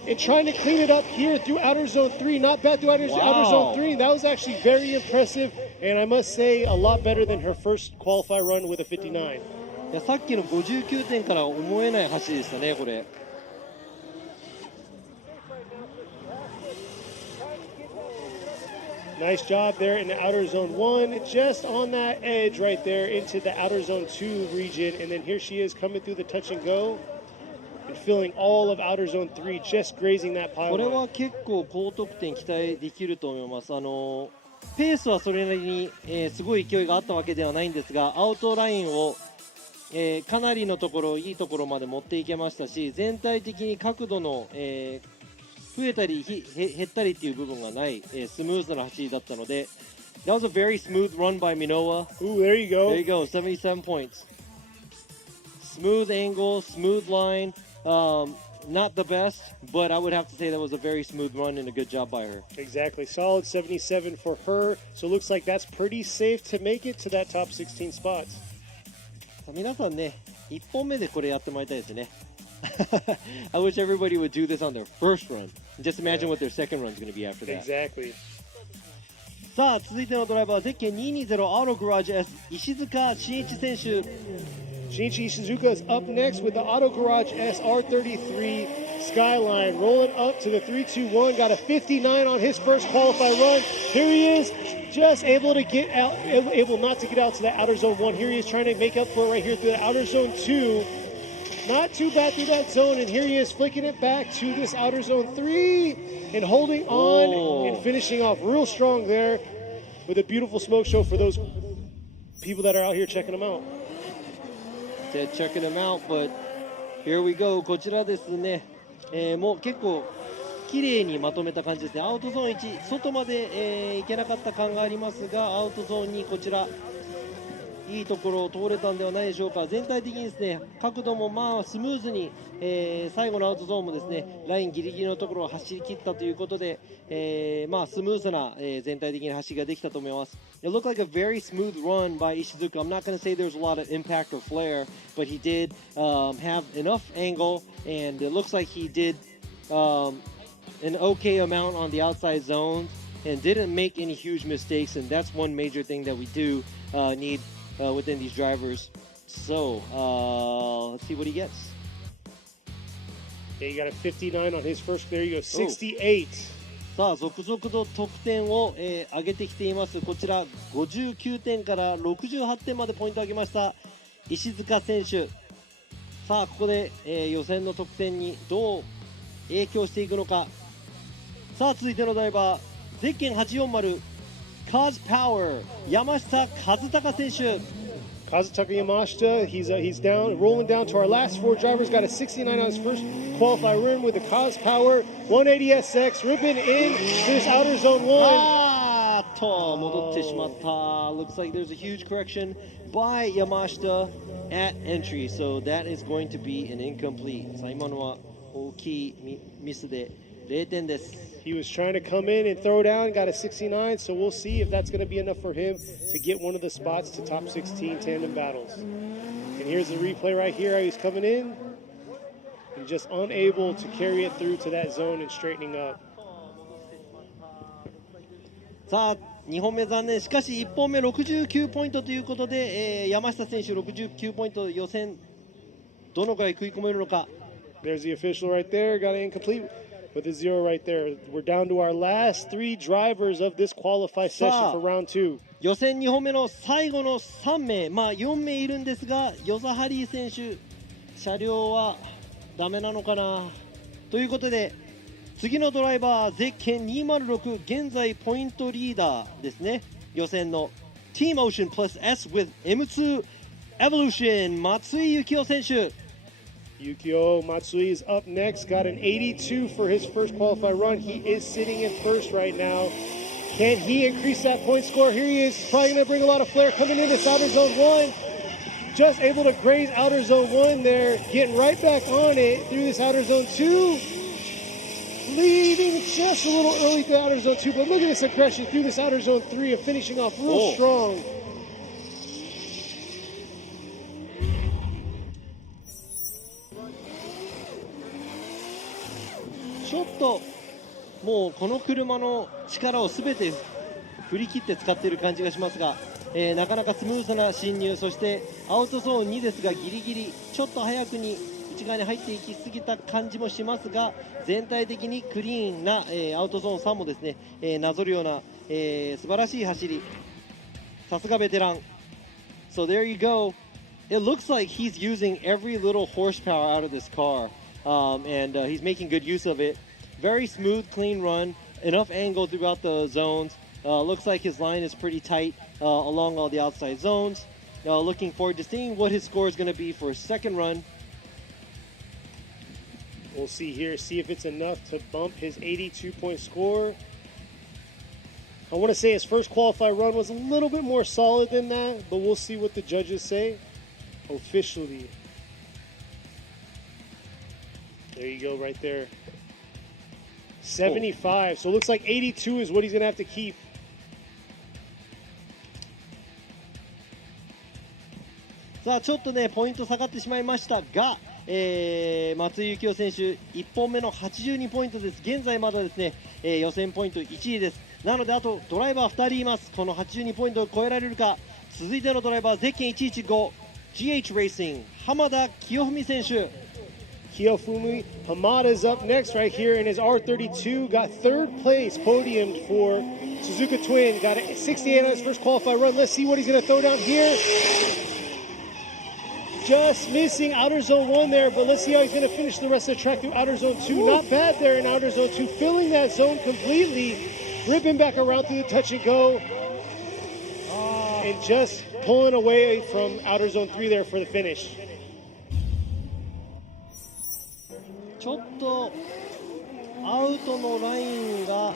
And trying to clean it up here through outer zone 3. Not bad through outer zone 3. That was actually very impressive. And I must say, a lot better than her first qualify run with a 59. いやさっきの59点から思えない走りでしたね、これ。Nice job there in the outer zone 1, just on that edge right there into the outer zone 2 region. And then here she is coming through the touch and go and filling all of outer zone 3, just grazing that pile. これは結構高得点期待できると思います。ペースはそれなりに、すごい勢いがあったわけではないんですが、アウトラインをかなりのところ、いいところまで持っていけましたし、全体的に角度の、増えたり減ったりっていう部分がない、スムーズな走りだったので、That was a very smooth run by Minoa. Ooh, there you go. There you go, 77 points. Smooth angle, smooth line. Not the best, but I would have to say that was a very smooth run and a good job by her. Exactly. Solid 77 for her. So it looks like that's pretty safe to make it to that top 16 spots. 皆さんね、1本目でこれやってもらいたいですね。I wish everybody would do this on their first run. Just imagine what their second run is going to be after that. Exactly. さあ、続いてのドライバー、ゼッケン220アウトガラージ S 石塚真一選手。Shinichi Shizuka is up next with the Auto Garage SR33 Skyline. Rolling up to the 321. Got a 59 on his first qualify run. Here he is, just able to get out, able not to get out to the outer zone 1. Here he is trying to make up for it right here through the outer zone 2. Not too bad through that zone, and here he is flicking it back to this outer zone 3 and holding on and finishing off real strong there with a beautiful smoke show for those people that are out here checking them out. Said checking them out, but here we go. こちらですね、もう結構綺麗にまとめた感じですね。アウトゾーン1、外まで、行けなかった感がありますが、アウトゾーン2、こちらいいところを通れたんではないでしょうか。全体的にですね、角度もまあスムーズに、最後のアウトゾーンもですね、ラインギリギリのところを走り切ったということで、まあスムーズな、全体的な走りができたと思います。It looked like a very smooth run by Ishizuka. I'm not going to say there's a lot of impact or flare, but he did have enough angle, and it looks like he did an okay amount on the outside zones and didn't make any huge mistakes, and that's one major thing that we do need within these drivers. So let's see what he gets. Yeah, you got a 59 on his first. There you go, 68. さあ続々と得点を、上げてきています。こちら59点から68点までポイントを上げました石塚選手。さあここで、予選の得点にどう影響していくのか。さあ続いてのドライバー、ゼッケン840Cause Power 山下和孝選手。Kazutaka Yamashita, he's down, rolling down to our last 4 drivers. Got a 69 on his first qualify run with the Cause Power 180SX, ripping in this outer zone 1. 戻ってしまった。Looks like there's a huge correction by Yamashita at entry, so that is going to be an incomplete. さあ今のは大きいミスで0点です。He was trying to come in and throw down, got a 69, so we'll see if that's going to be enough for him to get one of the spots to top 16 tandem battles. And here's the replay right here, how he's coming in and just unable to carry it through to that zone and straightening up. さあ2本目残念、しかし1本目69ポイントということで、山下選手69ポイント、予選どのくらい食い込めるのか。 There's the official right there, got it incomplete with a 0 right there. We're down to our last 3 drivers of this qualify session for round 2. 予選2本目の最後の3名、4名いるんですが、ヨザハリー選手車両はダメなのかなということで、次のドライバーゼッケン206、現在ポイントリーダーですね。予選の Team Ocean Plus S with M2 Evolution 松井幸雄選手。 Yukio Matsui is up next, got an 82 for his first qualify run. He is sitting in first right now. Can he increase that point score? Here he is, probably going to bring a lot of flair coming into outer zone 1. Just able to graze outer zone 1 there, getting right back on it through this outer zone 2. Leaving just a little early through outer zone 2, but look at this aggression through this outer zone 3 and finishing off real strong. ちょっともうこの車の力を全て振り切って使っている感じがしますが、なかなかスムーズな進入、そしてアウトゾーン2ですがギリギリちょっと早くに内側に入っていきすぎた感じもしますが、全体的にクリーンな、アウトゾーン3もですね、なぞるような、素晴らしい走り、さすがベテラン。 So there you go. It looks like he's using every little horsepower out of this car, and he's making good use of it. Very smooth, clean run, enough angle throughout the zones. Looks like his line is pretty tight along all the outside zones. Looking forward to seeing what his score is going to be for his second run. We'll see here, see if it's enough to bump his 82-point score. I want to say his first qualify run was a little bit more solid than that, but we'll see what the judges say officially. There you go, right there. 75. So it looks like 82 is what he's going to have to keep. さあちょっとねポイント下がってしまいましたが、松井幸雄選手1本目の82ポイントです。現在まだですね、予選ポイント1位です。なのであとドライバー2人います。この82ポイントを超えられるか。続いてのドライバーゼッケン115 GH レーシング浜田清文選手。 Kiyofumi Hamada's up next right here in his R32. Got third place, podiumed for Suzuka Twin. Got a 68 on his first qualify run. Let's see what he's going to throw down here. Just missing outer zone 1 there, but let's see how he's going to finish the rest of the track through outer zone 2. Not bad there in outer zone 2, filling that zone completely, ripping back around through the touch and go, and just pulling away from outer zone 3 there for the finish. ちょっとアウトのラインが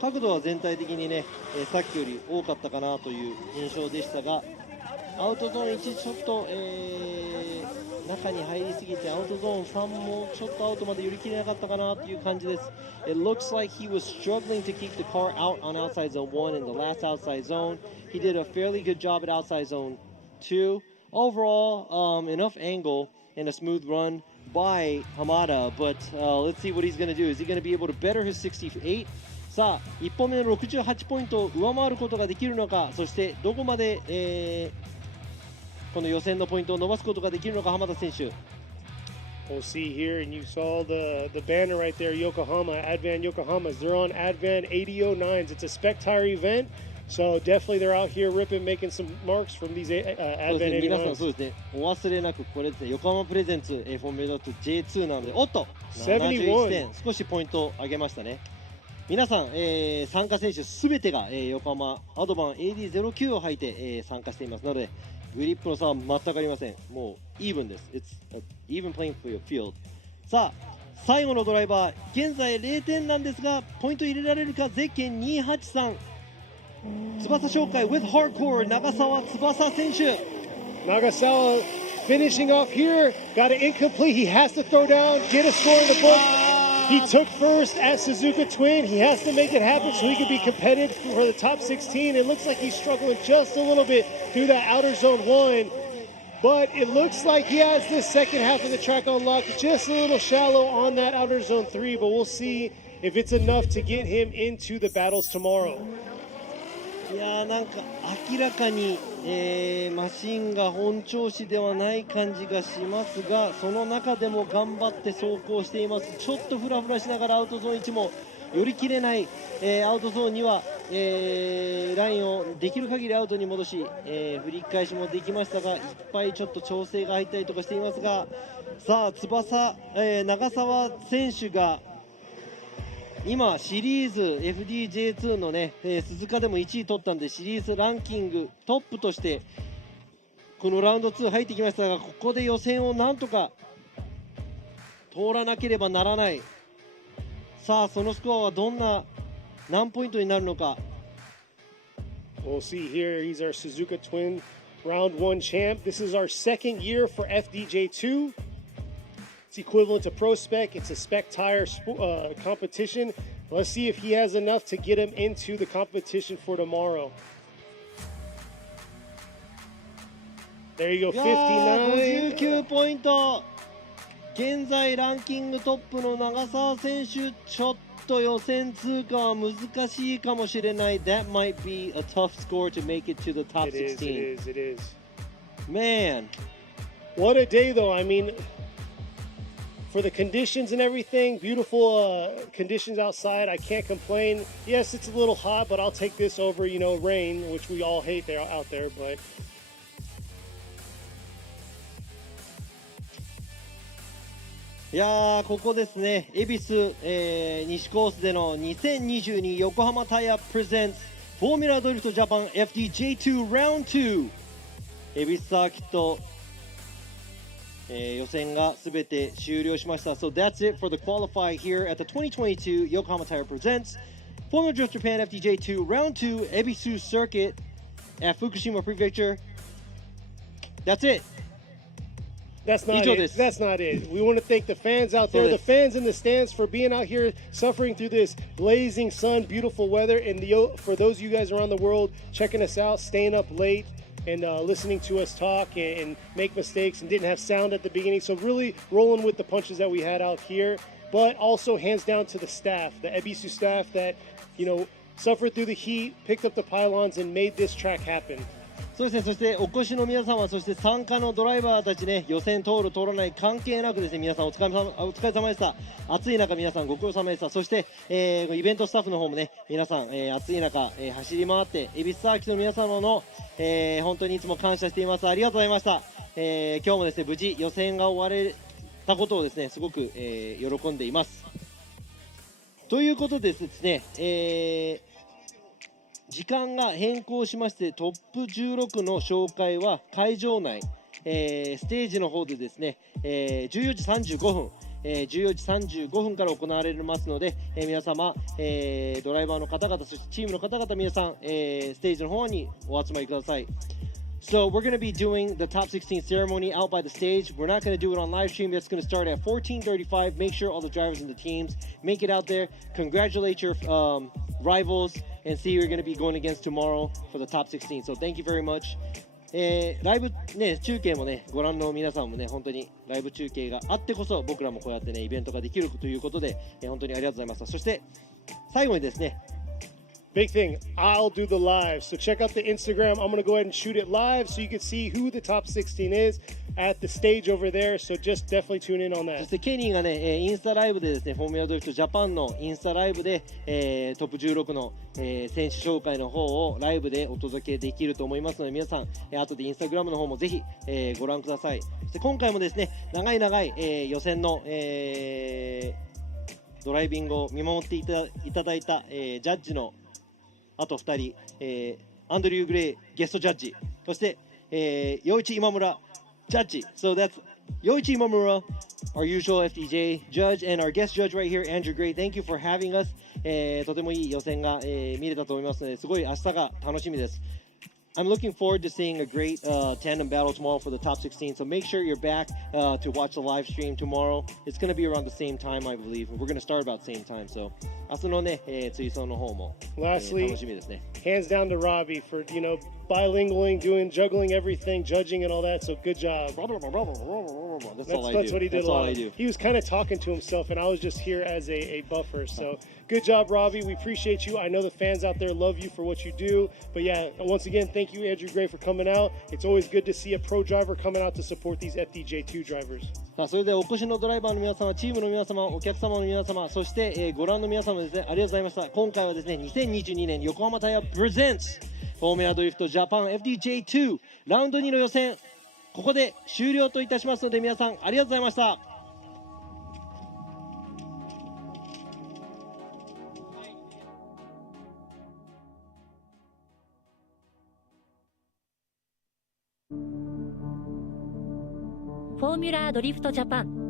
角度は全体的にね、さっきより多かったかなという印象でしたが、アウトゾーン1ちょっと、中に入りすぎてアウトゾーン3もちょっとアウトまで寄り切れなかったかなという感じです。It looks like he was struggling to keep the car out on outside zone 1 in the last outside zone. He did a fairly good job at outside zone 2. Overall, enough angle and a smooth run by Hamada, but let's see what he's going to do. Is he going to be able to better his 68? さあ1本目の68ポイントを上回ることができるのか、そしてどこまで、この予選のポイントを伸ばすことができるのか浜田選手。 We'll see here, and you saw the banner right there, Yokohama, Advan Yokohamas. They're on Advan 8009s. It's a spec tire event, so definitely they're out here ripping, making some marks from these Advan 皆さん 8009s. そうですね、お忘れなくこれですね、横浜プレゼンツフォーミュラドット J2 なので、おっと71点、少しポイントを上げましたね。皆さん、参加選手すべてが、横浜アドバン AD09 を履いて、参加していますので、グリップの差は全くありません。もうイーブンです。It's an even playing field。さあ最後のドライバー、現在0点なんですがポイント入れられるか。ゼッケン283翼紹介 with hardcore 長澤翼選手。 Nagasawa finishing off here, got it incomplete. He has to throw down, get a score in the book. He took first at Suzuka Twin. He has to make it happen so he can be competitive for the top 16. It looks like he's struggling just a little bit through that outer zone 1. But it looks like he has this second half of the track unlocked, just a little shallow on that outer zone 3. But we'll see if it's enough to get him into the battles tomorrow. いやーなんか明らかに、マシンが本調子ではない感じがしますが、その中でも頑張って走行しています。ちょっとフラフラしながらアウトゾーン1も寄り切れない、アウトゾーンには、ラインをできる限りアウトに戻し、振り返しもできましたが、いっぱいちょっと調整が入ったりとかしていますが、さあ翼、長澤選手が今シリーズ FDJ2 のね、鈴鹿でも1位取ったんでシリーズランキングトップとしてこのラウンド2入ってきましたが、ここで予選をなんとか通らなければならない。さあそのスコアはどんな何ポイントになるのか。 We'll see here. He's our Suzuka Twin Round 1 champ. This is our second year for FDJ2. It's equivalent to Pro Spec. It's a spec tire competition. Let's see if he has enough to get him into the competition for tomorrow. There you go, 59. 59ポイント。現在ランキングトップの長澤選手、ちょっと予選通過は難しいかもしれない。That might be a tough score to make it to the top 16. It is. Man. What a day, though. I mean, for the conditions and everything, beautiful conditions outside. I can't complain. Yes, it's a little hot, but I'll take this over, rain, which we all hate there out there, but... いやーここですね、恵比寿、西コースでの2022横浜タイヤプレゼンツフォーミュラドリフトジャパン FDJ2 Round 2恵比寿サーキット、予選がすべて終了しました。 So that's it for the qualify here at the 2022 Yokohama Tire Presents Formula Drift Japan FDJ2 Round 2 Ebisu Circuit at Fukushima Prefecture. That's it. That's not it. That's not it. We want to thank the fans out there, the fans in the stands for being out here suffering through this blazing sun, beautiful weather, and for those of you guys around the world checking us out, staying up late and listening to us talk and make mistakes and didn't have sound at the beginning. So really rolling with the punches that we had out here, but also hands down to the staff, the Ebisu staff that, suffered through the heat, picked up the pylons and made this track happen. そうですね、そしてお越しの皆様、そして参加のドライバーたちね、予選通る通らない関係なくですね、皆さんお疲れ様でした。暑い中皆さんご苦労様でした。そして、イベントスタッフの方もね、皆さん、暑い中、走り回って恵比寿サーキットの皆様の、本当にいつも感謝しています。ありがとうございました。今日もですね、無事予選が終われたことをですね、すごく、喜んでいます。ということでですね、時間が変更しまして、トップ16の紹介は会場内、ステージの方でですね、14時35分、14時35分から行われますので、皆様、ドライバーの方々、そしてチームの方々、皆さん、ステージの方にお集まりください。So we're going to be doing the top 16 ceremony out by the stage. We're not going to do it on live stream. That's going to start at 14:35. Make sure all the drivers and the teams make it out there. Congratulate your rivals and see who you're going to be going against tomorrow for the top 16. So thank you very much. ライブね、中継もね、ご覧の皆さんもね、本当にライブ中継があってこそ僕らもこうやってね、イベントができるということで、本当にありがとうございました。そして最後にですね、Big thing, I'll do the live. So check out the Instagram. I'm going to go ahead and shoot it live so you can see who the top 16 is at the stage over there. So just definitely tune in on そ that. してケニーがね、インスタライブでですね、フォーミュラドリフトジャパンのインスタライブで、トップ16の、選手紹介の方をライブでお届けできると思いますので、皆さん、後でインスタグラムの方もぜひ、ご覧ください。そして今回もですね、長い、予選の、ドライビングを見守っていただいた、ジャッジのあと2人、アンドリュー・グレイゲストジャッジ、そして、陽一今村ジャッジ。So that's 陽一今村 our usual FDJ judge and our guest judge right here, Andrew Gray. Thank you for having us. とてもいい予選が、見れたと思いますので、すごい明日が楽しみです。I'm looking forward to seeing a great tandem battle tomorrow for the top 16. So make sure you're back to watch the live stream tomorrow. It's going to be around the same time, I believe. We're going to start about the same time. So 明日のね、追走の方も、楽しみですね。Hands down to Robbie for, bilingualing, doing juggling everything, judging and all that. So good job. That's what he did. That's all I do. He was kind of talking to himself, and I was just here as a buffer. So good job, Robbie. We appreciate you. I know the fans out there love you for what you do. But yeah, once again, thank you, Andrew Gray, for coming out. It's always good to see a pro driver coming out to support these FDJ2 drivers. さあそれでお越しのドライバーの皆様、チームの皆様、お客様の皆様、そして、ご覧の皆様ですね、ありがとうございました。今回はですね、2022年横浜タイヤプレゼンツフォーミュラドリフトジャパン FDJ2 ラウンド2の予選、ここで終了といたしますので、皆さんありがとうございました。フォーミュラードリフトジャパン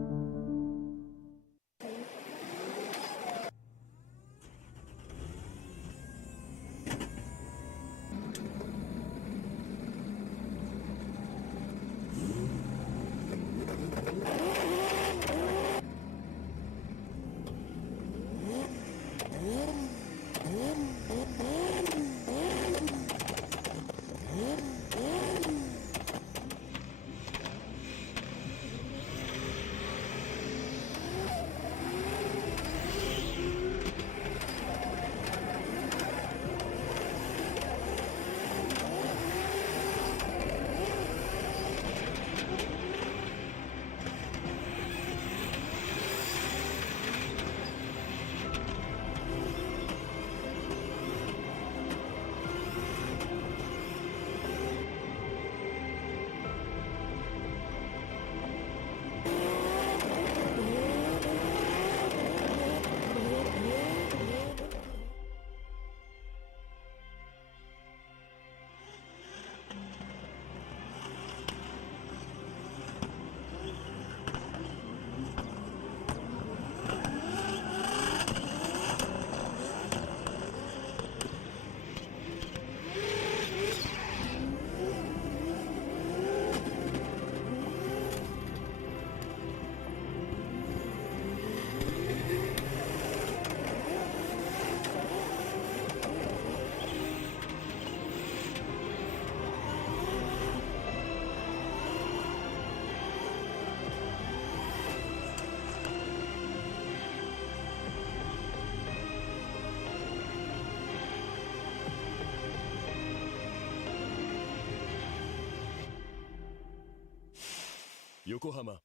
横浜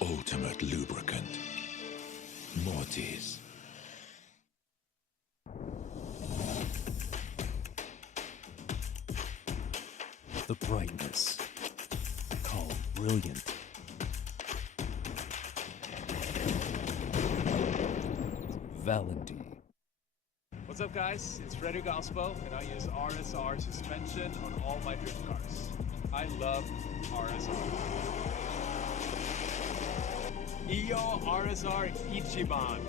Ultimate lubricant. Mortis. The brightness. Called brilliant. Valentine. What's up, guys? It's Rotary Gospel, and I use RSR suspension on all my drift cars. I love RSR. Iyo RSR Ichiban.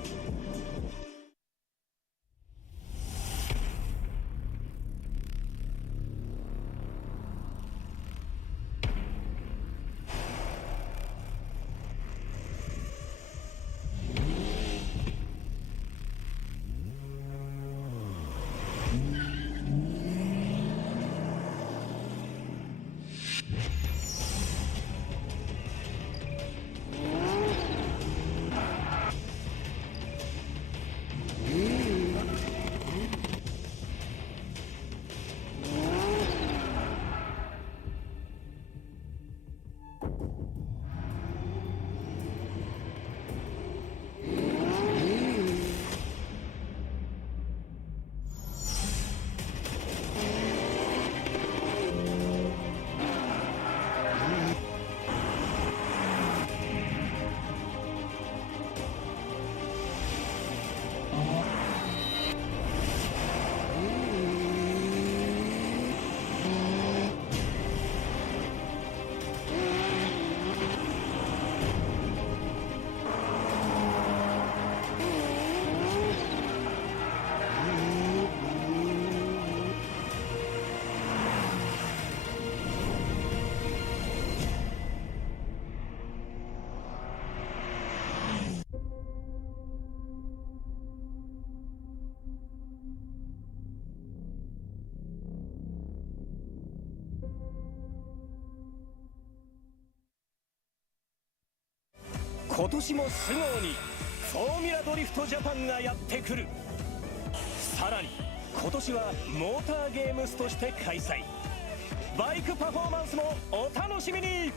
今年も素直にフォーミュラドリフトジャパンがやってくる。さらに今年はモーターゲームスとして開催。バイクパフォーマンスもお楽しみに。